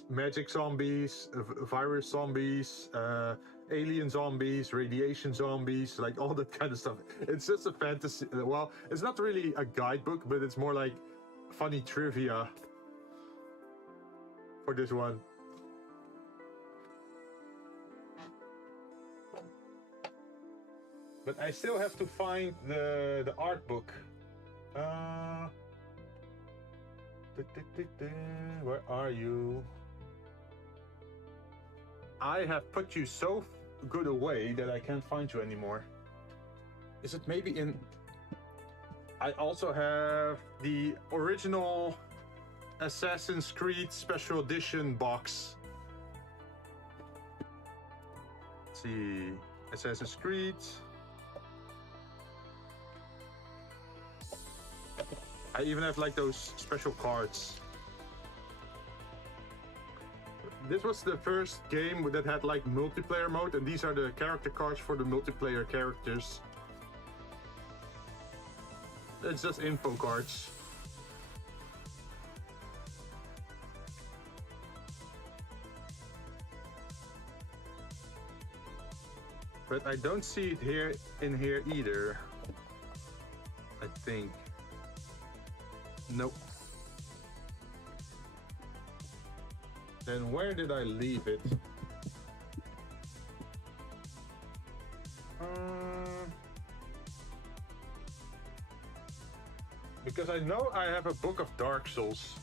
magic zombies, virus zombies, alien zombies, radiation zombies, like all that kind of stuff. It's just a fantasy. Well, it's not really a guidebook, but it's more like funny trivia for this one. But I still have to find the art book. Where are you? I have put you so good away that I can't find you anymore. Is it maybe in... I also have the original Assassin's Creed Special Edition box. Let's see... Assassin's Creed... I even have like those special cards. This was the first game that had like multiplayer mode, and these are the character cards for the multiplayer characters. It's just info cards. But I don't see it here in here either. think. Nope. Then where did I leave it? Because I know I have a book of Dark Souls.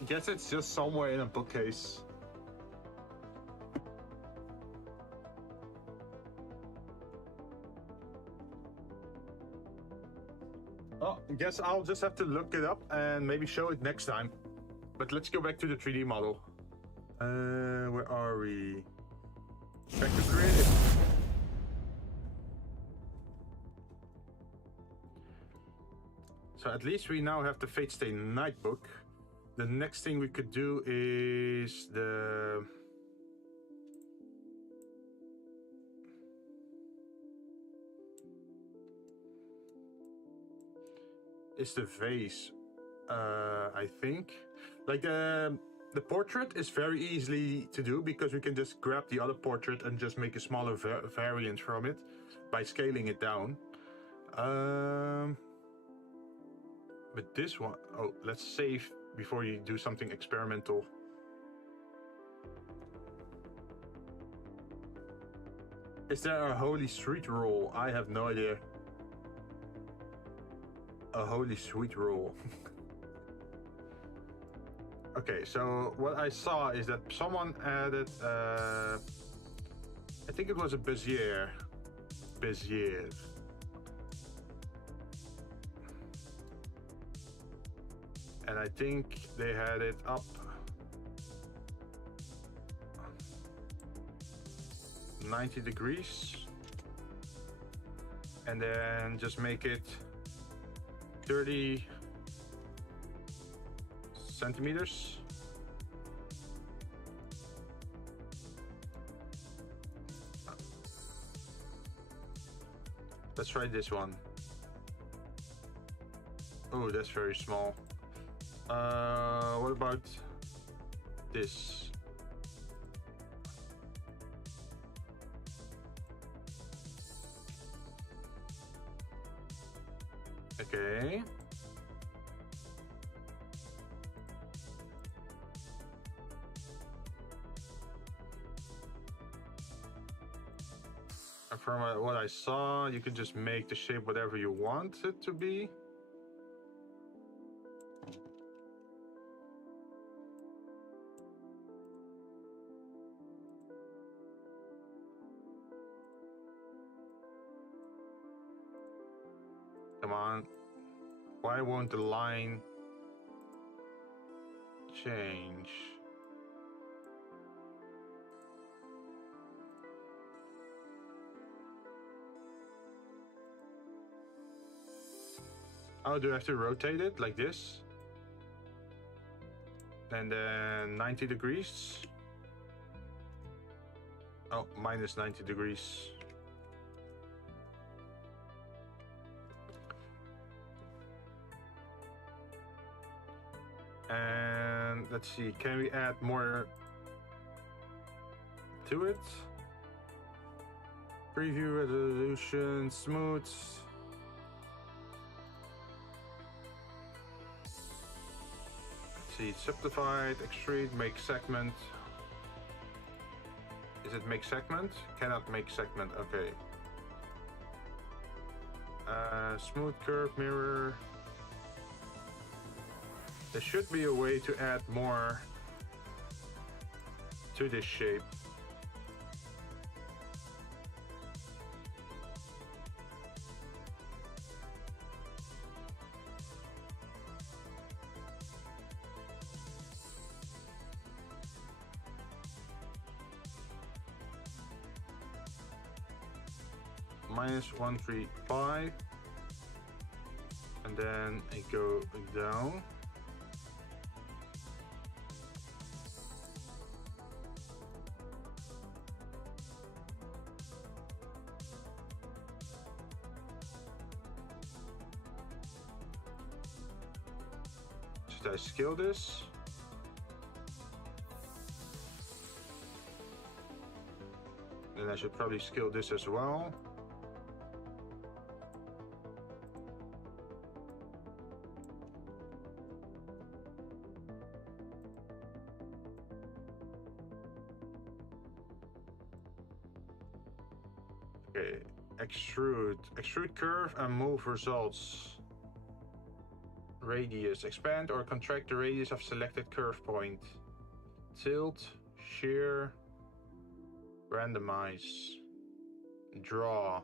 I guess it's just somewhere in a bookcase. Oh, I guess I'll just have to look it up and maybe show it next time. But let's go back to the 3D model. Where are we? Back to creative. So at least we now have the Fate Stay Night book. The next thing we could do is the... the vase, I think. Like the portrait is very easily to do because we can just grab the other portrait and just make a smaller variant from it by scaling it down. But this one, oh, let's save before you do something experimental. Is there a holy street roll? I have no idea. A holy sweet roll. Okay, so what I saw is that someone added, I think it was a Bezier. And I think they had it up 90 degrees. And then just make it 30 centimeters. Let's try this one. Oh, that's very small. What about this? Okay. And from what I saw, you can just make the shape whatever you want it to be. Come on. Why won't the line change? Oh, do I have to rotate it like this? And then 90 degrees. Oh, minus 90 degrees. And let's see, can we add more to it? Preview, resolution, smooth. Let's see, subdivide, extrude, make segment. Is it make segment? Cannot make segment, okay. Smooth curve mirror. There should be a way to add more to this shape. -135, and then I go down. Should I scale this? Then I should probably scale this as well. Okay, extrude curve and move results. Radius, expand or contract the radius of selected curve point. Tilt, shear, randomize, draw.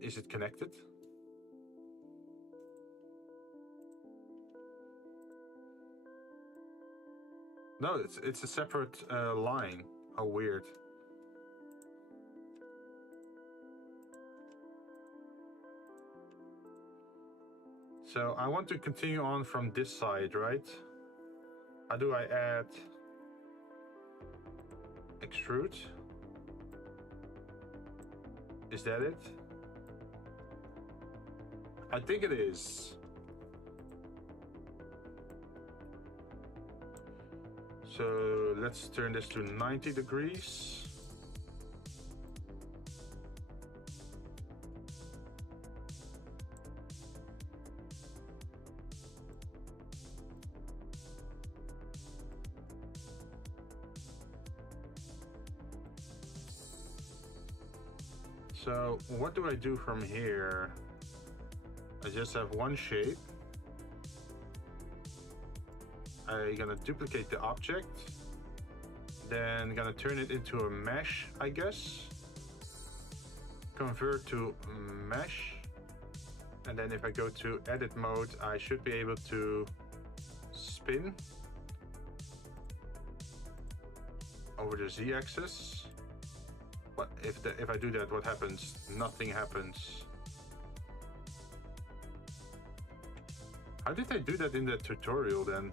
Is it connected? No, it's a separate line. How weird. So I want to continue on from this side, right? How do I add extrude? Is that it? I think it is. So let's turn this to 90 degrees. So what do I do from here? I just have one shape. I'm gonna duplicate the object, then gonna turn it into a mesh, I guess. Convert to mesh, and then if I go to edit mode, I should be able to spin over the z-axis. But if I do that, what happens? Nothing happens. How did I do that in the tutorial then?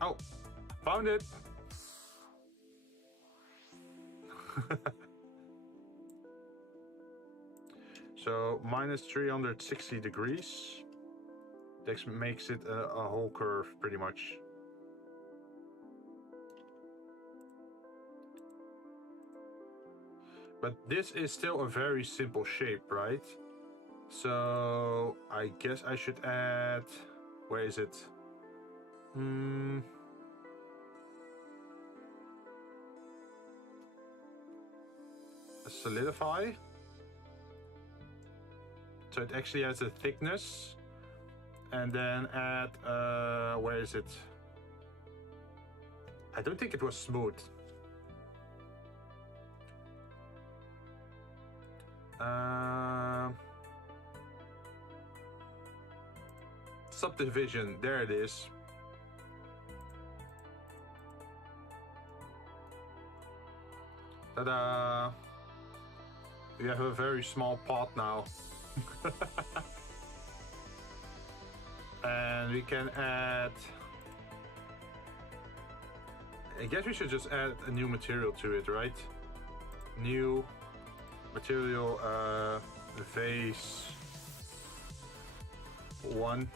Oh, found it. So minus 360 degrees. That makes it a whole curve pretty much. But this is still a very simple shape, right? So I guess I should add, where is it? Solidify. So it actually has a thickness. And then add, where is it? I don't think it was smooth. Subdivision, there it is. Ta-da! We have a very small pot now. And we can add... I guess we should just add a new material to it, right? New material, vase 1.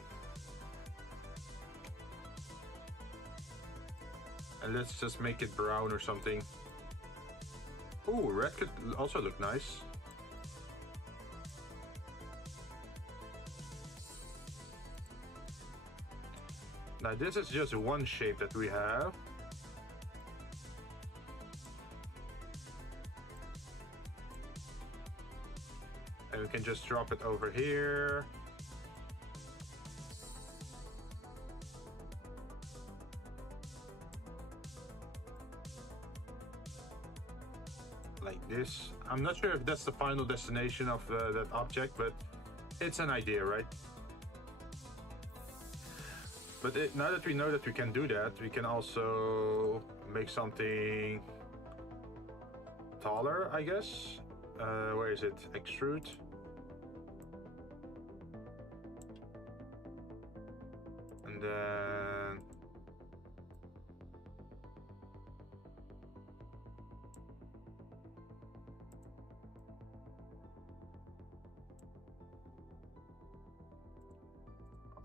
And let's just make it brown or something. Ooh, red could also look nice. Now this is just one shape that we have. And we can just drop it over here. Like this. I'm not sure if that's the final destination of that object, but it's an idea, right? But now that we know that we can do that, we can also make something taller, I guess. Where is it? Extrude. And then...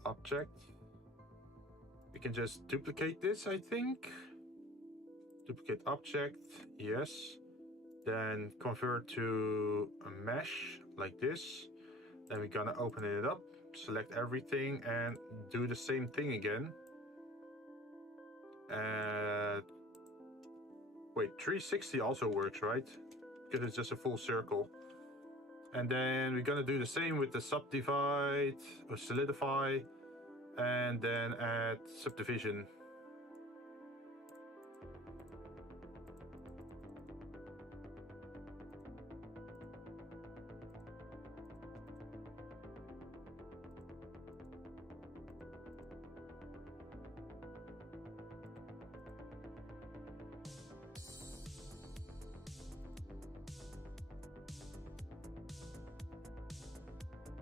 object. We can just duplicate this, I think. Duplicate object, yes. Then convert to a mesh like this. Then we're gonna open it up, select everything, and do the same thing again. Wait, 360 also works, right? Because it's just a full circle. And then we're gonna do the same with the subdivide or solidify, and then add subdivision.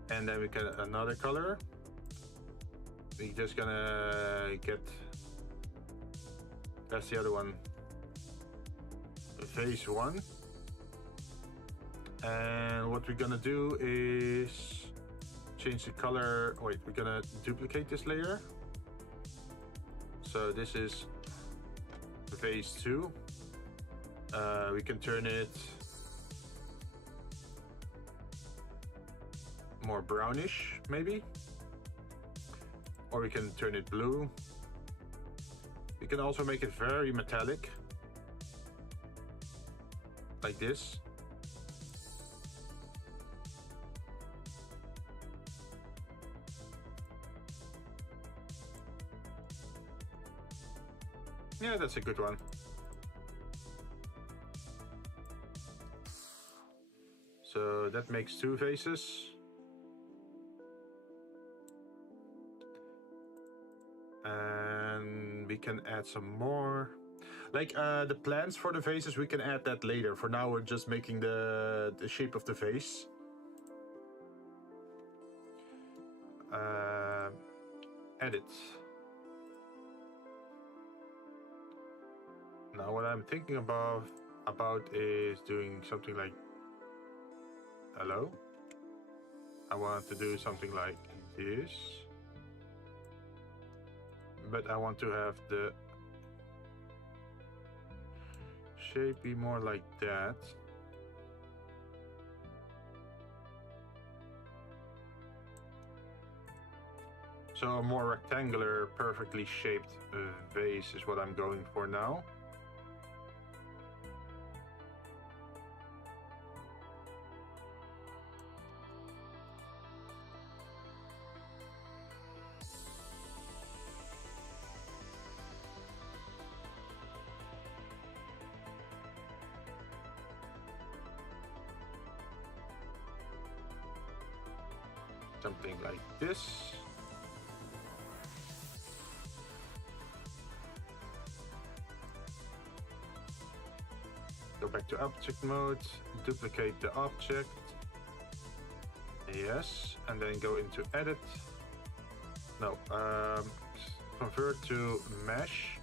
And then we get another color. We're just gonna get, that's the other one, phase 1. And what we're gonna do is change the color. Wait, we're gonna duplicate this layer. So this is phase 2. We can turn it more brownish, maybe. Or we can turn it blue. We can also make it very metallic, like this. Yeah, that's a good one. So that makes 2 faces. And we can add some more. Like the plans for the faces, we can add that later. For now, we're just making the shape of the face. Edit. Now what I'm thinking about is doing something like, hello? I want to do something like this. But I want to have the shape be more like that. So a more rectangular, perfectly shaped vase is what I'm going for now. Something like this. Go back to object mode, duplicate the object. Yes, and then go into edit. No, convert to mesh.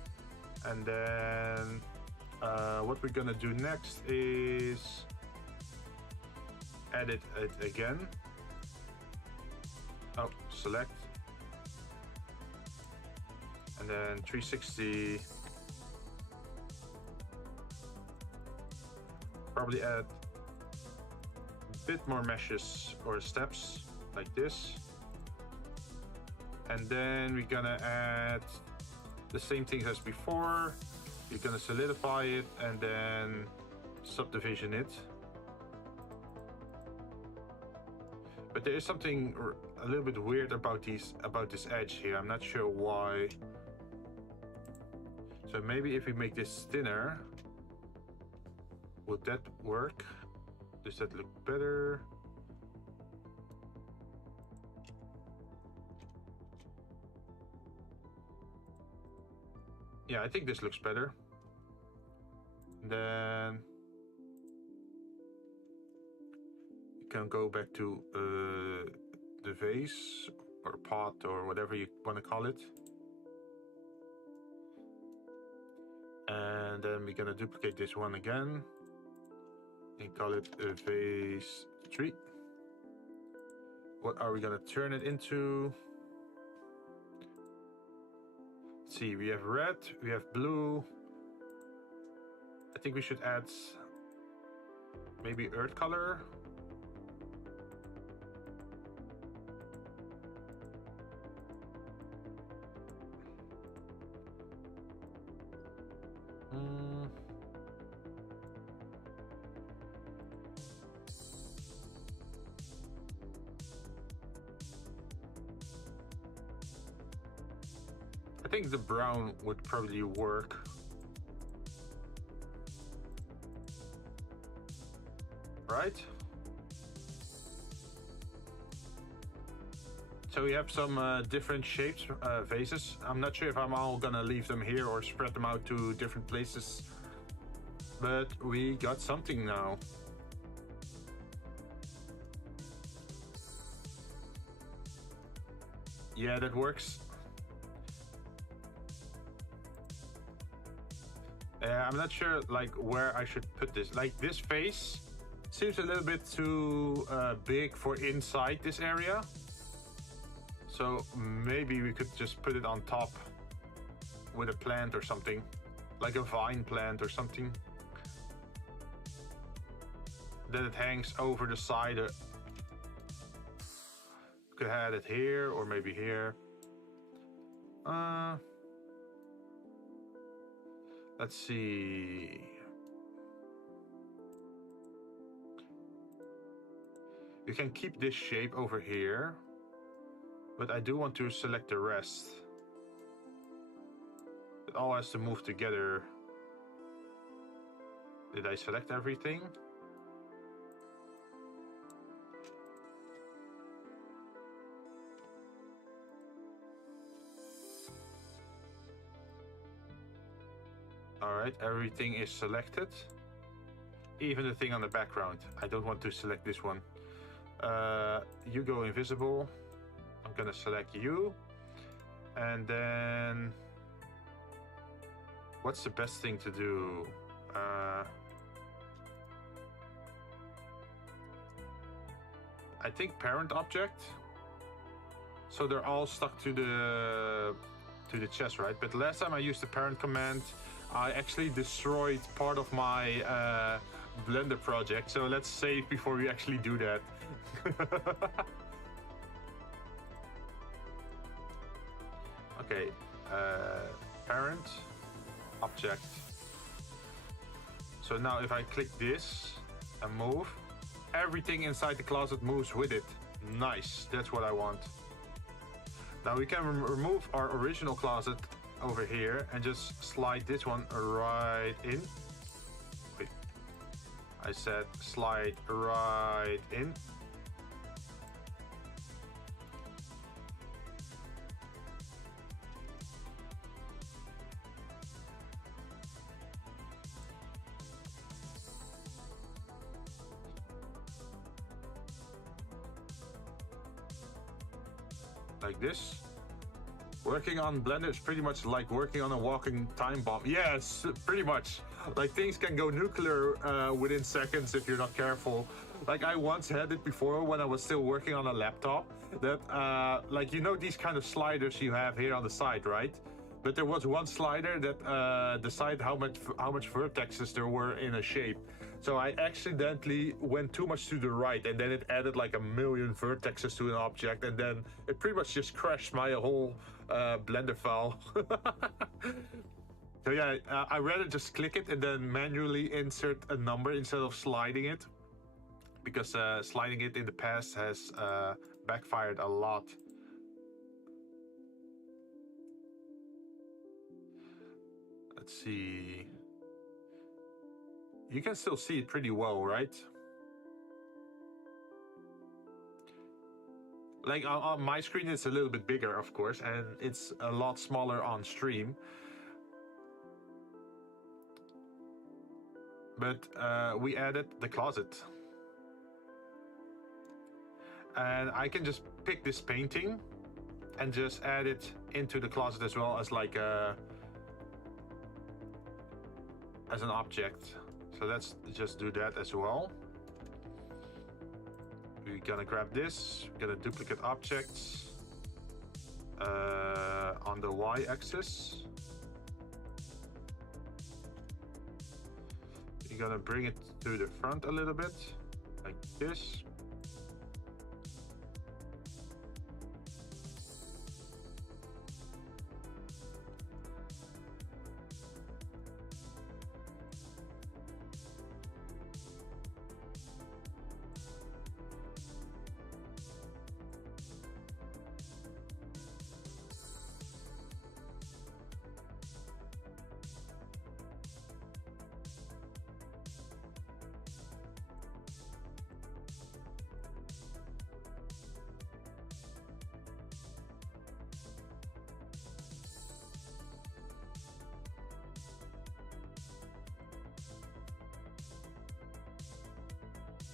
And then what we're gonna do next is edit it again. Oh, select. And then 360. Probably add a bit more meshes or steps like this. And then we're gonna add the same things as before. You're gonna solidify it and then subdivision it. But there is something a little bit weird about this edge here. I'm not sure why. So maybe if we make this thinner, would that work? Does that look better? Yeah, I think this looks better. Then you can go back to the vase or pot or whatever you want to call it. And then we're gonna duplicate this one again and call it a vase 3. What are we gonna turn it into? Let's see, we have red, we have blue. I think we should add maybe earth color. I think the brown would probably work. Right? So we have some different shapes, vases. I'm not sure if I'm all gonna leave them here or spread them out to different places. But we got something now. Yeah, that works. I'm not sure like where I should put this. Like this face seems a little bit too big for inside this area. So maybe we could just put it on top with a plant or something. Like a vine plant or something. Then it hangs over the side. Could add it here or maybe here. Let's see. You can keep this shape over here, but I do want to select the rest. It all has to move together. Did I select everything? Alright, everything is selected. Even the thing on the background. I don't want to select this one. You go invisible. I'm gonna select you. And then... what's the best thing to do? I think parent object. So they're all stuck to the chest, right? But last time I used the parent command, I actually destroyed part of my Blender project, so let's save before we actually do that. Okay, parent, object. So now if I click this and move, everything inside the closet moves with it. Nice, that's what I want. Now we can remove our original closet over here and just slide this one right in. Wait, I said slide right in. Like this. Working on Blender is pretty much like working on a walking time bomb. Yes, pretty much. Like things can go nuclear within seconds if you're not careful. Like I once had it before when I was still working on a laptop. That like you know these kind of sliders you have here on the side, right? But there was one slider that decided how much vertexes there were in a shape. So I accidentally went too much to the right, and then it added like 1,000,000 vertexes to an object, and then it pretty much just crashed my whole Blender file. So yeah, I rather just click it and then manually insert a number instead of sliding it, because sliding it in the past has backfired a lot. Let's see. You can still see it pretty well, right? Like on my screen it's a little bit bigger, of course, and it's a lot smaller on stream. But we added the closet. And I can just pick this painting and just add it into the closet as well as like as an object. So let's just do that as well. We're gonna grab this, we're gonna duplicate objects, on the y-axis. You're gonna bring it to the front a little bit, like this.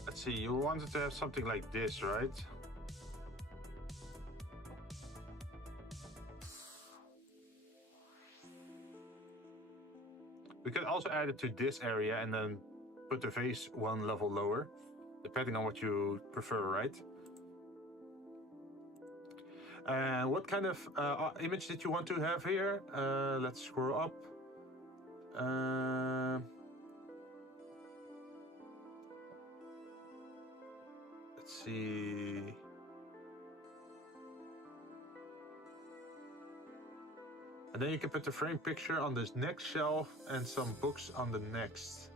Let's see, you wanted to have something like this, right? We can also add it to this area and then put the vase one level lower, depending on what you prefer, right? And what kind of image did you want to have here? Let's scroll up. Let's see. And then you can put the frame picture on this next shelf and some books on the next.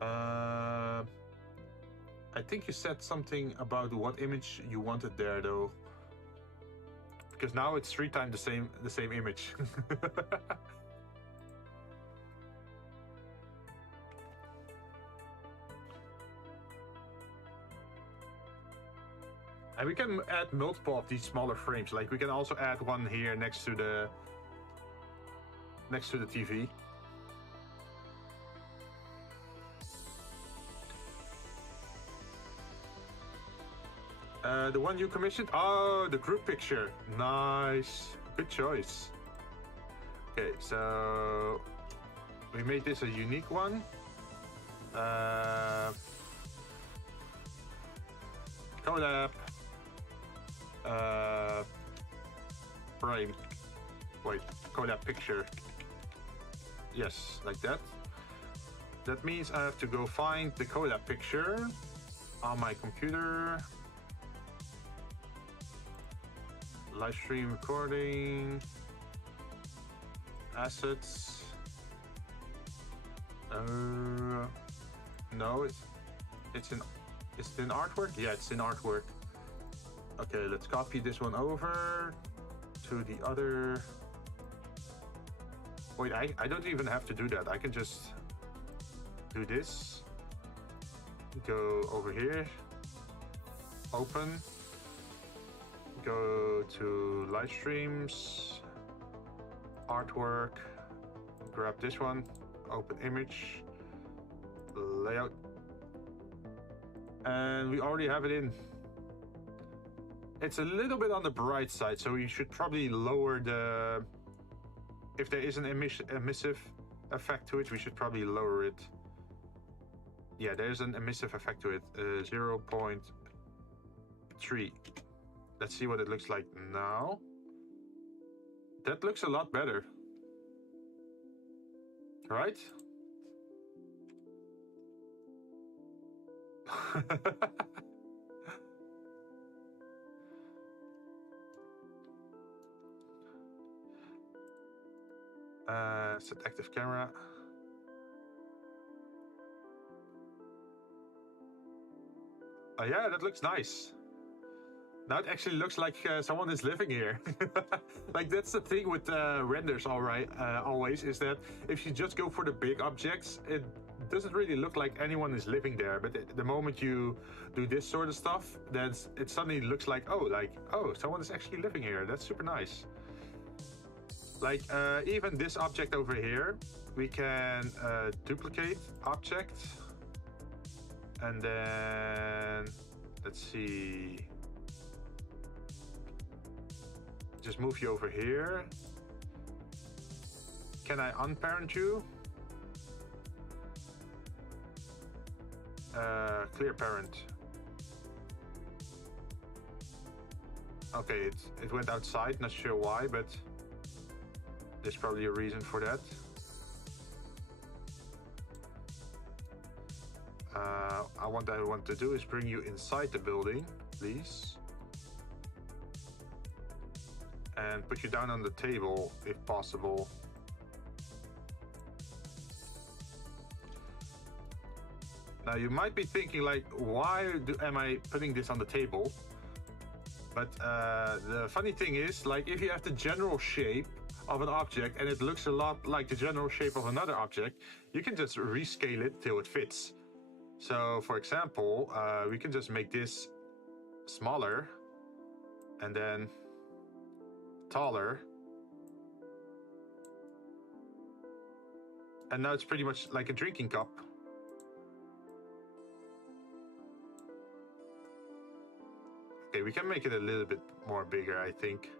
I think you said something about what image you wanted there, though, because now it's 3 times the same image. And we can add multiple of these smaller frames. Like we can also add one here next to the TV. The one you commissioned? Oh, the group picture. Nice. Good choice. Okay, so we made this a unique one. Collab. Frame. Wait, collab picture. Yes, like that. That means I have to go find the collab picture on my computer. Live stream recording. Assets. No, it's in artwork? Yeah, it's in artwork. Okay, let's copy this one over to the other. Wait, I don't even have to do that. I can just do this. Go over here. Open. Go to live streams. Artwork. Grab this one. Open image. Layout. And we already have it in. It's a little bit on the bright side, so we should probably lower the... If there is an emissive effect to it, we should probably lower it. Yeah, there's an emissive effect to it, 0.3. Let's see what it looks like now. That looks a lot better. Right? Set active camera. Oh yeah, that looks nice. Now it actually looks like someone is living here. Like that's the thing with renders, always, is that if you just go for the big objects, it doesn't really look like anyone is living there. But the moment you do this sort of stuff, then it suddenly looks like, oh, someone is actually living here. That's super nice. Like even this object over here, we can duplicate object, and then let's see, just move you over here. Can I unparent you? Clear parent. Okay, it went outside, not sure why, but there's probably a reason for that. What I want to do is bring you inside the building, please. And put you down on the table, if possible. Now you might be thinking like, why am I putting this on the table? But the funny thing is, like, if you have the general shape of an object and it looks a lot like the general shape of another object, you can just rescale it till it fits. So for example, we can just make this smaller and then taller. And now it's pretty much like a drinking cup. Okay, we can make it a little bit more bigger, I think.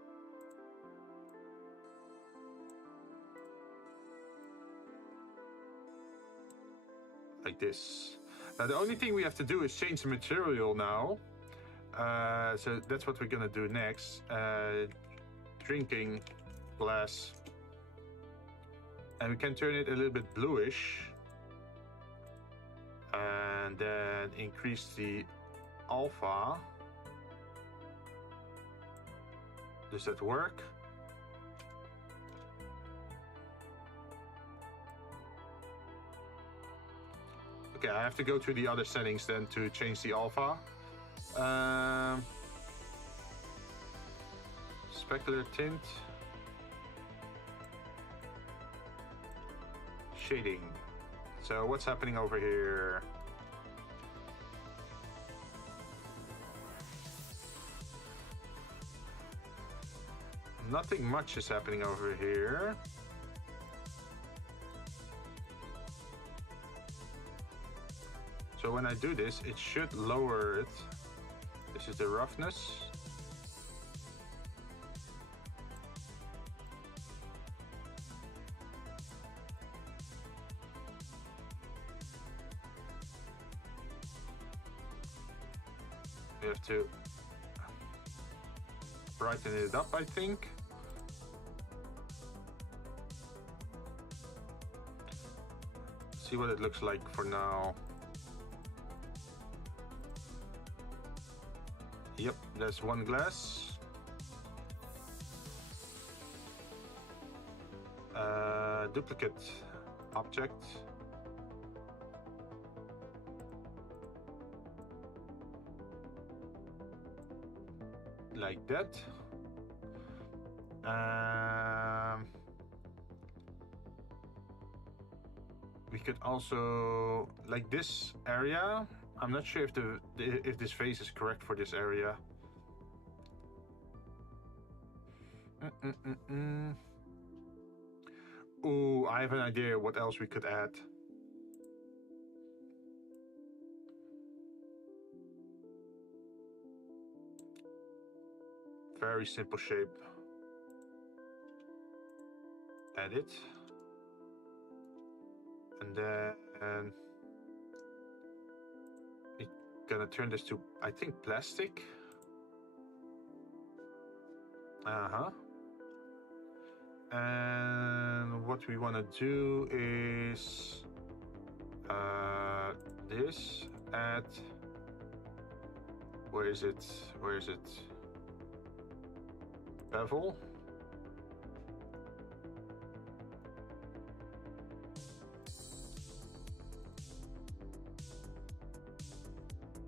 Like this. Now the only thing we have to do is change the material now. So that's what we're gonna do next. Drinking glass. And we can turn it a little bit bluish. And then increase the alpha. Does that work? Okay, I have to go to the other settings then to change the alpha. Specular tint. Shading. So what's happening over here? Nothing much is happening over here. So when I do this, it should lower it. This is the roughness. We have to brighten it up, I think. See what it looks like for now. Yep, that's one glass. Duplicate object. Like that. We could also, like this area, I'm not sure if this face is correct for this area. Ooh, I have an idea what else we could add. Very simple shape. Edit. And then we're gonna turn this to, I think, plastic. And what we want to do is this, add, where is it? Bevel.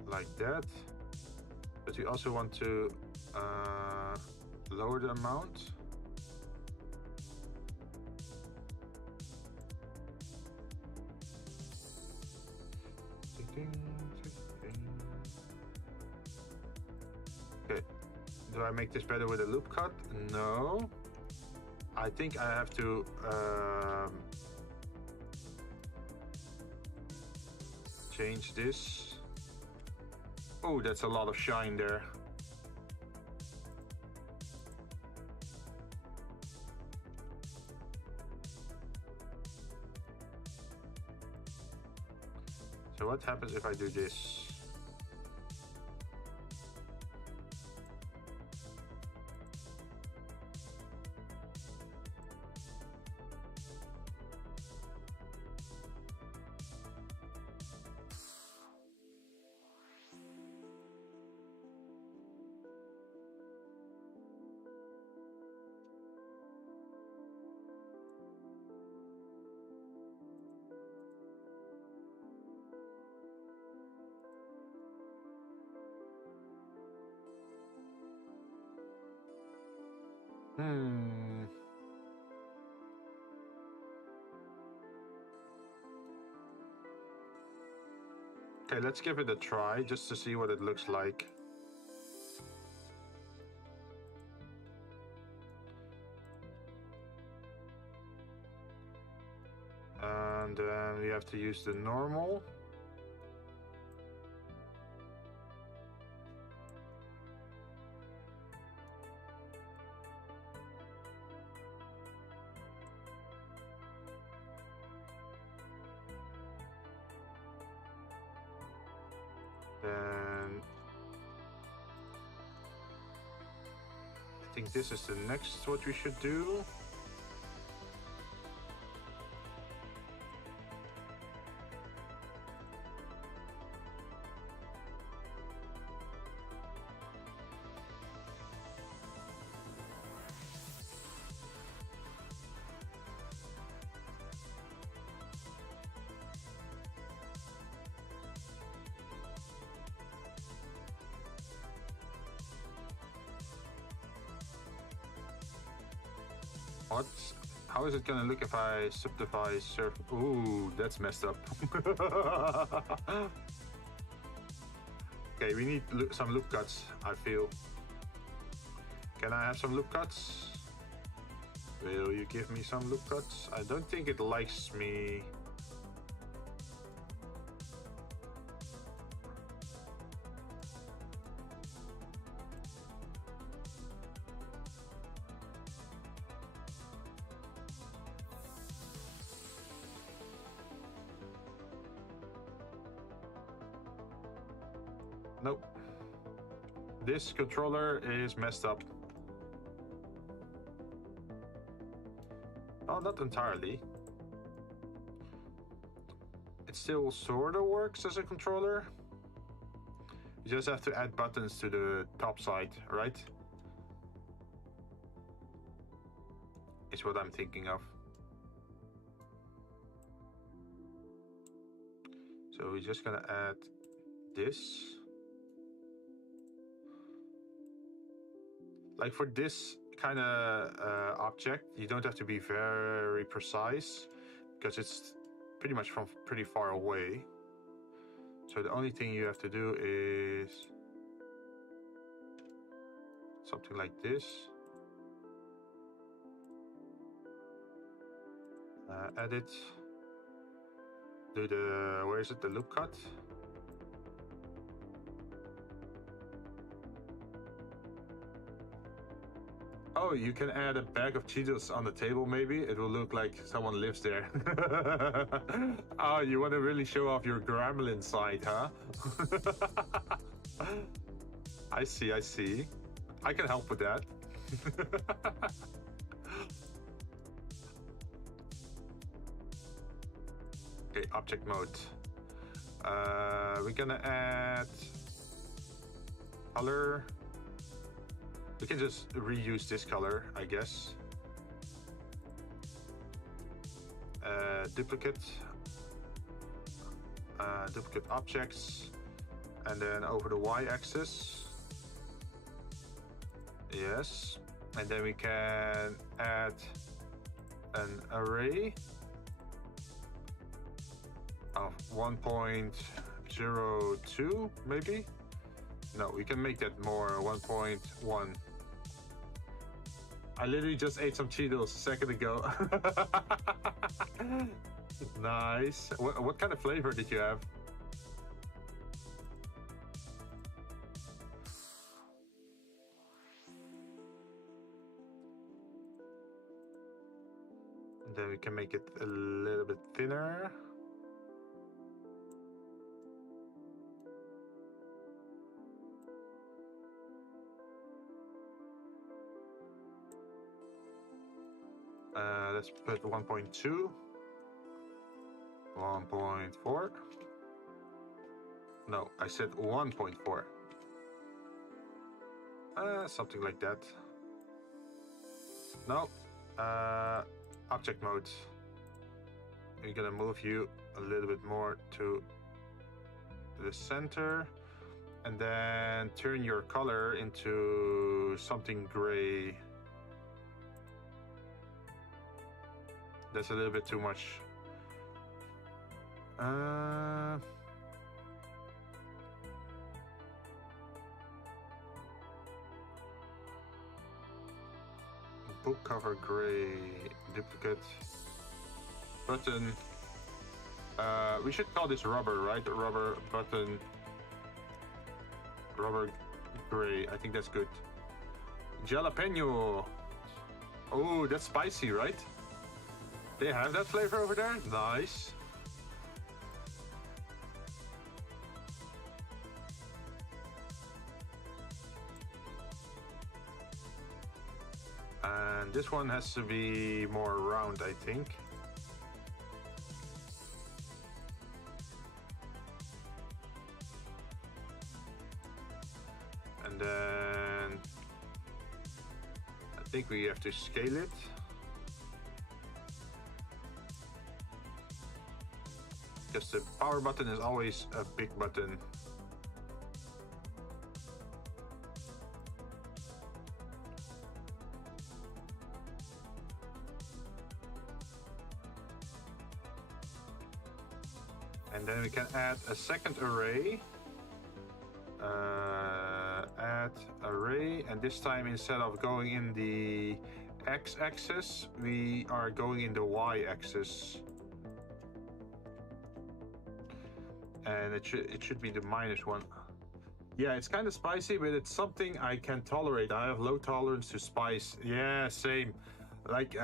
Like that. But we also want to lower the amount. Okay, do I make this better with a loop cut? No. I think I have to change this. Oh, that's a lot of shine there. So what happens if I do this? Hmm. Okay, let's give it a try just to see what it looks like. And then we have to use the normal. Then I think this is the next what we should do. What? How is it gonna look if I subdivide surf? Ooh, that's messed up. Okay, we need some loop cuts, I feel. Can I have some loop cuts? Will you give me some loop cuts? I don't think it likes me. Nope. This controller is messed up. Oh, not entirely. It still sort of works as a controller. You just have to add buttons to the top side, right? Is what I'm thinking of. So we're just gonna add this. Like for this kind of object, you don't have to be very precise because it's pretty much from pretty far away. So the only thing you have to do is something like this. Edit. Do the, where is it, the loop cut? Oh, you can add a bag of Cheetos on the table, maybe? It will look like someone lives there. Oh, you want to really show off your gremlin side, huh? I see, I see. I can help with that. Okay, object mode. We're gonna add color. We can just reuse this color, I guess. Duplicate. Duplicate objects. And then over the y-axis. Yes. And then we can add an array of 1.02, maybe? No, we can make that more, 1.1. I literally just ate some Cheetos a second ago. Nice. What kind of flavor did you have? And then we can make it a little bit thinner. Let's put 1.2, 1.4. No, I said 1.4. Something like that. No, object mode. We're gonna move you a little bit more to the center, and then turn your color into something gray. That's a little bit too much. Book cover gray, duplicate button. We should call this rubber, right? Rubber button, rubber gray. I think that's good. Jalapeno. Oh, that's spicy, right? They have that flavor over there? Nice. And this one has to be more round, I think. And then I think we have to scale it. Because the power button is always a big button. And then we can add a second array. Add array, and this time instead of going in the x-axis, we are going in the y-axis. And it should be the -1. Yeah, it's kind of spicy, but it's something I can tolerate. I have low tolerance to spice. Yeah, same. Like,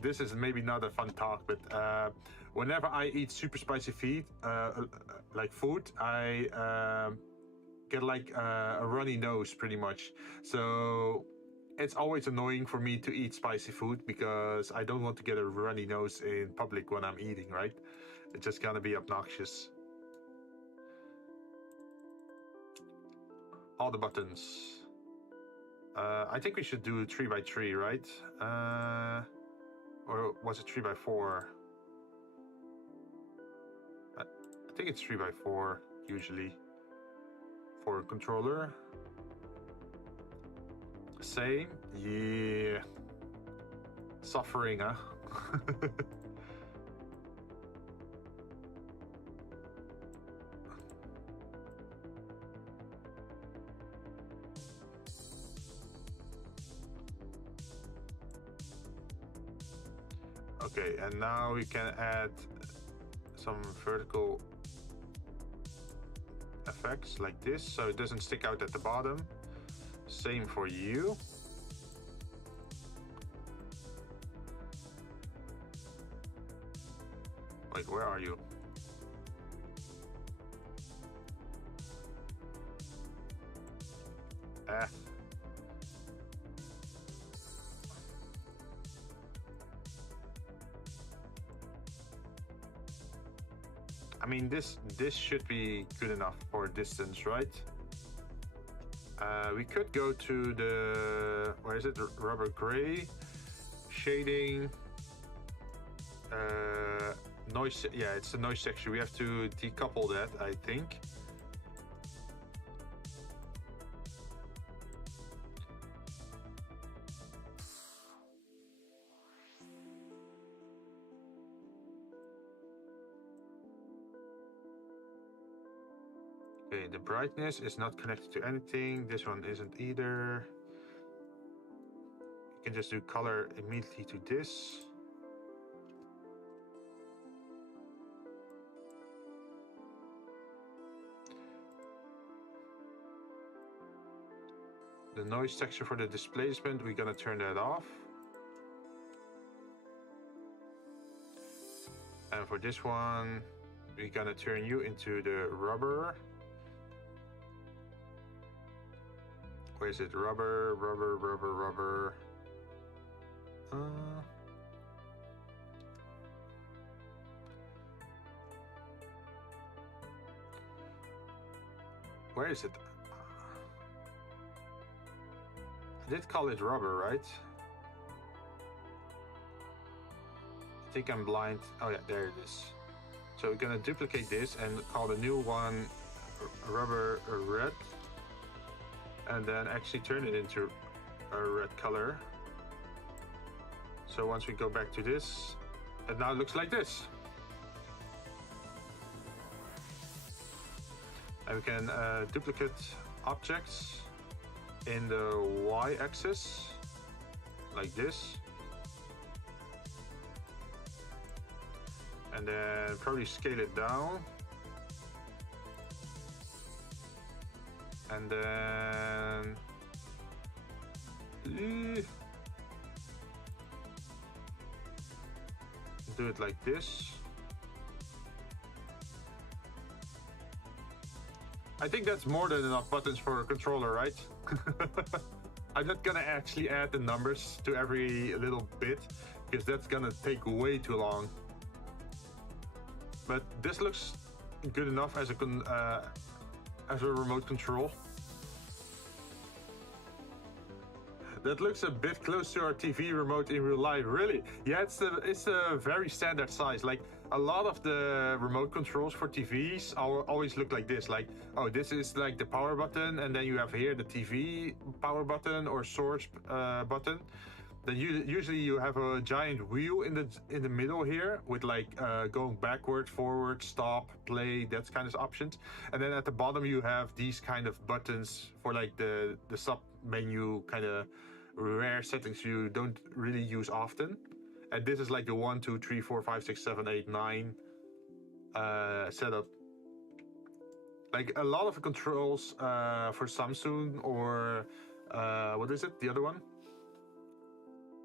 this is maybe not a fun talk, but whenever I eat super spicy food, I get like a runny nose pretty much. So it's always annoying for me to eat spicy food because I don't want to get a runny nose in public when I'm eating, right? It's just gonna be obnoxious. All the buttons. I think we should do 3x3, right? Or was it 3x4? I think it's 3x4 usually for a controller. Same, yeah. Suffering, huh? Okay, and now we can add some vertical effects like this, so it doesn't stick out at the bottom. Same for you. Wait, where are you? I mean, this should be good enough for distance, right? We could go to the, where is it? Rubber gray, shading, noise. Yeah, it's the noise texture. We have to decouple that, I think. Okay, the brightness is not connected to anything. This one isn't either. You can just do color immediately to this. The noise texture for the displacement, we're gonna turn that off. And for this one, we're gonna turn you into the rubber. Where is it? Rubber, rubber, rubber, rubber. Where is it? I did call it rubber, right? I think I'm blind. Oh yeah, there it is. So we're gonna duplicate this and call the new one rubber red. And then actually turn it into a red color. So once we go back to this, And now it looks like this. And we can duplicate objects in the y-axis, like this. And then probably scale it down. And then do it like this. I think that's more than enough buttons for a controller, right? I'm not gonna actually add the numbers to every little bit because that's gonna take way too long. But this looks good enough as a remote control. That looks a bit close to our TV remote in real life, really. Yeah, it's a very standard size. Like a lot of the remote controls for TVs always look like this. Like, oh, this is like the power button, and then you have here the TV power button or source button. Then usually you have a giant wheel in the middle here with like going backward, forward, stop, play, that kind of options. And then at the bottom you have these kind of buttons for like the sub menu kind of rare settings you don't really use often. And this is like the 1, 2, 3, 4, 5, 6, 7, 8, 9 setup. Like a lot of the controls for Samsung or what is it? The other one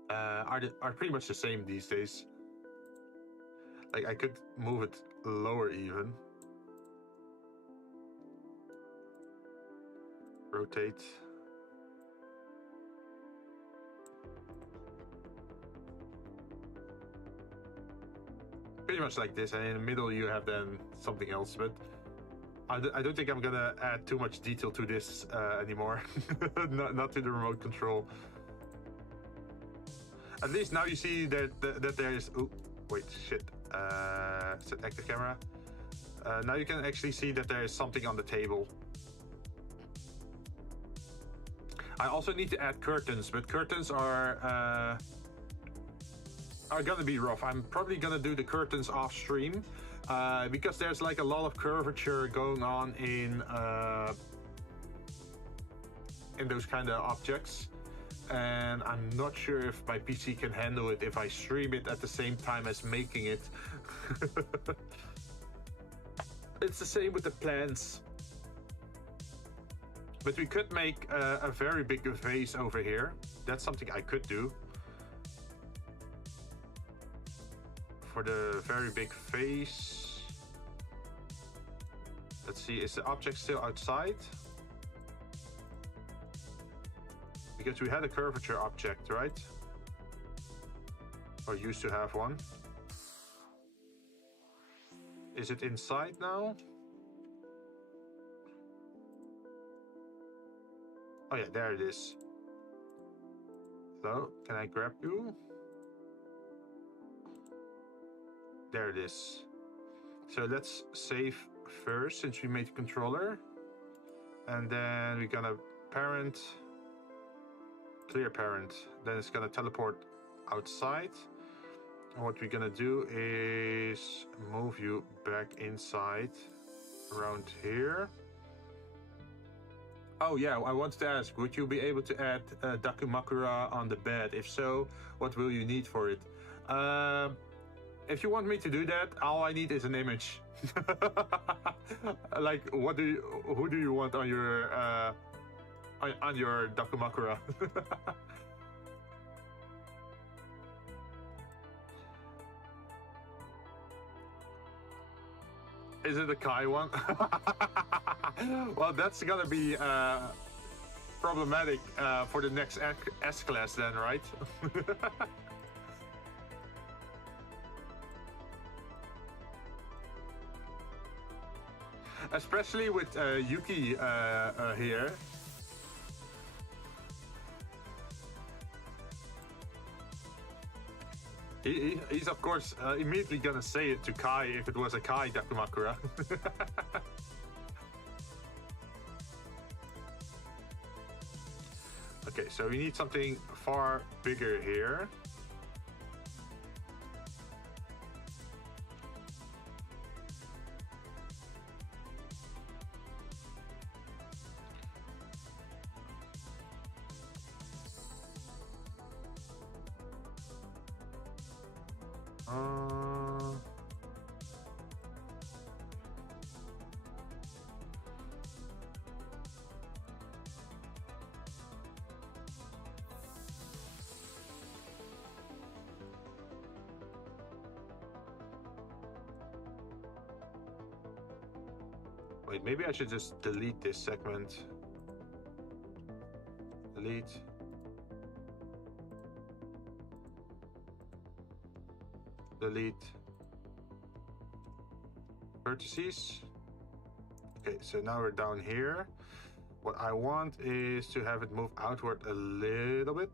are pretty much the same these days. Like I could move it lower even. Rotate. Pretty much like this, and in the middle you have then something else, but I don't think I'm gonna add too much detail to this anymore. not to the remote control. At least now you see that there is... Oh, wait, shit. Set active camera. Now you can actually see that there is something on the table. I also need to add curtains, but curtains are gonna be rough. I'm probably gonna do the curtains off stream because there's like a lot of curvature going on in those kind of objects. And I'm not sure if my PC can handle it if I stream it at the same time as making it. It's the same with the plants. But we could make a very big vase over here. That's something I could do. For the very big vase. Let's see, is the object still outside? Because we had a curvature object, right? Or used to have one. Is it inside now? Oh yeah, there it is. So, can I grab you? There it is. So let's save first since we made the controller. And then we're gonna parent. Clear parent, then it's gonna teleport outside. And what we're gonna do is move you back inside around here. Oh yeah, I wanted to ask, would you be able to add Dakumakura on the bed? If so, what will you need for it? If you want me to do that, all I need is an image. Like, who do you want on your Dakumakura? Is it a Kai one? Well, that's gonna be problematic for the next S-Class then, right? Especially with Yuki here. He's of course immediately gonna say it to Kai if it was a Kai Dakumakura. Okay, so we need something far bigger here. Wait, maybe I should just delete this segment. Delete. Delete. Vertices. Okay, so now we're down here. What I want is to have it move outward a little bit.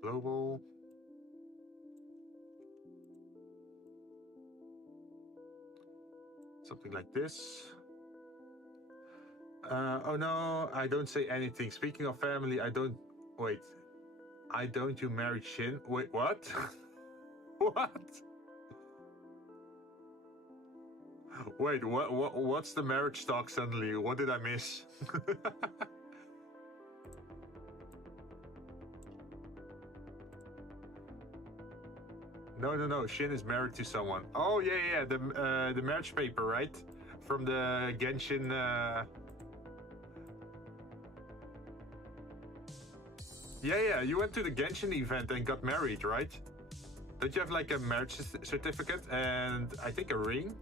Global. Something like this. Oh no, I don't say anything. Speaking of family, I don't... Wait. I don't you marry Jinn? Wait, what? What? Wait, what's the marriage talk suddenly? What did I miss? No. Jinn is married to someone. Oh yeah. The marriage paper, right? From the Genshin. Yeah. You went to the Genshin event and got married, right? Don't you have like a marriage certificate and I think a ring?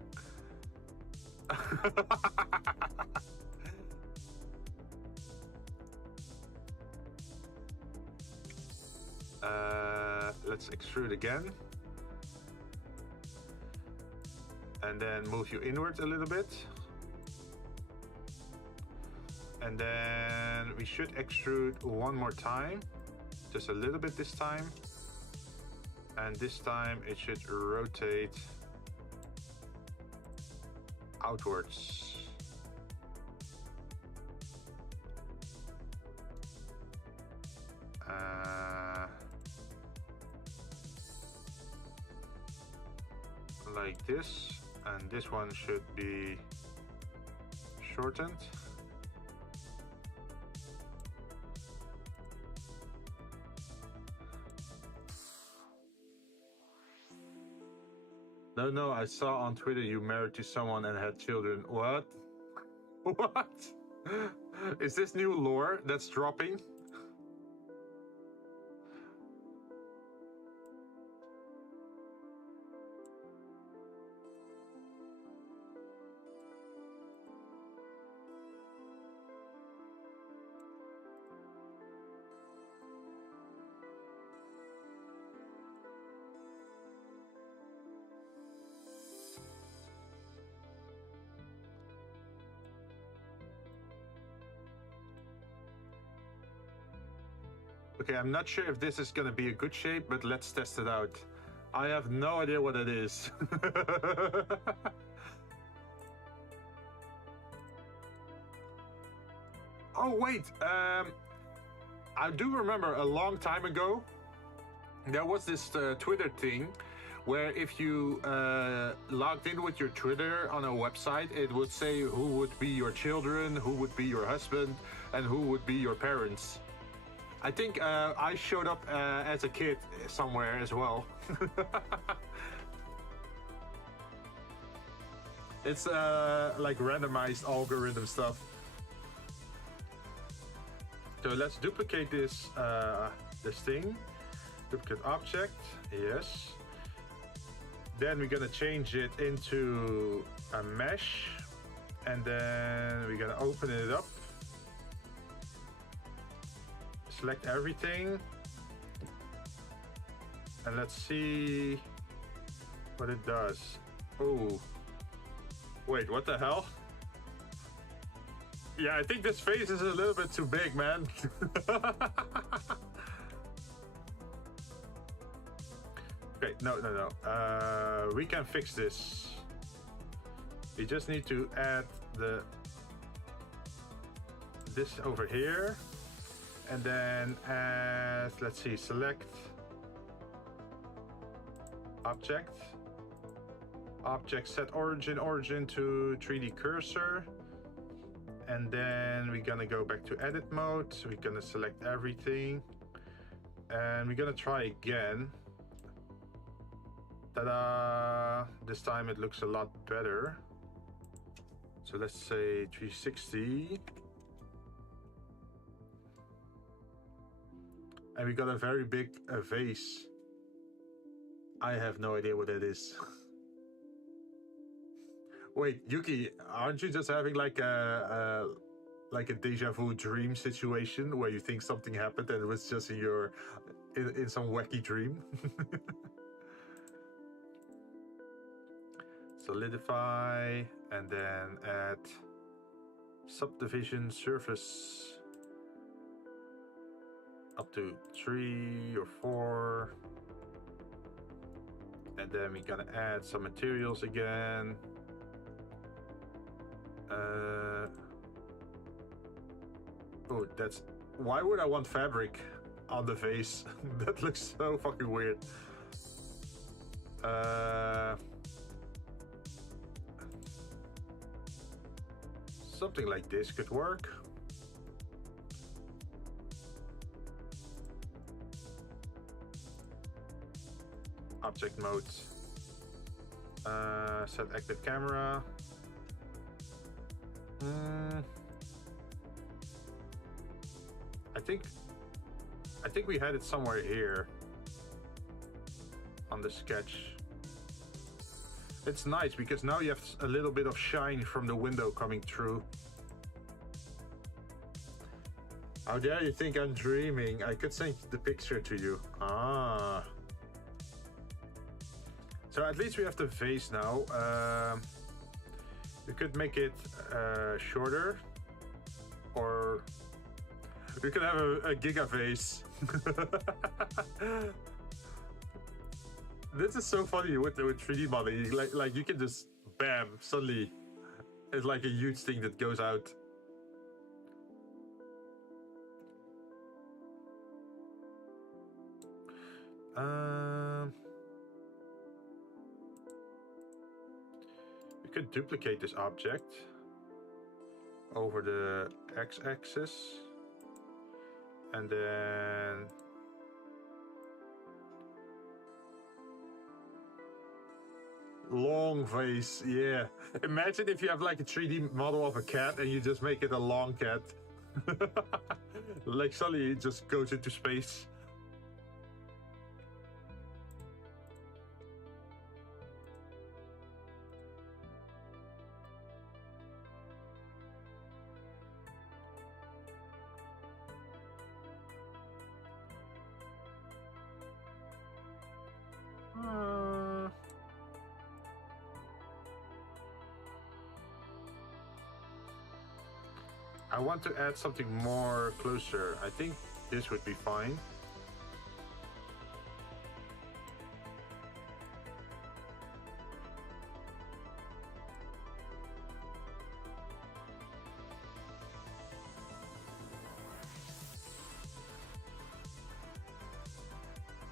Let's extrude again. And then move you inwards a little bit. And then we should extrude one more time. Just a little bit this time. And this time it should rotate outwards. Like this. And this one should be shortened. No, I saw on Twitter you married to someone and had children. What? What? Is this new lore that's dropping? Okay, I'm not sure if this is gonna be a good shape, but let's test it out. I have no idea what it is. Oh wait, I do remember a long time ago, there was this Twitter thing where if you logged in with your Twitter on a website, it would say who would be your children, who would be your husband, and who would be your parents. I think I showed up as a kid somewhere as well. It's like randomized algorithm stuff. So let's duplicate this thing. Duplicate object, yes. Then we're gonna change it into a mesh, and then we're gonna open it up. Select everything, and let's see what it does. Oh, wait, what the hell? Yeah, I think this face is a little bit too big, man. Okay, no. We can fix this. We just need to add this over here. And then as, let's see, select object, set origin to 3D cursor, And then we're gonna go back to edit mode. So we're gonna select everything. And we're gonna try again. Ta-da! This time it looks a lot better. So let's say 360. And we got a very big vase. I have no idea what that is. Wait, Yuki, aren't you just having like a deja vu dream situation where you think something happened and it was just in your in some wacky dream? Solidify and then add subdivision surface up to 3 or 4. And then we're gonna add some materials again. Oh, that's... Why would I want fabric on the vase? That looks so fucking weird. Something like this could work. Object mode. Set active camera. I think we had it somewhere here on the sketch. It's nice because now you have a little bit of shine from the window coming through. How dare you think I'm dreaming? I could send the picture to you. Ah. So at least we have the vase now. We could make it shorter, or we could have a giga vase. This is so funny with 3D modeling. Like you can just bam, suddenly it's like a huge thing that goes out. We could duplicate this object over the x-axis and then long face. Yeah, imagine if you have like a 3D model of a cat and you just make it a long cat. Like suddenly it just goes into space. I want to add something more closer. I think this would be fine.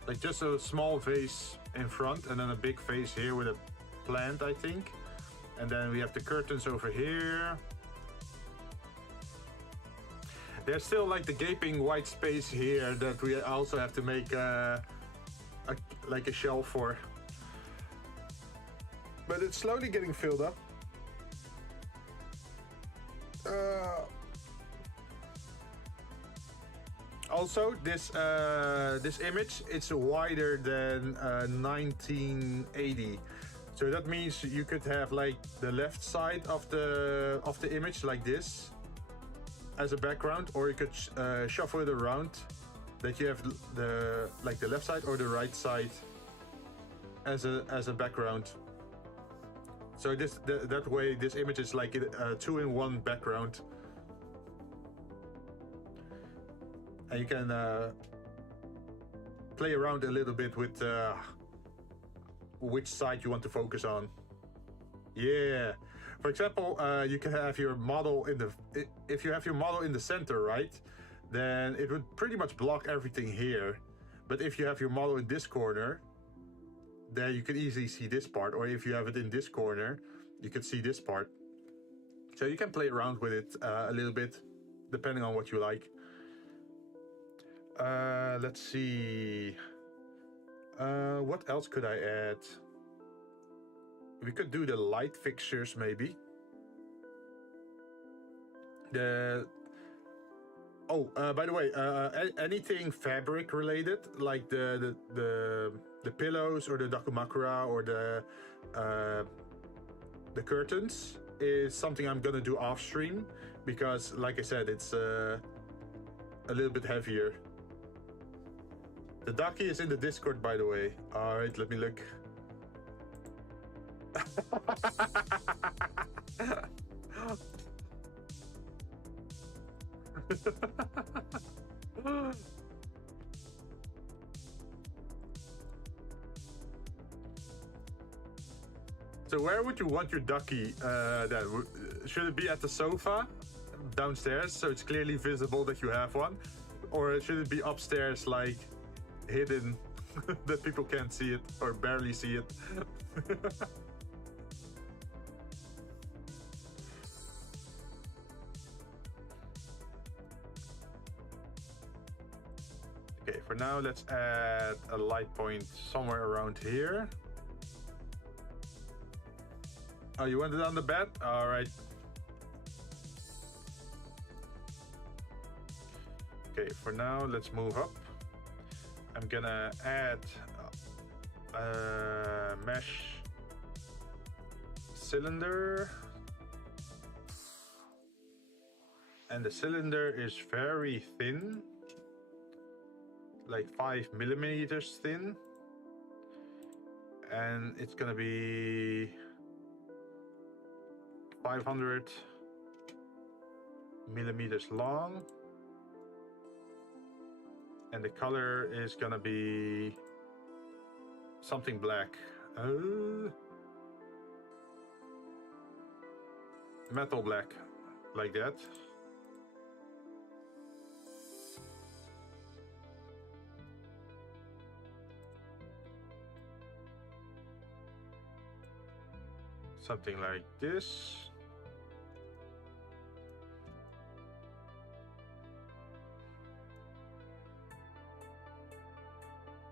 Like just a small vase in front and then a big vase here with a plant, I think. And then we have the curtains over here. There's still like the gaping white space here that we also have to make like a shelf for. But it's slowly getting filled up. Also, this image, it's wider than 1980. So that means you could have like the left side of the image like this as a background, or you could shuffle it around that you have the left side or the right side as a background. So that way this image is like a 2-in-1 background, and you can play around a little bit with which side you want to focus on. Yeah. For example, you can have your model if you have your model in the center, right? Then it would pretty much block everything here. But if you have your model in this corner, then you can easily see this part. Or if you have it in this corner, you can see this part. So you can play around with it a little bit, depending on what you like. Let's see. What else could I add? We could do the light fixtures, maybe. By the way, anything fabric related, like the pillows or the dakumakura or the curtains, is something I'm gonna do off stream, because, like I said, it's a little bit heavier. The Daki is in the Discord, by the way. All right, let me look. So where would you want your ducky then? Should it be at the sofa downstairs, so it's clearly visible that you have one? Or should it be upstairs, like hidden, that people can't see it or barely see it? Okay, for now, let's add a light point somewhere around here. Oh, you want it on the bed? All right. Okay, for now, let's move up. I'm gonna add a mesh cylinder. And the cylinder is very thin, like 5 millimeters thin. And it's gonna be 500 millimeters long. And the color is gonna be something black. Metal black, like that. Something like this.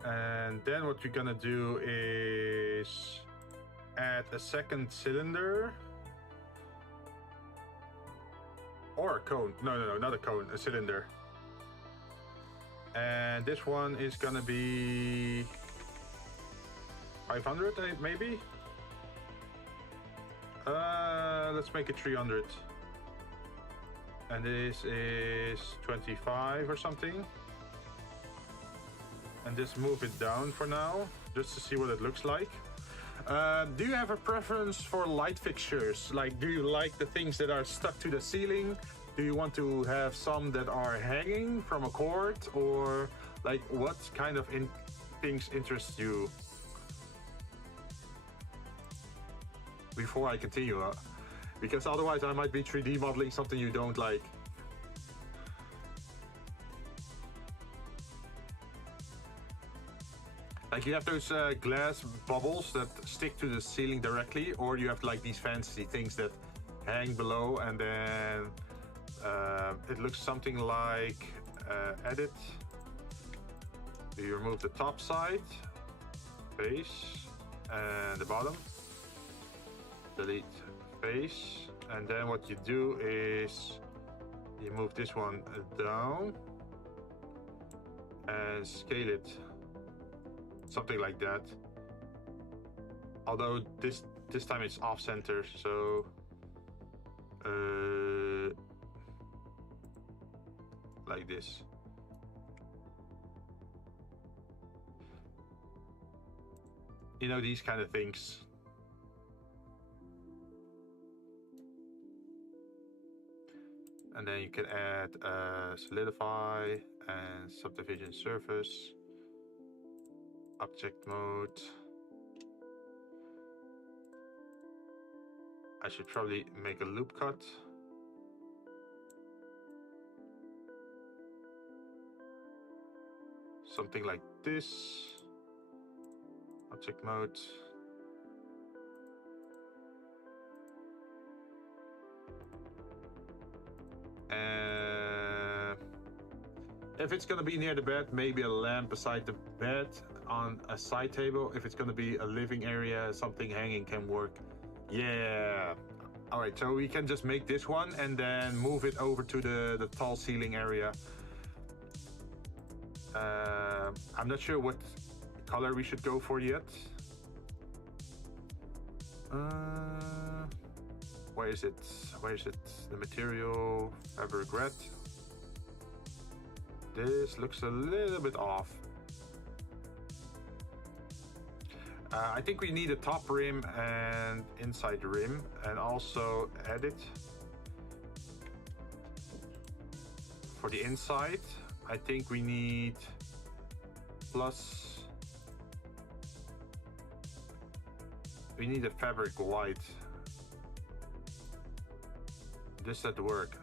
And then what we're gonna do is add a second cylinder. Or a cone. No, not a cone, a cylinder. And this one is gonna be 500, maybe? Let's make it 300. And this is 25 or something. And just move it down for now, just to see what it looks like. Do you have a preference for light fixtures? Like, do you like the things that are stuck to the ceiling? Do you want to have some that are hanging from a cord? Or like, what kind of things interest you? Before I continue, because otherwise I might be 3D modeling something you don't like. Like, you have those glass bubbles that stick to the ceiling directly, or you have like these fancy things that hang below, and then it looks something like edit. You remove the top side, face, and the bottom. Delete face, and then what you do is you move this one down and scale it. Something like that. Although this time it's off center, so like this. You know, these kind of things. And then you can add solidify and subdivision surface. Object mode. I should probably make a loop cut. Something like this. Object mode. If it's gonna be near the bed, maybe a lamp beside the bed on a side table. If it's gonna be a living area, something hanging can work. Yeah. All right, so we can just make this one and then move it over to the tall ceiling area. I'm not sure what color we should go for yet. Where is it? Where is it? The material, fabric red. This looks a little bit off. I think we need a top rim and inside rim, and also edit for the inside. I think we need plus. We need a fabric white. Does that work?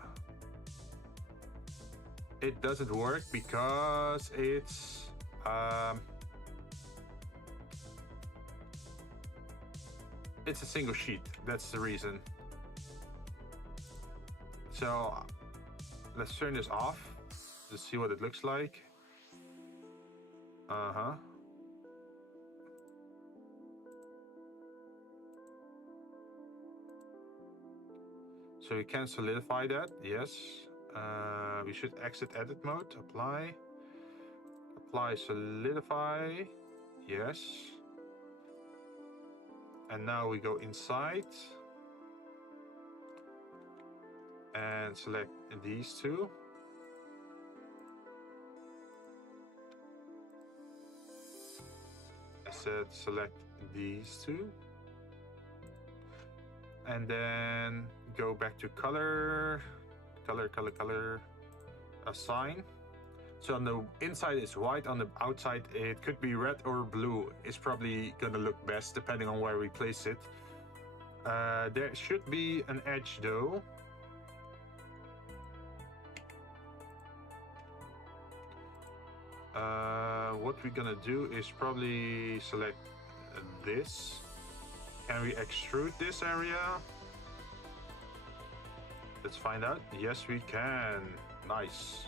It doesn't work because it's a single sheet. That's the reason. So let's turn this off to see what it looks like. So we can solidify that, yes. We should exit edit mode, apply, solidify, yes. And now we go inside and select these two. I said select these two. And then go back to color, assign. So on the inside it's white, on the outside it could be red or blue. It's probably gonna look best depending on where we place it. There should be an edge though. What we're gonna do is probably select this. Can we extrude this area? Let's find out. Yes, we can. Nice.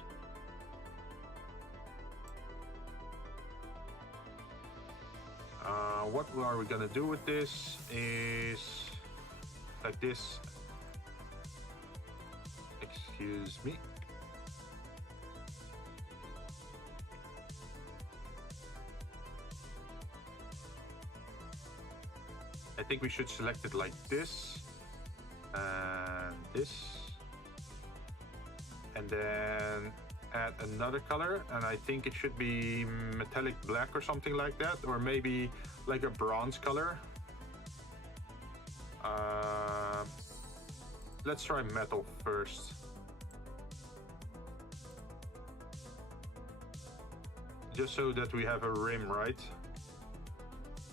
What are we gonna do with this is like this. Excuse me. I think we should select it like this and this, and then add another color, and I think it should be metallic black or something like that, or maybe like a bronze color. Let's try metal first. Just so that we have a rim, right?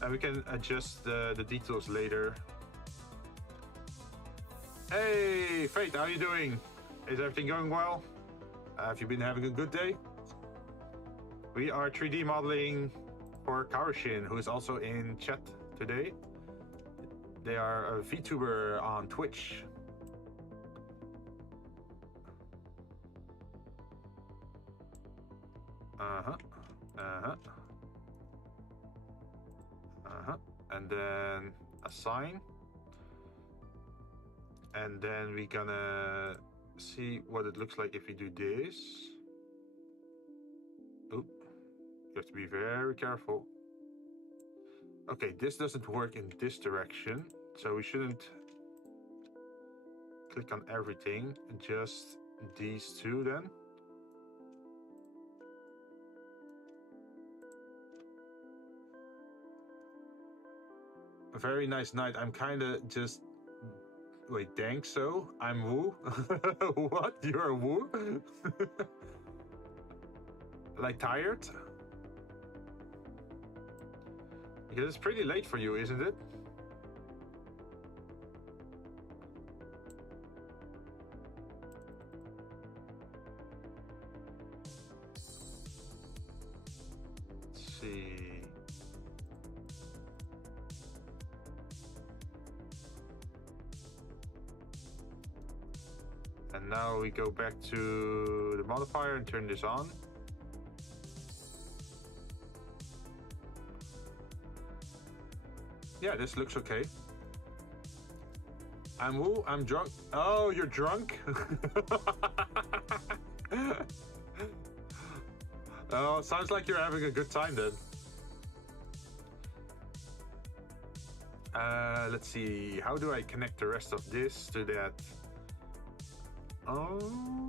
And we can adjust the details later. Hey, Fate, how are you doing? Is everything going well? Have you been having a good day? We are 3D modeling for Karushin, who is also in chat today. They are a Vtuber on Twitch. And then assign. And then we're gonna see what it looks like if we do this. Oh, you have to be very careful. Okay, this doesn't work in this direction, so we shouldn't click on everything, just these two then. A very nice night. I'm kind of just... Wait, dang, so? I'm Wu? What? You're a Wu? Like tired? Because it's pretty late for you, isn't it? Let's see. And now we go back to the modifier and turn this on. Yeah, this looks okay. I'm woo, I'm drunk. Oh, you're drunk? Oh, sounds like you're having a good time then. Let's see, how do I connect the rest of this to that? Oh.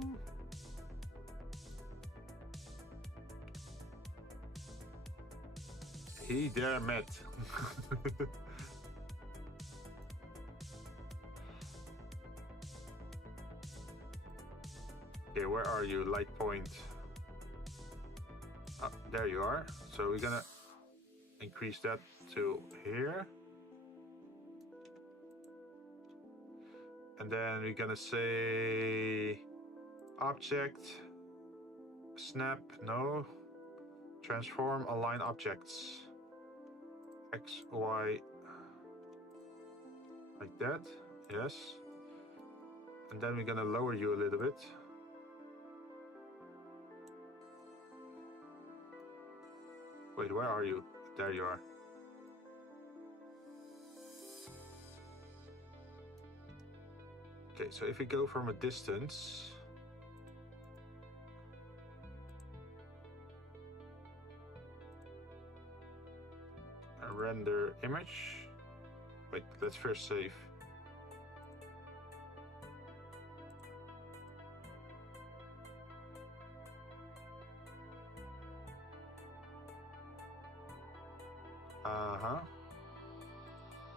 He there met. Okay, where are you? Light point. Oh, there you are. So we're gonna increase that to here. And then we're gonna say object, snap, no. Transform, align objects. X, Y, like that, yes. And then we're gonna lower you a little bit. Wait, where are you? There you are. Okay, so if we go from a distance, and render image. Wait, let's first save.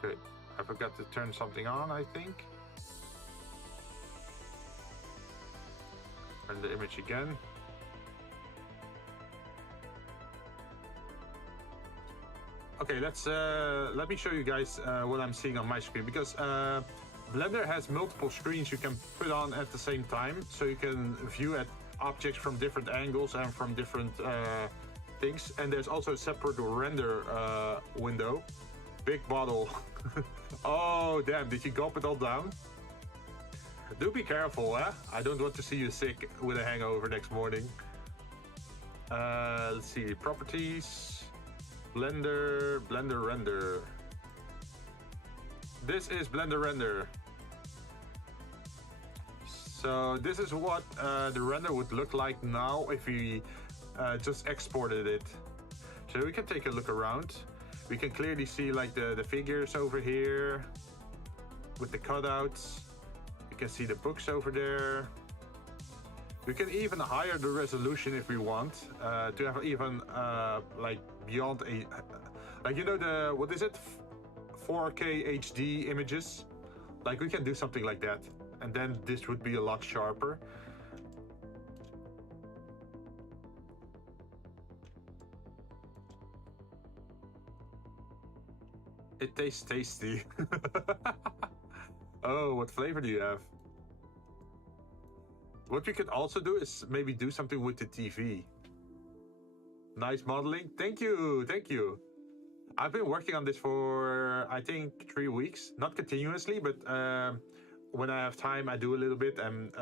Okay, I forgot to turn something on, I think. Render the image again. Okay, let me show you guys what I'm seeing on my screen, because Blender has multiple screens you can put on at the same time, so you can view at objects from different angles and from different things. And there's also a separate render window. Big bottle. Oh damn, did you gulp it all down? Do be careful, eh? I don't want to see you sick with a hangover next morning. Let's see, properties, Blender, Blender render. This is Blender render. So this is what the render would look like now if we just exported it. So we can take a look around. We can clearly see like the figures over here with the cutouts. You can see the books over there. We can even higher the resolution if we want to have even like beyond a, like, you know, the, what is it, 4K HD images. Like we can do something like that, and then this would be a lot sharper. It tastes tasty. Oh, what flavor do you have? What we could also do is maybe do something with the TV. Nice modeling. Thank you, thank you. I've been working on this for, I think, 3 weeks. Not continuously, but when I have time, I do a little bit, and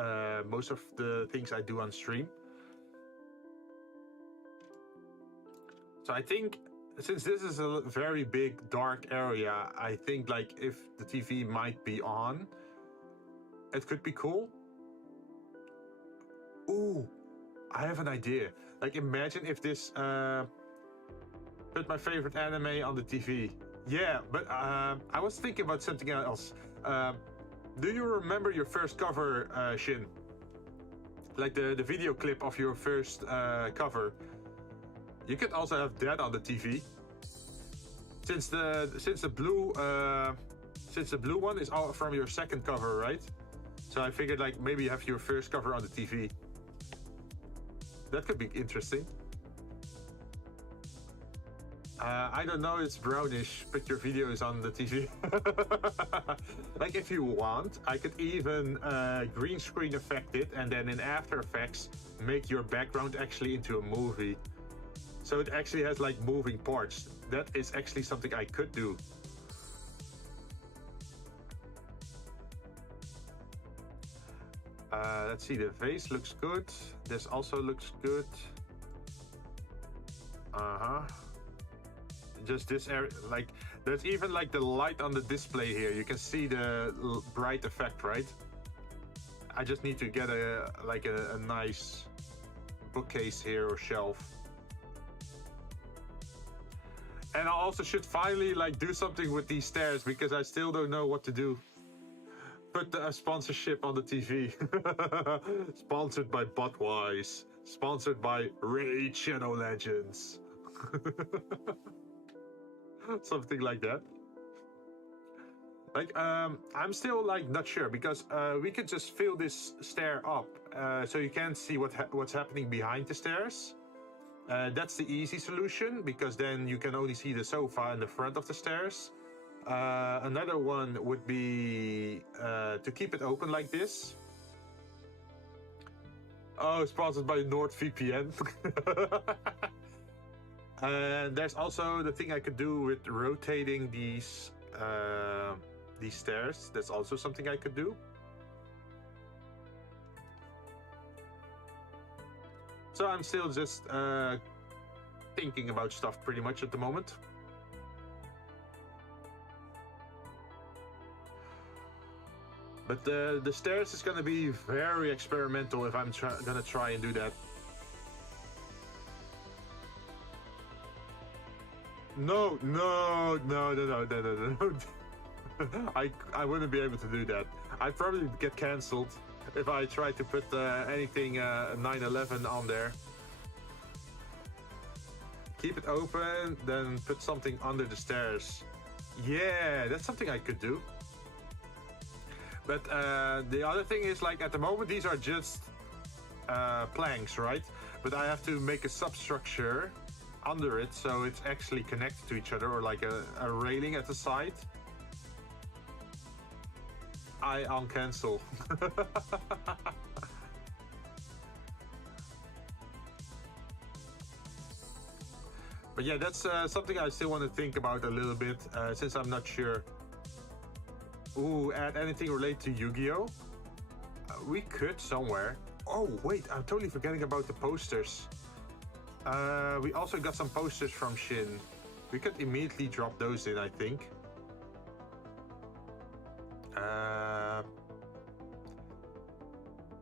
most of the things I do on stream. So I think, since this is a very big dark area, I think like if the TV might be on, it could be cool. Ooh, I have an idea. Like imagine if this put my favorite anime on the TV. Yeah, but I was thinking about something else. Do you remember your first cover, Jinn? Like the video clip of your first cover. You could also have that on the TV. Since the blue one is all from your second cover, right? So I figured like maybe you have your first cover on the TV. That could be interesting. I don't know, it's brownish, but your video is on the TV. Like if you want, I could even green screen effect it, and then in After Effects make your background actually into a movie. So it actually has like moving parts. That is actually something I could do. Let's see, the vase looks good. This also looks good. Just this area, like, there's even like the light on the display here. You can see the bright effect, right? I just need to get a nice bookcase here or shelf. And I also should finally like do something with these stairs because I still don't know what to do. Put a sponsorship on the TV. Sponsored by Budweiser. Sponsored by Raid Shadow Legends. Something like that. Like, I'm still like not sure because we could just fill this stair up so you can't see what's happening behind the stairs. That's the easy solution because then you can only see the sofa in the front of the stairs. Another one would be to keep it open like this. Oh, sponsored by NordVPN. And there's also the thing I could do with rotating these stairs. That's also something I could do. So I'm still just thinking about stuff pretty much at the moment. But the stairs is going to be very experimental if I'm going to try and do that. No. I wouldn't be able to do that. I'd probably get cancelled if I tried to put anything 9/11 on there. Keep it open, then put something under the stairs. Yeah, that's something I could do. But the other thing is, like, at the moment these are just planks, right? But I have to make a substructure under it so it's actually connected to each other, or like a railing at the side. I uncancel. But yeah, that's something I still want to think about a little bit since I'm not sure. Ooh, add anything related to Yu-Gi-Oh? We could somewhere. Oh wait, I'm totally forgetting about the posters. We also got some posters from Jinn. We could immediately drop those in, I think.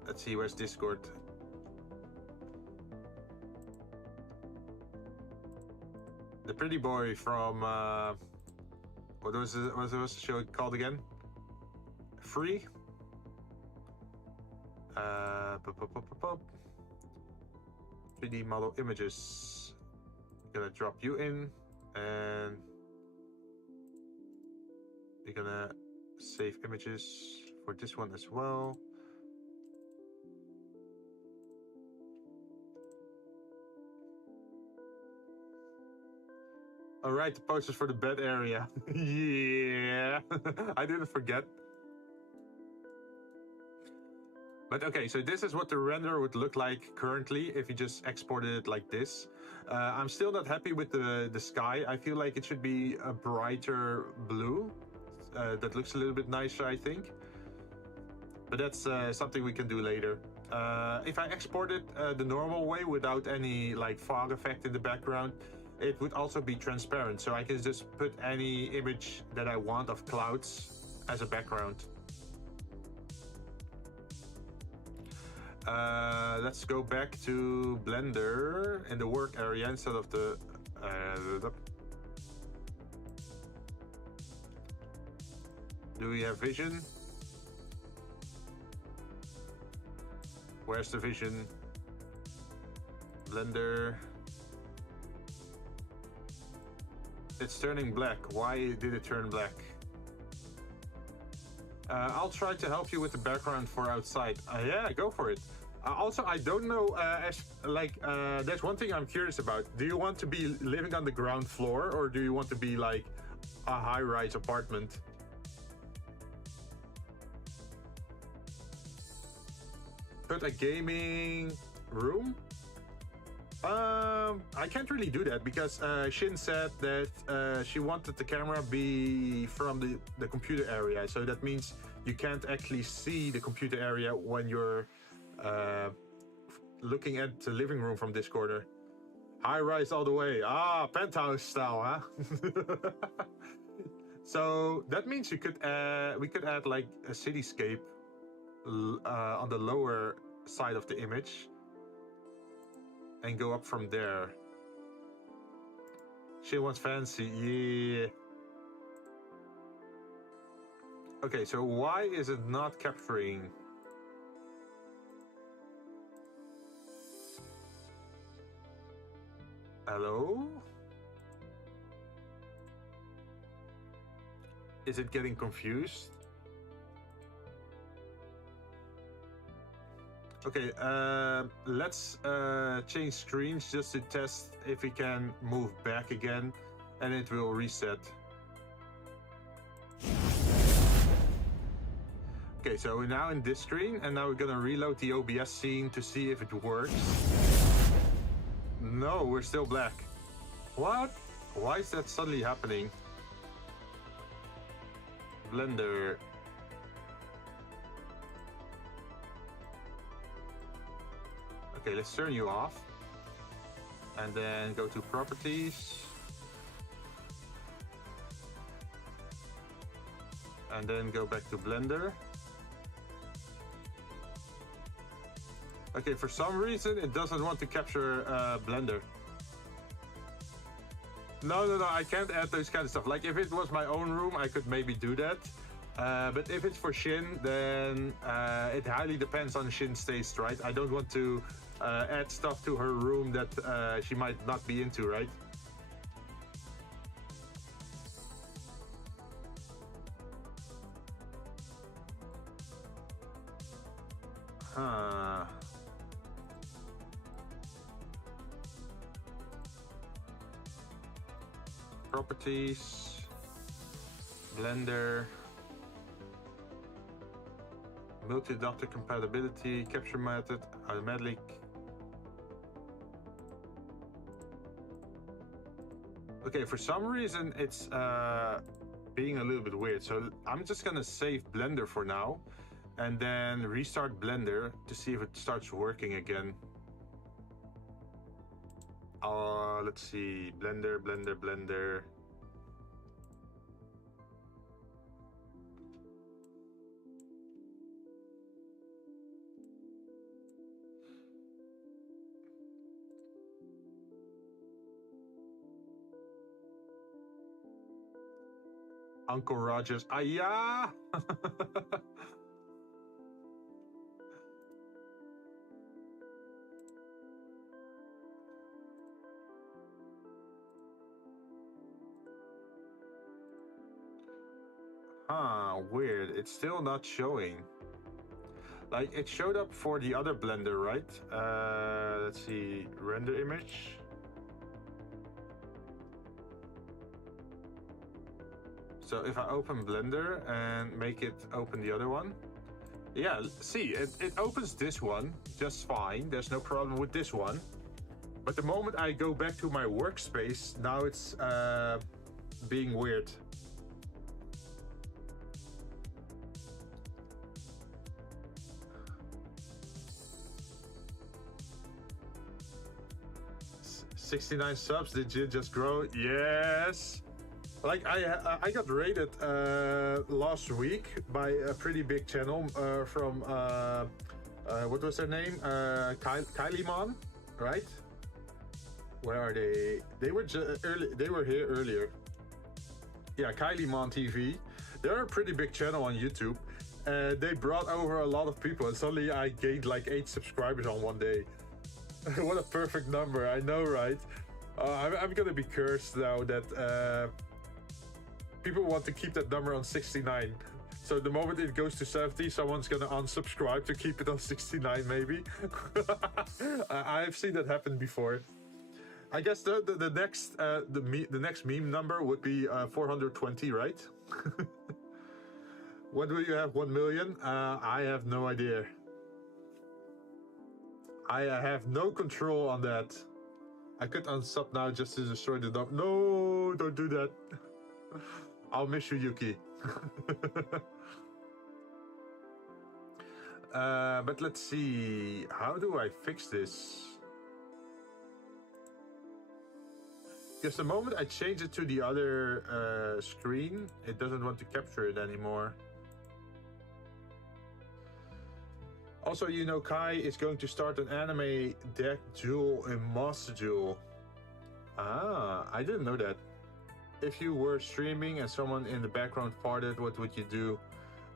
Let's see, where's Discord? The pretty boy from what was the show called again? Free? 3D model images. Gonna drop you in, and we're gonna save images for this one as well. All right, the posters for the bed area. Yeah, I didn't forget. But okay, so this is what the render would look like currently if you just exported it like this. I'm still not happy with the sky. I feel like it should be a brighter blue. That looks a little bit nicer, I think. But that's something we can do later. If I export it the normal way without any like fog effect in the background, it would also be transparent. So I can just put any image that I want of clouds as a background. Let's go back to Blender in the work area instead of the do we have vision? Where's the vision? Blender. It's turning black. Why did it turn black? I'll try to help you with the background for outside. Yeah, go for it. Also, I don't know, there's one thing I'm curious about. Do you want to be living on the ground floor, or do you want to be like a high-rise apartment? Put a gaming room? I can't really do that because Jinn said that she wanted the camera be from the computer area. So that means you can't actually see the computer area when you're looking at the living room from this corner. High rise all the way. Ah, penthouse style, huh? So that means you could we could add like a cityscape on the lower side of the image and go up from there. She wants fancy, yeah. Okay, so why is it not capturing? Hello? Is it getting confused? Okay, let's change screens just to test if we can move back again and it will reset. Okay, so we're now in this screen and now we're gonna reload the OBS scene to see if it works. No, we're still black. What? Why is that suddenly happening? Blender. Okay, let's turn you off. And then go to properties. And then go back to Blender. Okay, for some reason it doesn't want to capture Blender. No, I can't add those kind of stuff. Like if it was my own room, I could maybe do that. But if it's for Jinn, then it highly depends on Jinn's taste, right? I don't want to add stuff to her room that she might not be into, right? Huh. Properties, Blender, multi-adapter compatibility, capture method, automatic. Okay, for some reason it's being a little bit weird. So I'm just gonna save Blender for now and then restart Blender to see if it starts working again. Let's see, Blender. Uncle Rogers, yeah. Huh, weird. It's still not showing. Like, it showed up for the other Blender, right? Let's see, render image. So if I open Blender and make it open the other one, yeah, see, it opens this one just fine. There's no problem with this one. But the moment I go back to my workspace, now it's being weird. $69 subs, did you just grow? Yes! Like, I got rated last week by a pretty big channel from, what was their name? Kylie Mon, right? Where are they? They were they were here earlier. Yeah, Kylie Mon TV. They're a pretty big channel on YouTube. They brought over a lot of people and suddenly I gained like 8 subscribers on one day. What a perfect number, I know, right? I'm gonna be cursed now that people want to keep that number on 69. So the moment it goes to 70, someone's gonna unsubscribe to keep it on 69 maybe. I've seen that happen before. I guess the next meme number would be 420, right? When will you have 1 million? I have no idea. I have no control on that. I could unsub now just to destroy the dog. No, don't do that. I'll miss you, Yuki. But let's see. How do I fix this? Because the moment I change it to the other screen, it doesn't want to capture it anymore. Also, you know, Kai is going to start an anime deck duel in Master Duel. Ah, I didn't know that. If you were streaming and someone in the background farted, what would you do?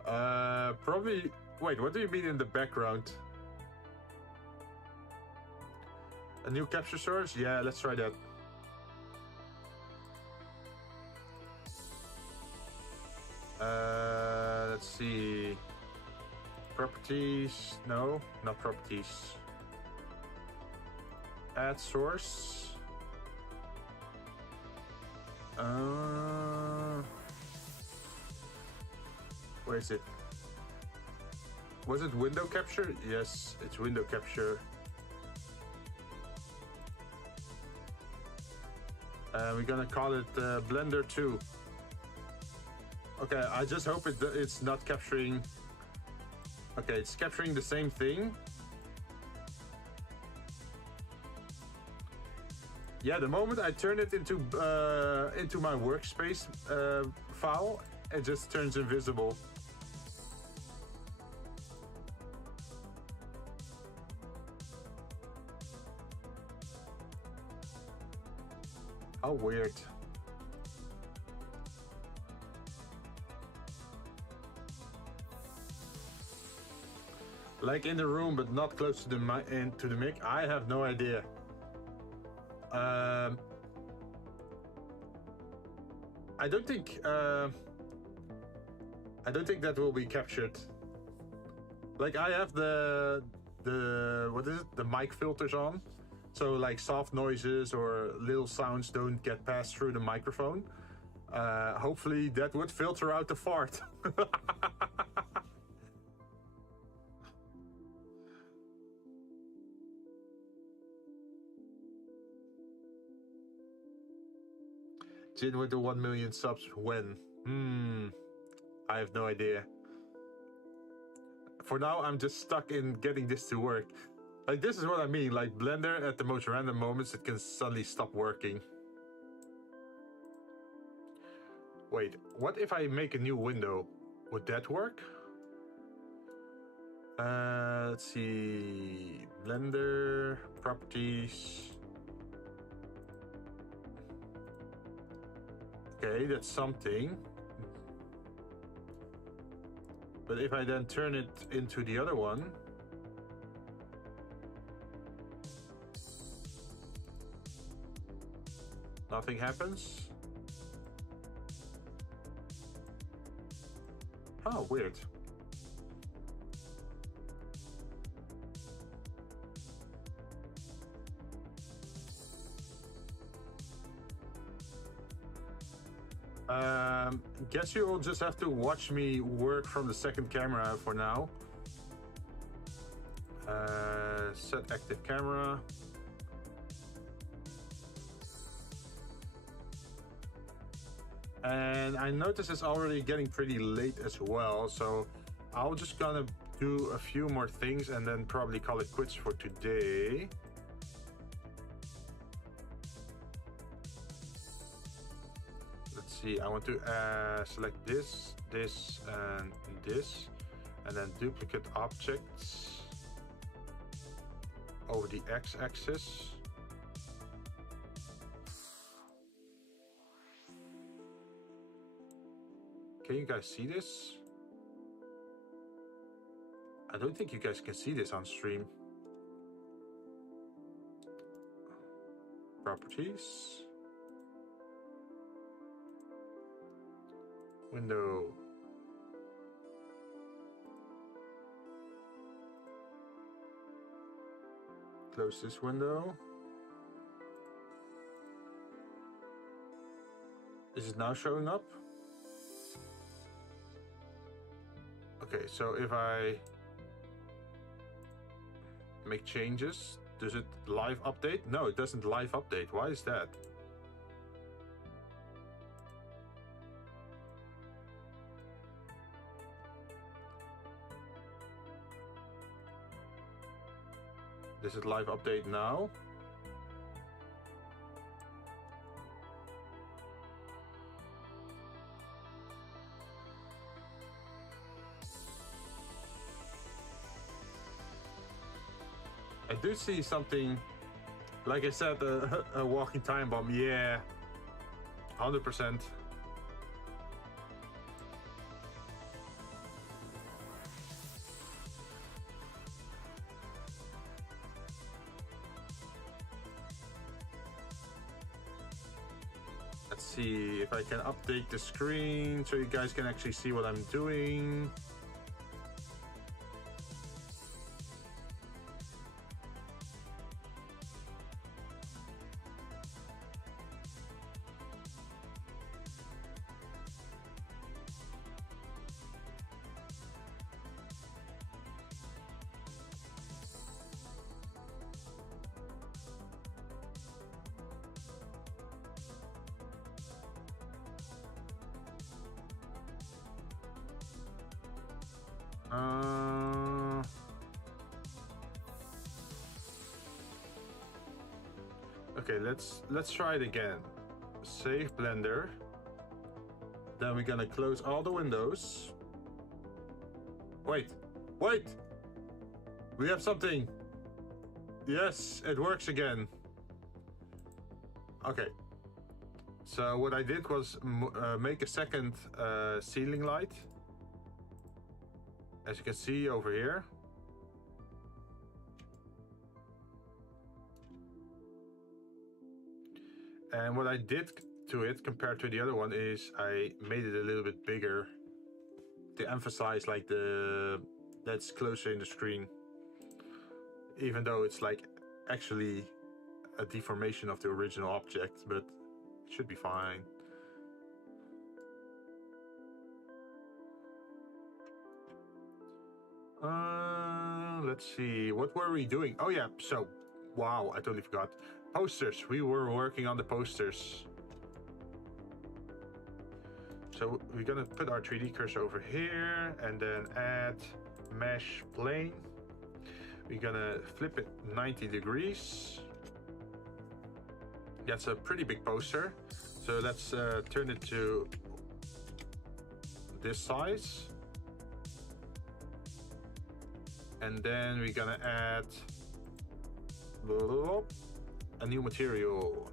Probably... Wait, what do you mean in the background? A new capture source? Yeah, let's try that. Let's see. Properties. No, not properties. Add source. Where is it? Was it window capture? Yes, it's window capture. We're gonna call it Blender 2. Okay, I just hope it's not capturing... Okay, it's capturing the same thing. Yeah, the moment I turn it into my workspace file, it just turns invisible. How weird. Like in the room, but not close to the mic. I have no idea. I don't think that will be captured. Like I have the what is it? The mic filters on, so like soft noises or little sounds don't get passed through the microphone. Hopefully that would filter out the fart. Jinn with the 1 million subs when? I have no idea. For now, I'm just stuck in getting this to work. Like, this is what I mean. Like, Blender, at the most random moments, it can suddenly stop working. Wait, what if I make a new window? Would that work? Let's see. Blender, properties. Okay, that's something. But if I then turn it into the other one... Nothing happens? Oh, weird. Guess you will just have to watch me work from the second camera for now. Set active camera. And I notice it's already getting pretty late as well, so I'll just gonna do a few more things and then probably call it quits for today. Let's see, I want to select this, this, and this, and then duplicate objects over the x-axis. Can you guys see this? I don't think you guys can see this on stream. Properties. Window. Close this window. Is it now showing up? Okay, so if I make changes Does it live update? No, it doesn't live update. Why is that? Does it live update now? I do see something, like I said, a walking time bomb. Yeah, 100%. Let's see if I can update the screen so you guys can actually see what I'm doing. Okay, let's try it again. Save Blender. Then we're gonna close all the windows. Wait. We have something. Yes, it works again. Okay. So what I did was make a second ceiling light. As you can see over here. And what I did to it compared to the other one is I made it a little bit bigger to emphasize like that's closer in the screen, even though it's like actually a deformation of the original object, but it should be fine. Let's see, what were we doing? Oh yeah, so wow, I totally forgot. Posters, we were working on the posters. So we're gonna put our 3D cursor over here and then add mesh plane. We're gonna flip it 90 degrees. That's a pretty big poster. So let's turn it to this size. And then we're gonna add a new material.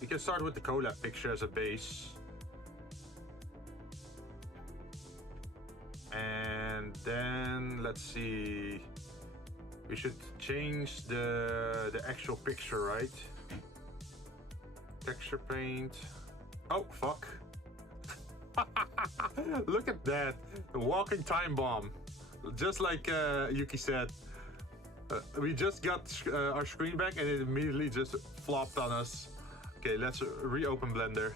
We can start with the collab picture as a base. And then let's see. We should change the actual picture, right? Texture paint. Oh, fuck. Look at that. A walking time bomb. Just like Yuki said. We just got our screen back and it immediately just flopped on us. Okay, let's reopen Blender.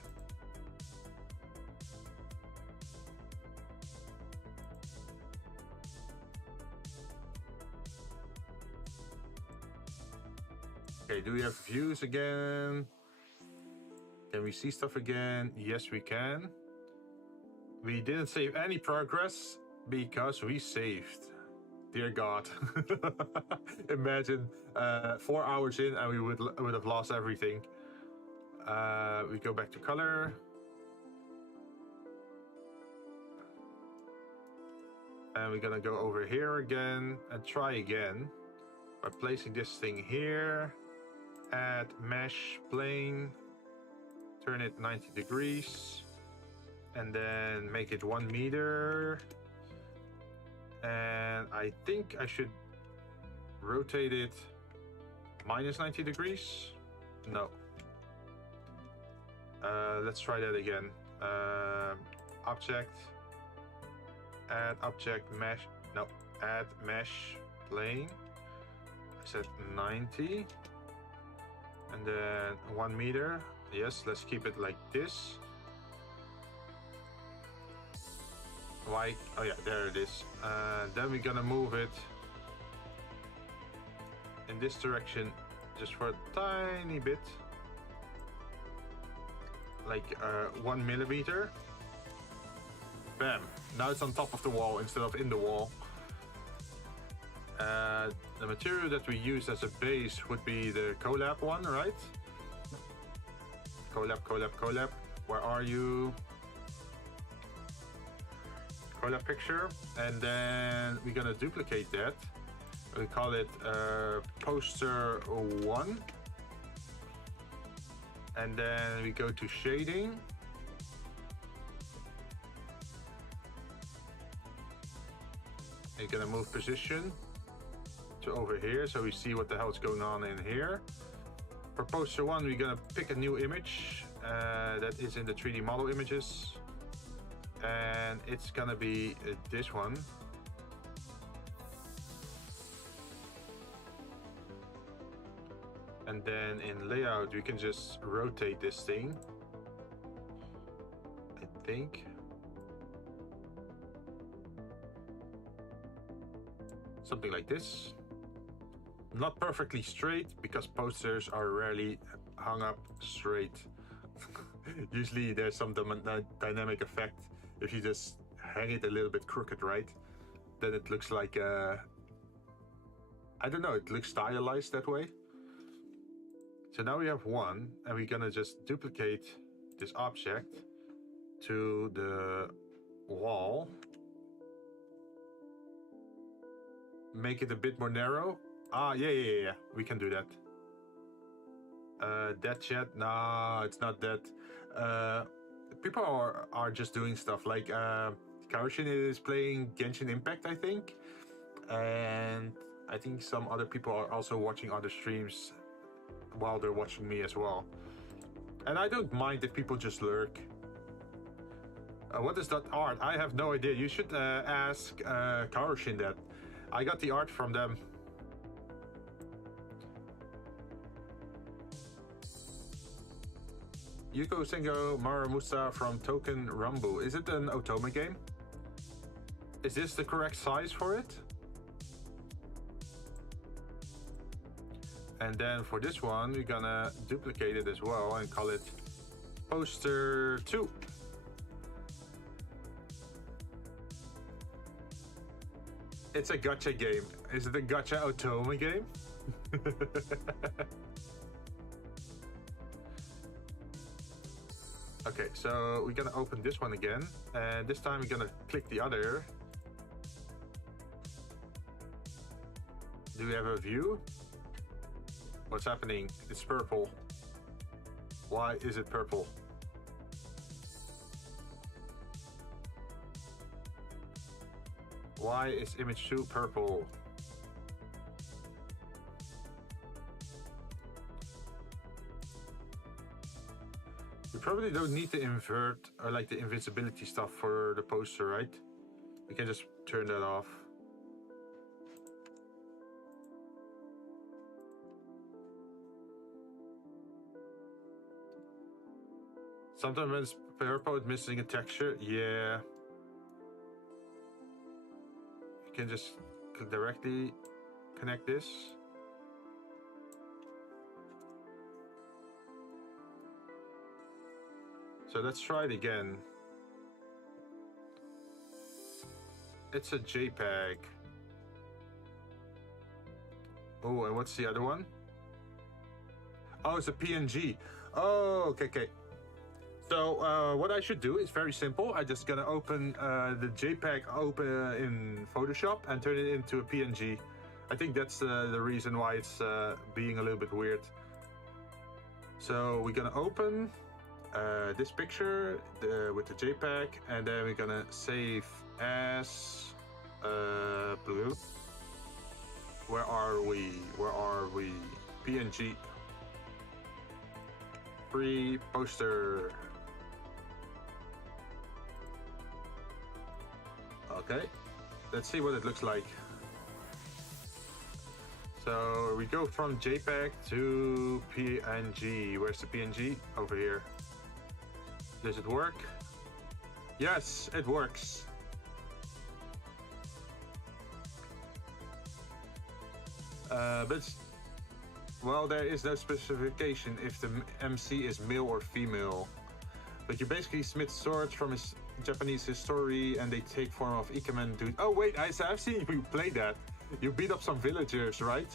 Okay, do we have views again? Can we see stuff again? Yes, we can. We didn't save any progress because we saved. Dear God. Imagine 4 hours in and we would have lost everything. We go back to color. And we're gonna go over here again and try again by placing this thing here. Add mesh plane. Turn it 90 degrees. And then make it 1 meter. And I think I should rotate it minus 90 degrees. No. Let's try that again. Object. Add object mesh. No. Add mesh plane. I said 90. And then 1 meter. Yes, let's keep it like this. Why? Oh yeah, there it is. Then we're gonna move it in this direction just for a tiny bit. Like 1 millimeter. Bam. Now it's on top of the wall instead of in the wall. The material that we use as a base would be the collab one, right? Collab, collab, collab. Where are you? Collab picture. And then we're gonna duplicate that. We call it poster 1. And then we go to shading. You're gonna move position to over here so we see what the hell is going on in here. For poster 1, we're gonna pick a new image that is in the 3D model images. And it's gonna be this one. And then in layout, we can just rotate this thing, I think. Something like this. Not perfectly straight, because posters are rarely hung up straight. Usually there's some dynamic effect. If you just hang it a little bit crooked, right? Then it looks like, I don't know, it looks stylized that way. So now we have one, and we're gonna just duplicate this object to the wall. Make it a bit more narrow. Ah, yeah, we can do that. Dead chat? No, it's not dead. People are just doing stuff like Kaoshin is playing Genshin Impact, I think. And I think some other people are also watching other streams while they're watching me as well. And I don't mind if people just lurk. What is that art? I have no idea. You should ask Kaoshin that. I got the art from them. Yuko Sengo Maramusa from Token Rumble. Is it an Otome game? Is this the correct size for it? And then for this one, we're gonna duplicate it as well and call it poster 2. It's a gacha game. Is it a gacha Otome game? Okay, so we're gonna open this one again, and this time we're gonna click the other. Do we have a view? What's happening? It's purple. Why is it purple? Why is image 2 purple? We probably don't need to invert or like the invisibility stuff for the poster, right? We can just turn that off. Sometimes when it's purple, it's missing a texture. Yeah. You can just directly connect this. So let's try it again. It's a JPEG. Oh, and what's the other one? Oh, it's a PNG. Oh, okay. So what I should do is very simple. I'm just gonna open the JPEG in Photoshop and turn it into a PNG. I think that's the reason why it's being a little bit weird. So we're gonna open this picture with the JPEG, and then we're gonna save as blue. Where are we? PNG. Free poster. Okay, let's see what it looks like. So we go from JPEG to PNG. Where's the PNG? Over here. Does it work? Yes, it works. Well, there is no specification if the MC is male or female. But you basically smith swords from his Japanese history and they take form of Ikemen dude. Oh wait, I've seen you play that. You beat up some villagers, right?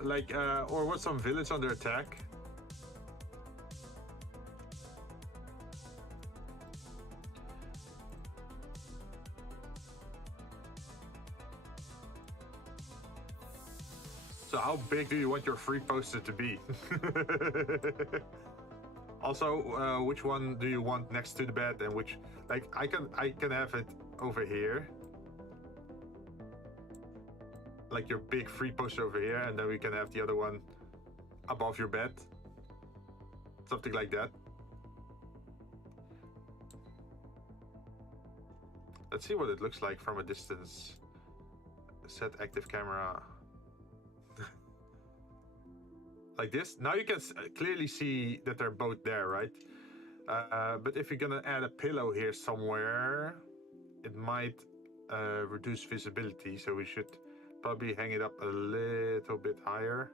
Like, or was some village under attack? So how big do you want your free poster to be? Also, which one do you want next to the bed and which, like, I can have it over here. Like your big free poster over here, and then we can have the other one above your bed. Something like that. Let's see what it looks like from a distance. Set active camera. Like this. Now you can clearly see that they're both there, right? But if you're gonna add a pillow here somewhere, it might reduce visibility, so we should probably hang it up a little bit higher.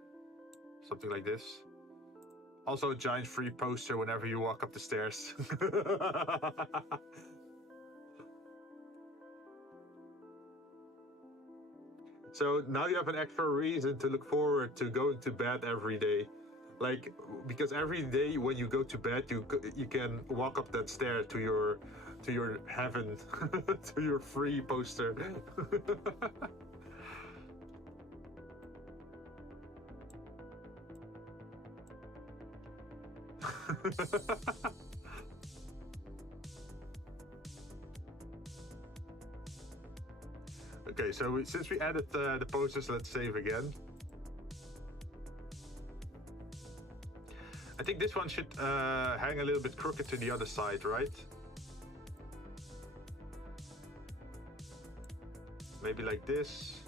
Something like this. Also a giant free poster whenever you walk up the stairs. So now you have an extra reason to look forward to going to bed every day. Like, because every day when you go to bed, you can walk up that stair to your heaven, to your free poster. Okay, so since we added the posters, let's save again. I think this one should hang a little bit crooked to the other side, right? Maybe like this.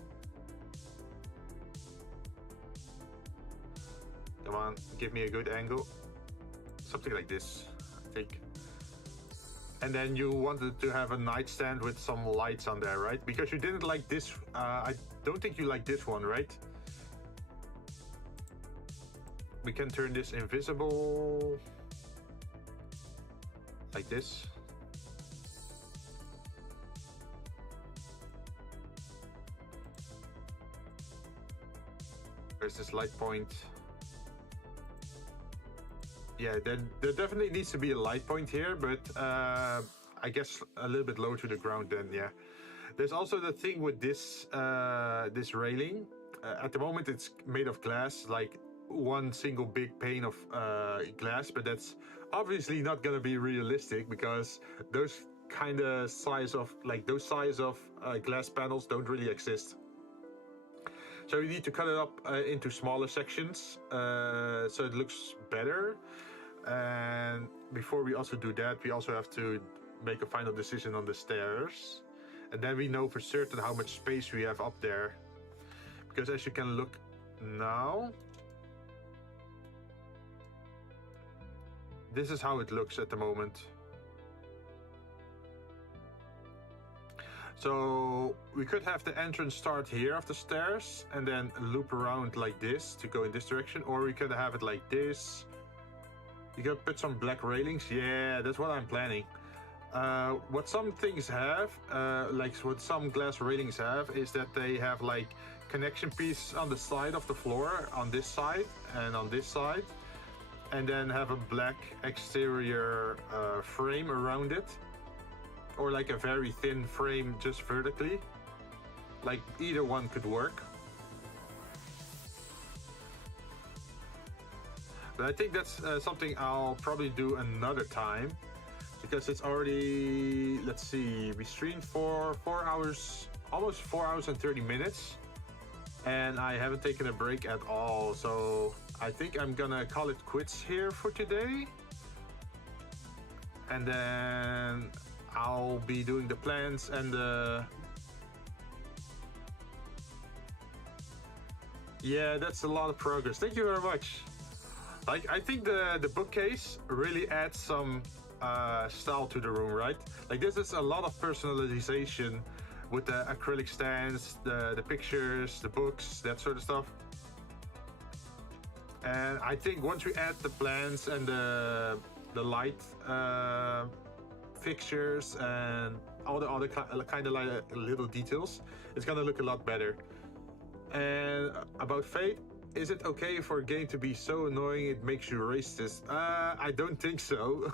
Come on, give me a good angle. Something like this, I think. And then you wanted to have a nightstand with some lights on there, right? Because you didn't like this. I don't think you like this one, right? We can turn this invisible. Like this. Where's this light point? Yeah, there definitely needs to be a light point here, but I guess a little bit lower to the ground then, yeah. There's also the thing with this this railing. At the moment it's made of glass, like one single big pane of glass, but that's obviously not gonna be realistic because those kind of size of, like those size of glass panels don't really exist. So you need to cut it up into smaller sections so it looks better. And before we also do that, we also have to make a final decision on the stairs. And then we know for certain how much space we have up there. Because as you can look now, this is how it looks at the moment. So we could have the entrance start here of the stairs and then loop around like this to go in this direction, or we could have it like this. You could put some black railings. Yeah, that's what I'm planning. What some things have, like what some glass railings have, is that they have like connection piece on the side of the floor, on this side and on this side, and then have a black exterior frame around it. Or like a very thin frame just vertically. Like either one could work. But I think that's something I'll probably do another time. Because it's already, let's see, we streamed for 4 hours, almost 4 hours and 30 minutes. And I haven't taken a break at all. So I think I'm gonna call it quits here for today. And then I'll be doing the plans and the... Yeah, that's a lot of progress. Thank you very much. Like, I think the bookcase really adds some style to the room, right? Like, this is a lot of personalization with the acrylic stands, the pictures, the books, that sort of stuff. And I think once we add the plants and the light fixtures and all the other kind of like little details, it's gonna look a lot better. And about Fate, is it okay for a game to be so annoying it makes you racist? I don't think so.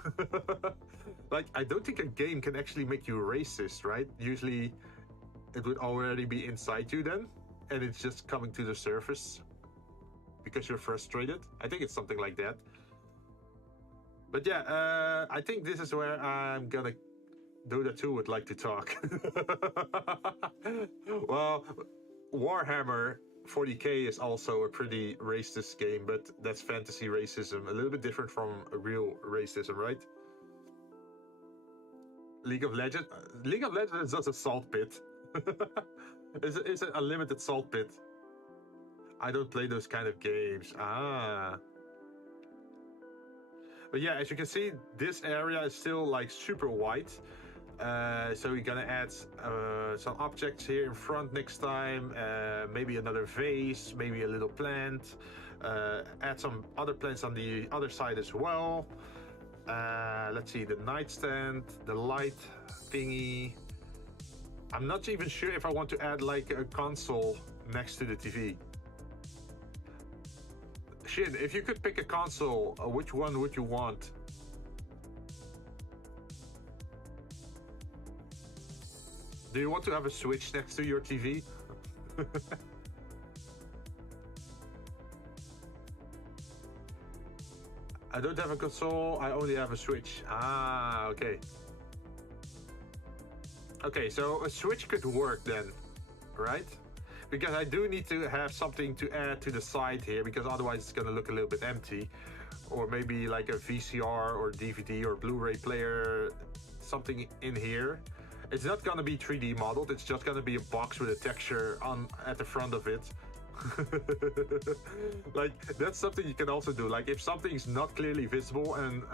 Like, I don't think a game can actually make you racist, right? Usually it would already be inside you then, and it's just coming to the surface because you're frustrated. I think it's something like that. But yeah, I think this is where I'm gonna Dota 2 would like to talk. Well, Warhammer 40k is also a pretty racist game, but that's fantasy racism, a little bit different from real racism, right? League of Legends is just a salt pit. It's a limited salt pit. I don't play those kind of games. But yeah, as you can see, this area is still like super white. So we're gonna add some objects here in front next time, maybe another vase, maybe a little plant, add some other plants on the other side as well. Let's see, the nightstand, the light thingy. I'm not even sure if I want to add like a console next to the TV. Jinn, if you could pick a console, which one would you want? Do you want to have a Switch next to your TV? I don't have a console, I only have a Switch. Okay. Okay, so a Switch could work then, right? Because I do need to have something to add to the side here, because otherwise it's gonna look a little bit empty. Or maybe like a VCR or DVD or Blu-ray player, something in here. It's not gonna be 3D modeled, it's just gonna be a box with a texture at the front of it. Like, that's something you can also do. Like, if something's not clearly visible and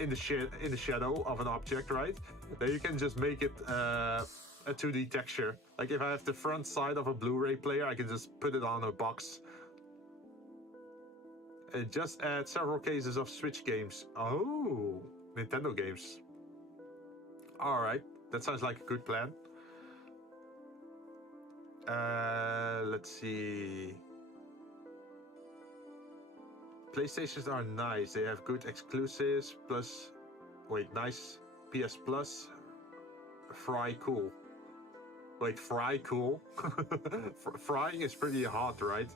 in the shadow of an object, right? Then you can just make it a 2D texture. Like, if I have the front side of a Blu-ray player, I can just put it on a box. And just add several cases of Switch games. Oh, Nintendo games. Alright, that sounds like a good plan. Let's see. PlayStations are nice. They have good exclusives. Plus, wait, nice PS Plus. Fry cool. Wait, fry cool? Frying is pretty hot, right?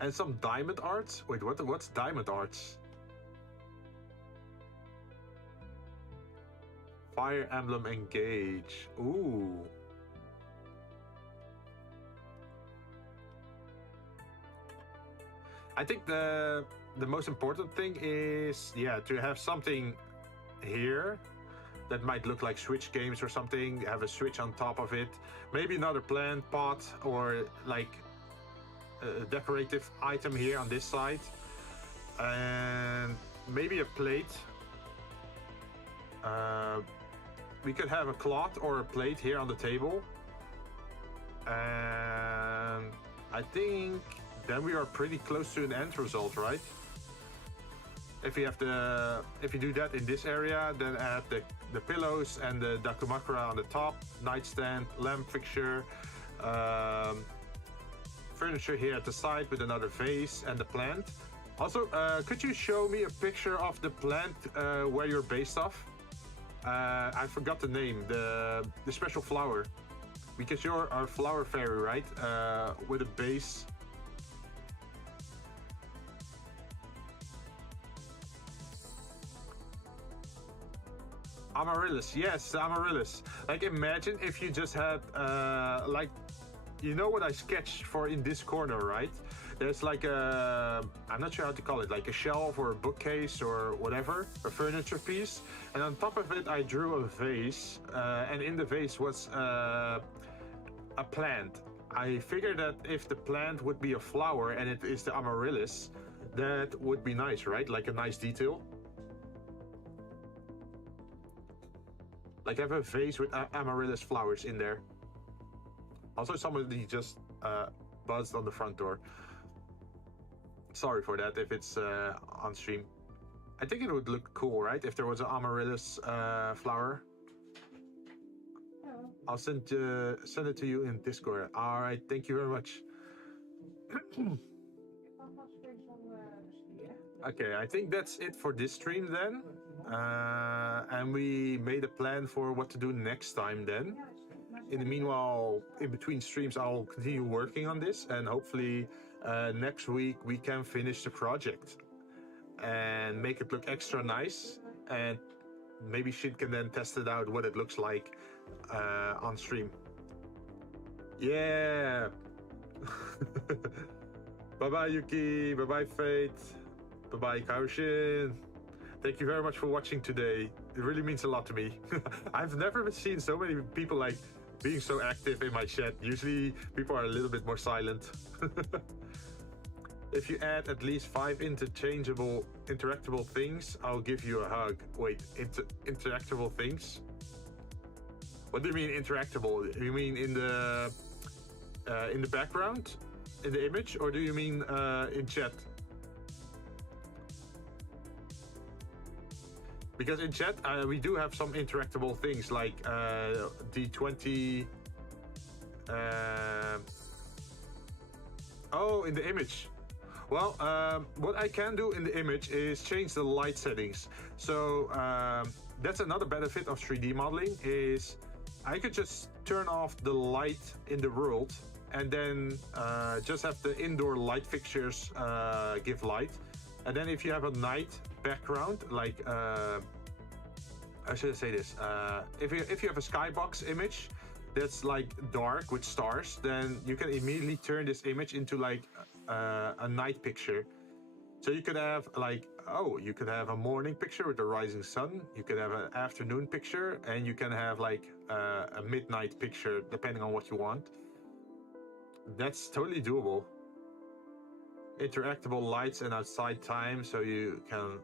And some diamond arts? Wait, what's diamond arts? Fire Emblem Engage. Ooh. I think the most important thing is, yeah, to have something here that might look like Switch games or something. Have a Switch on top of it. Maybe another plant pot or like a decorative item here on this side. And maybe a plate. We could have a cloth or a plate here on the table. And I think then we are pretty close to an end result, right? If you do that in this area, then add the pillows and the Dakumakura on the top, nightstand, lamp fixture, furniture here at the side with another vase and the plant. Also, could you show me a picture of the plant where you're based off? I forgot the name, the special flower. Because you're our flower fairy, right? With a base. Amaryllis, yes, Amaryllis. Like, imagine if you just had, like, you know what I sketched for in this corner, right? There's like a, I'm not sure how to call it, like a shelf or a bookcase or whatever, a furniture piece. And on top of it, I drew a vase, and in the vase was a plant. I figured that if the plant would be a flower and it is the Amaryllis, that would be nice, right? Like a nice detail. Like have a vase with amaryllis flowers in there. Also, somebody just buzzed on the front door. Sorry for that if it's on stream. I think it would look cool, right? If there was an amaryllis flower. I'll send it to you in Discord. All right, thank you very much. Okay, I think that's it for this stream then. And we made a plan for what to do next time then. In the meanwhile, in between streams, I'll continue working on this, and hopefully next week we can finish the project and make it look extra nice, and maybe Shin can then test it out what it looks like on stream. Yeah. Bye bye Yuki, bye bye Fate, bye bye Kaoshin. Thank you very much for watching today. It really means a lot to me. I've never seen so many people like being so active in my chat. Usually people are a little bit more silent. If you add at least 5 interactable things, I'll give you a hug. Wait, interactable things? What do you mean interactable? You mean in the background, in the image, or do you mean in chat? Because in chat we do have some interactable things like D20. Oh, in the image. Well, what I can do in the image is change the light settings. So that's another benefit of 3D modeling, is I could just turn off the light in the world and then just have the indoor light fixtures give light. And then if you have a night background, like how should I say this? If you have a skybox image that's like dark with stars, then you can immediately turn this image into like a night picture. So you could have like, you could have a morning picture with the rising sun, you could have an afternoon picture, and you can have like a midnight picture depending on what you want. That's totally doable. Interactable lights and outside time, so you can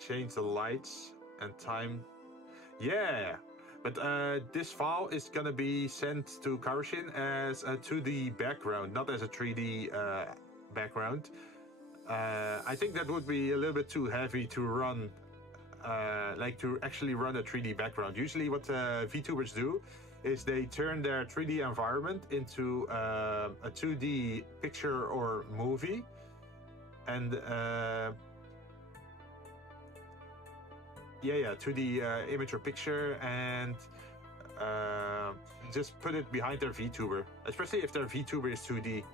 change the lights and time. Yeah, but this file is gonna be sent to Karashin as a 2D background, not as a 3D background. I think that would be a little bit too heavy to run, like to actually run a 3D background. Usually what Vtubers do is they turn their 3D environment into a 2D picture or movie, and 2D image or picture, and just put it behind their Vtuber, especially if their Vtuber is 2D.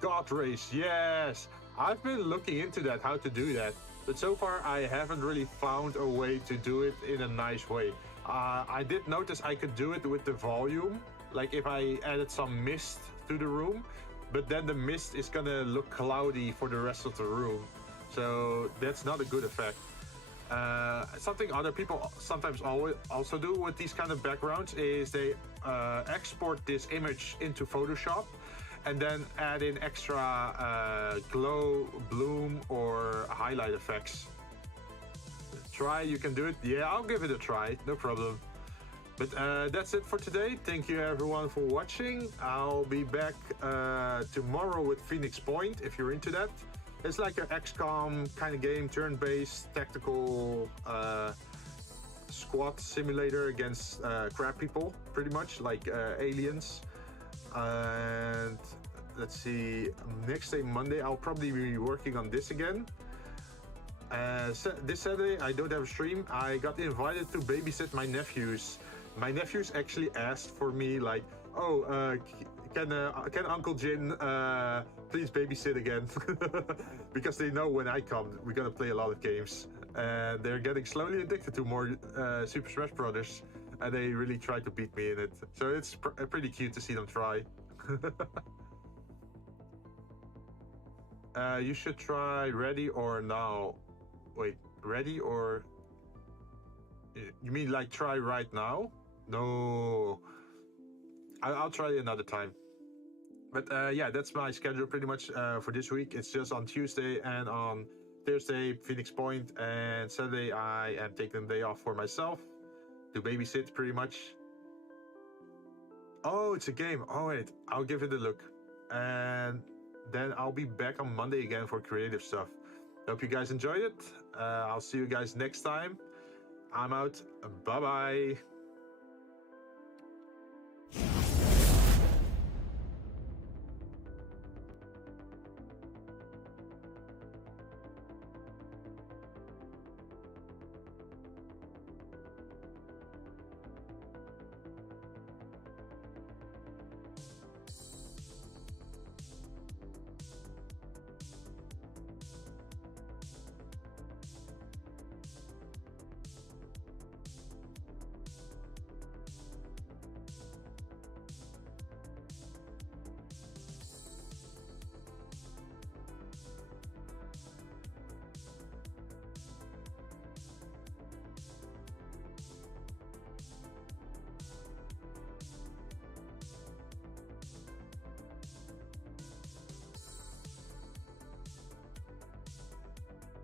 God race, yes! I've been looking into that, how to do that, but so far I haven't really found a way to do it in a nice way. I did notice I could do it with the volume, like if I added some mist to the room, but then the mist is gonna look cloudy for the rest of the room. So that's not a good effect. Something other people sometimes also do with these kind of backgrounds is they export this image into Photoshop and then add in extra glow, bloom, or highlight effects. Try, you can do it. Yeah, I'll give it a try, no problem. But that's it for today. Thank you everyone for watching. I'll be back tomorrow with Phoenix Point if you're into that. It's like an XCOM kind of game, turn-based, tactical squad simulator against crab people, pretty much, like aliens. And let's see, next day, Monday, I'll probably be working on this again. This Saturday, I don't have a stream. I got invited to babysit my nephews. My nephews actually asked for me, like, can Uncle Jinn please babysit again? Because they know when I come, we're gonna play a lot of games. And they're getting slowly addicted to more Super Smash Brothers, and they really try to beat me in it. So it's pretty cute to see them try. You should try Ready or Now. Wait, Ready or... You mean like try right now? No. I'll try another time. But yeah, that's my schedule pretty much for this week. It's just on Tuesday and on Thursday, Phoenix Point, and Saturday I am taking the day off for myself to babysit pretty much. Oh, it's a game. Oh wait, I'll give it a look. And then I'll be back on Monday again for creative stuff. Hope you guys enjoyed it. I'll see you guys next time. I'm out. Bye bye.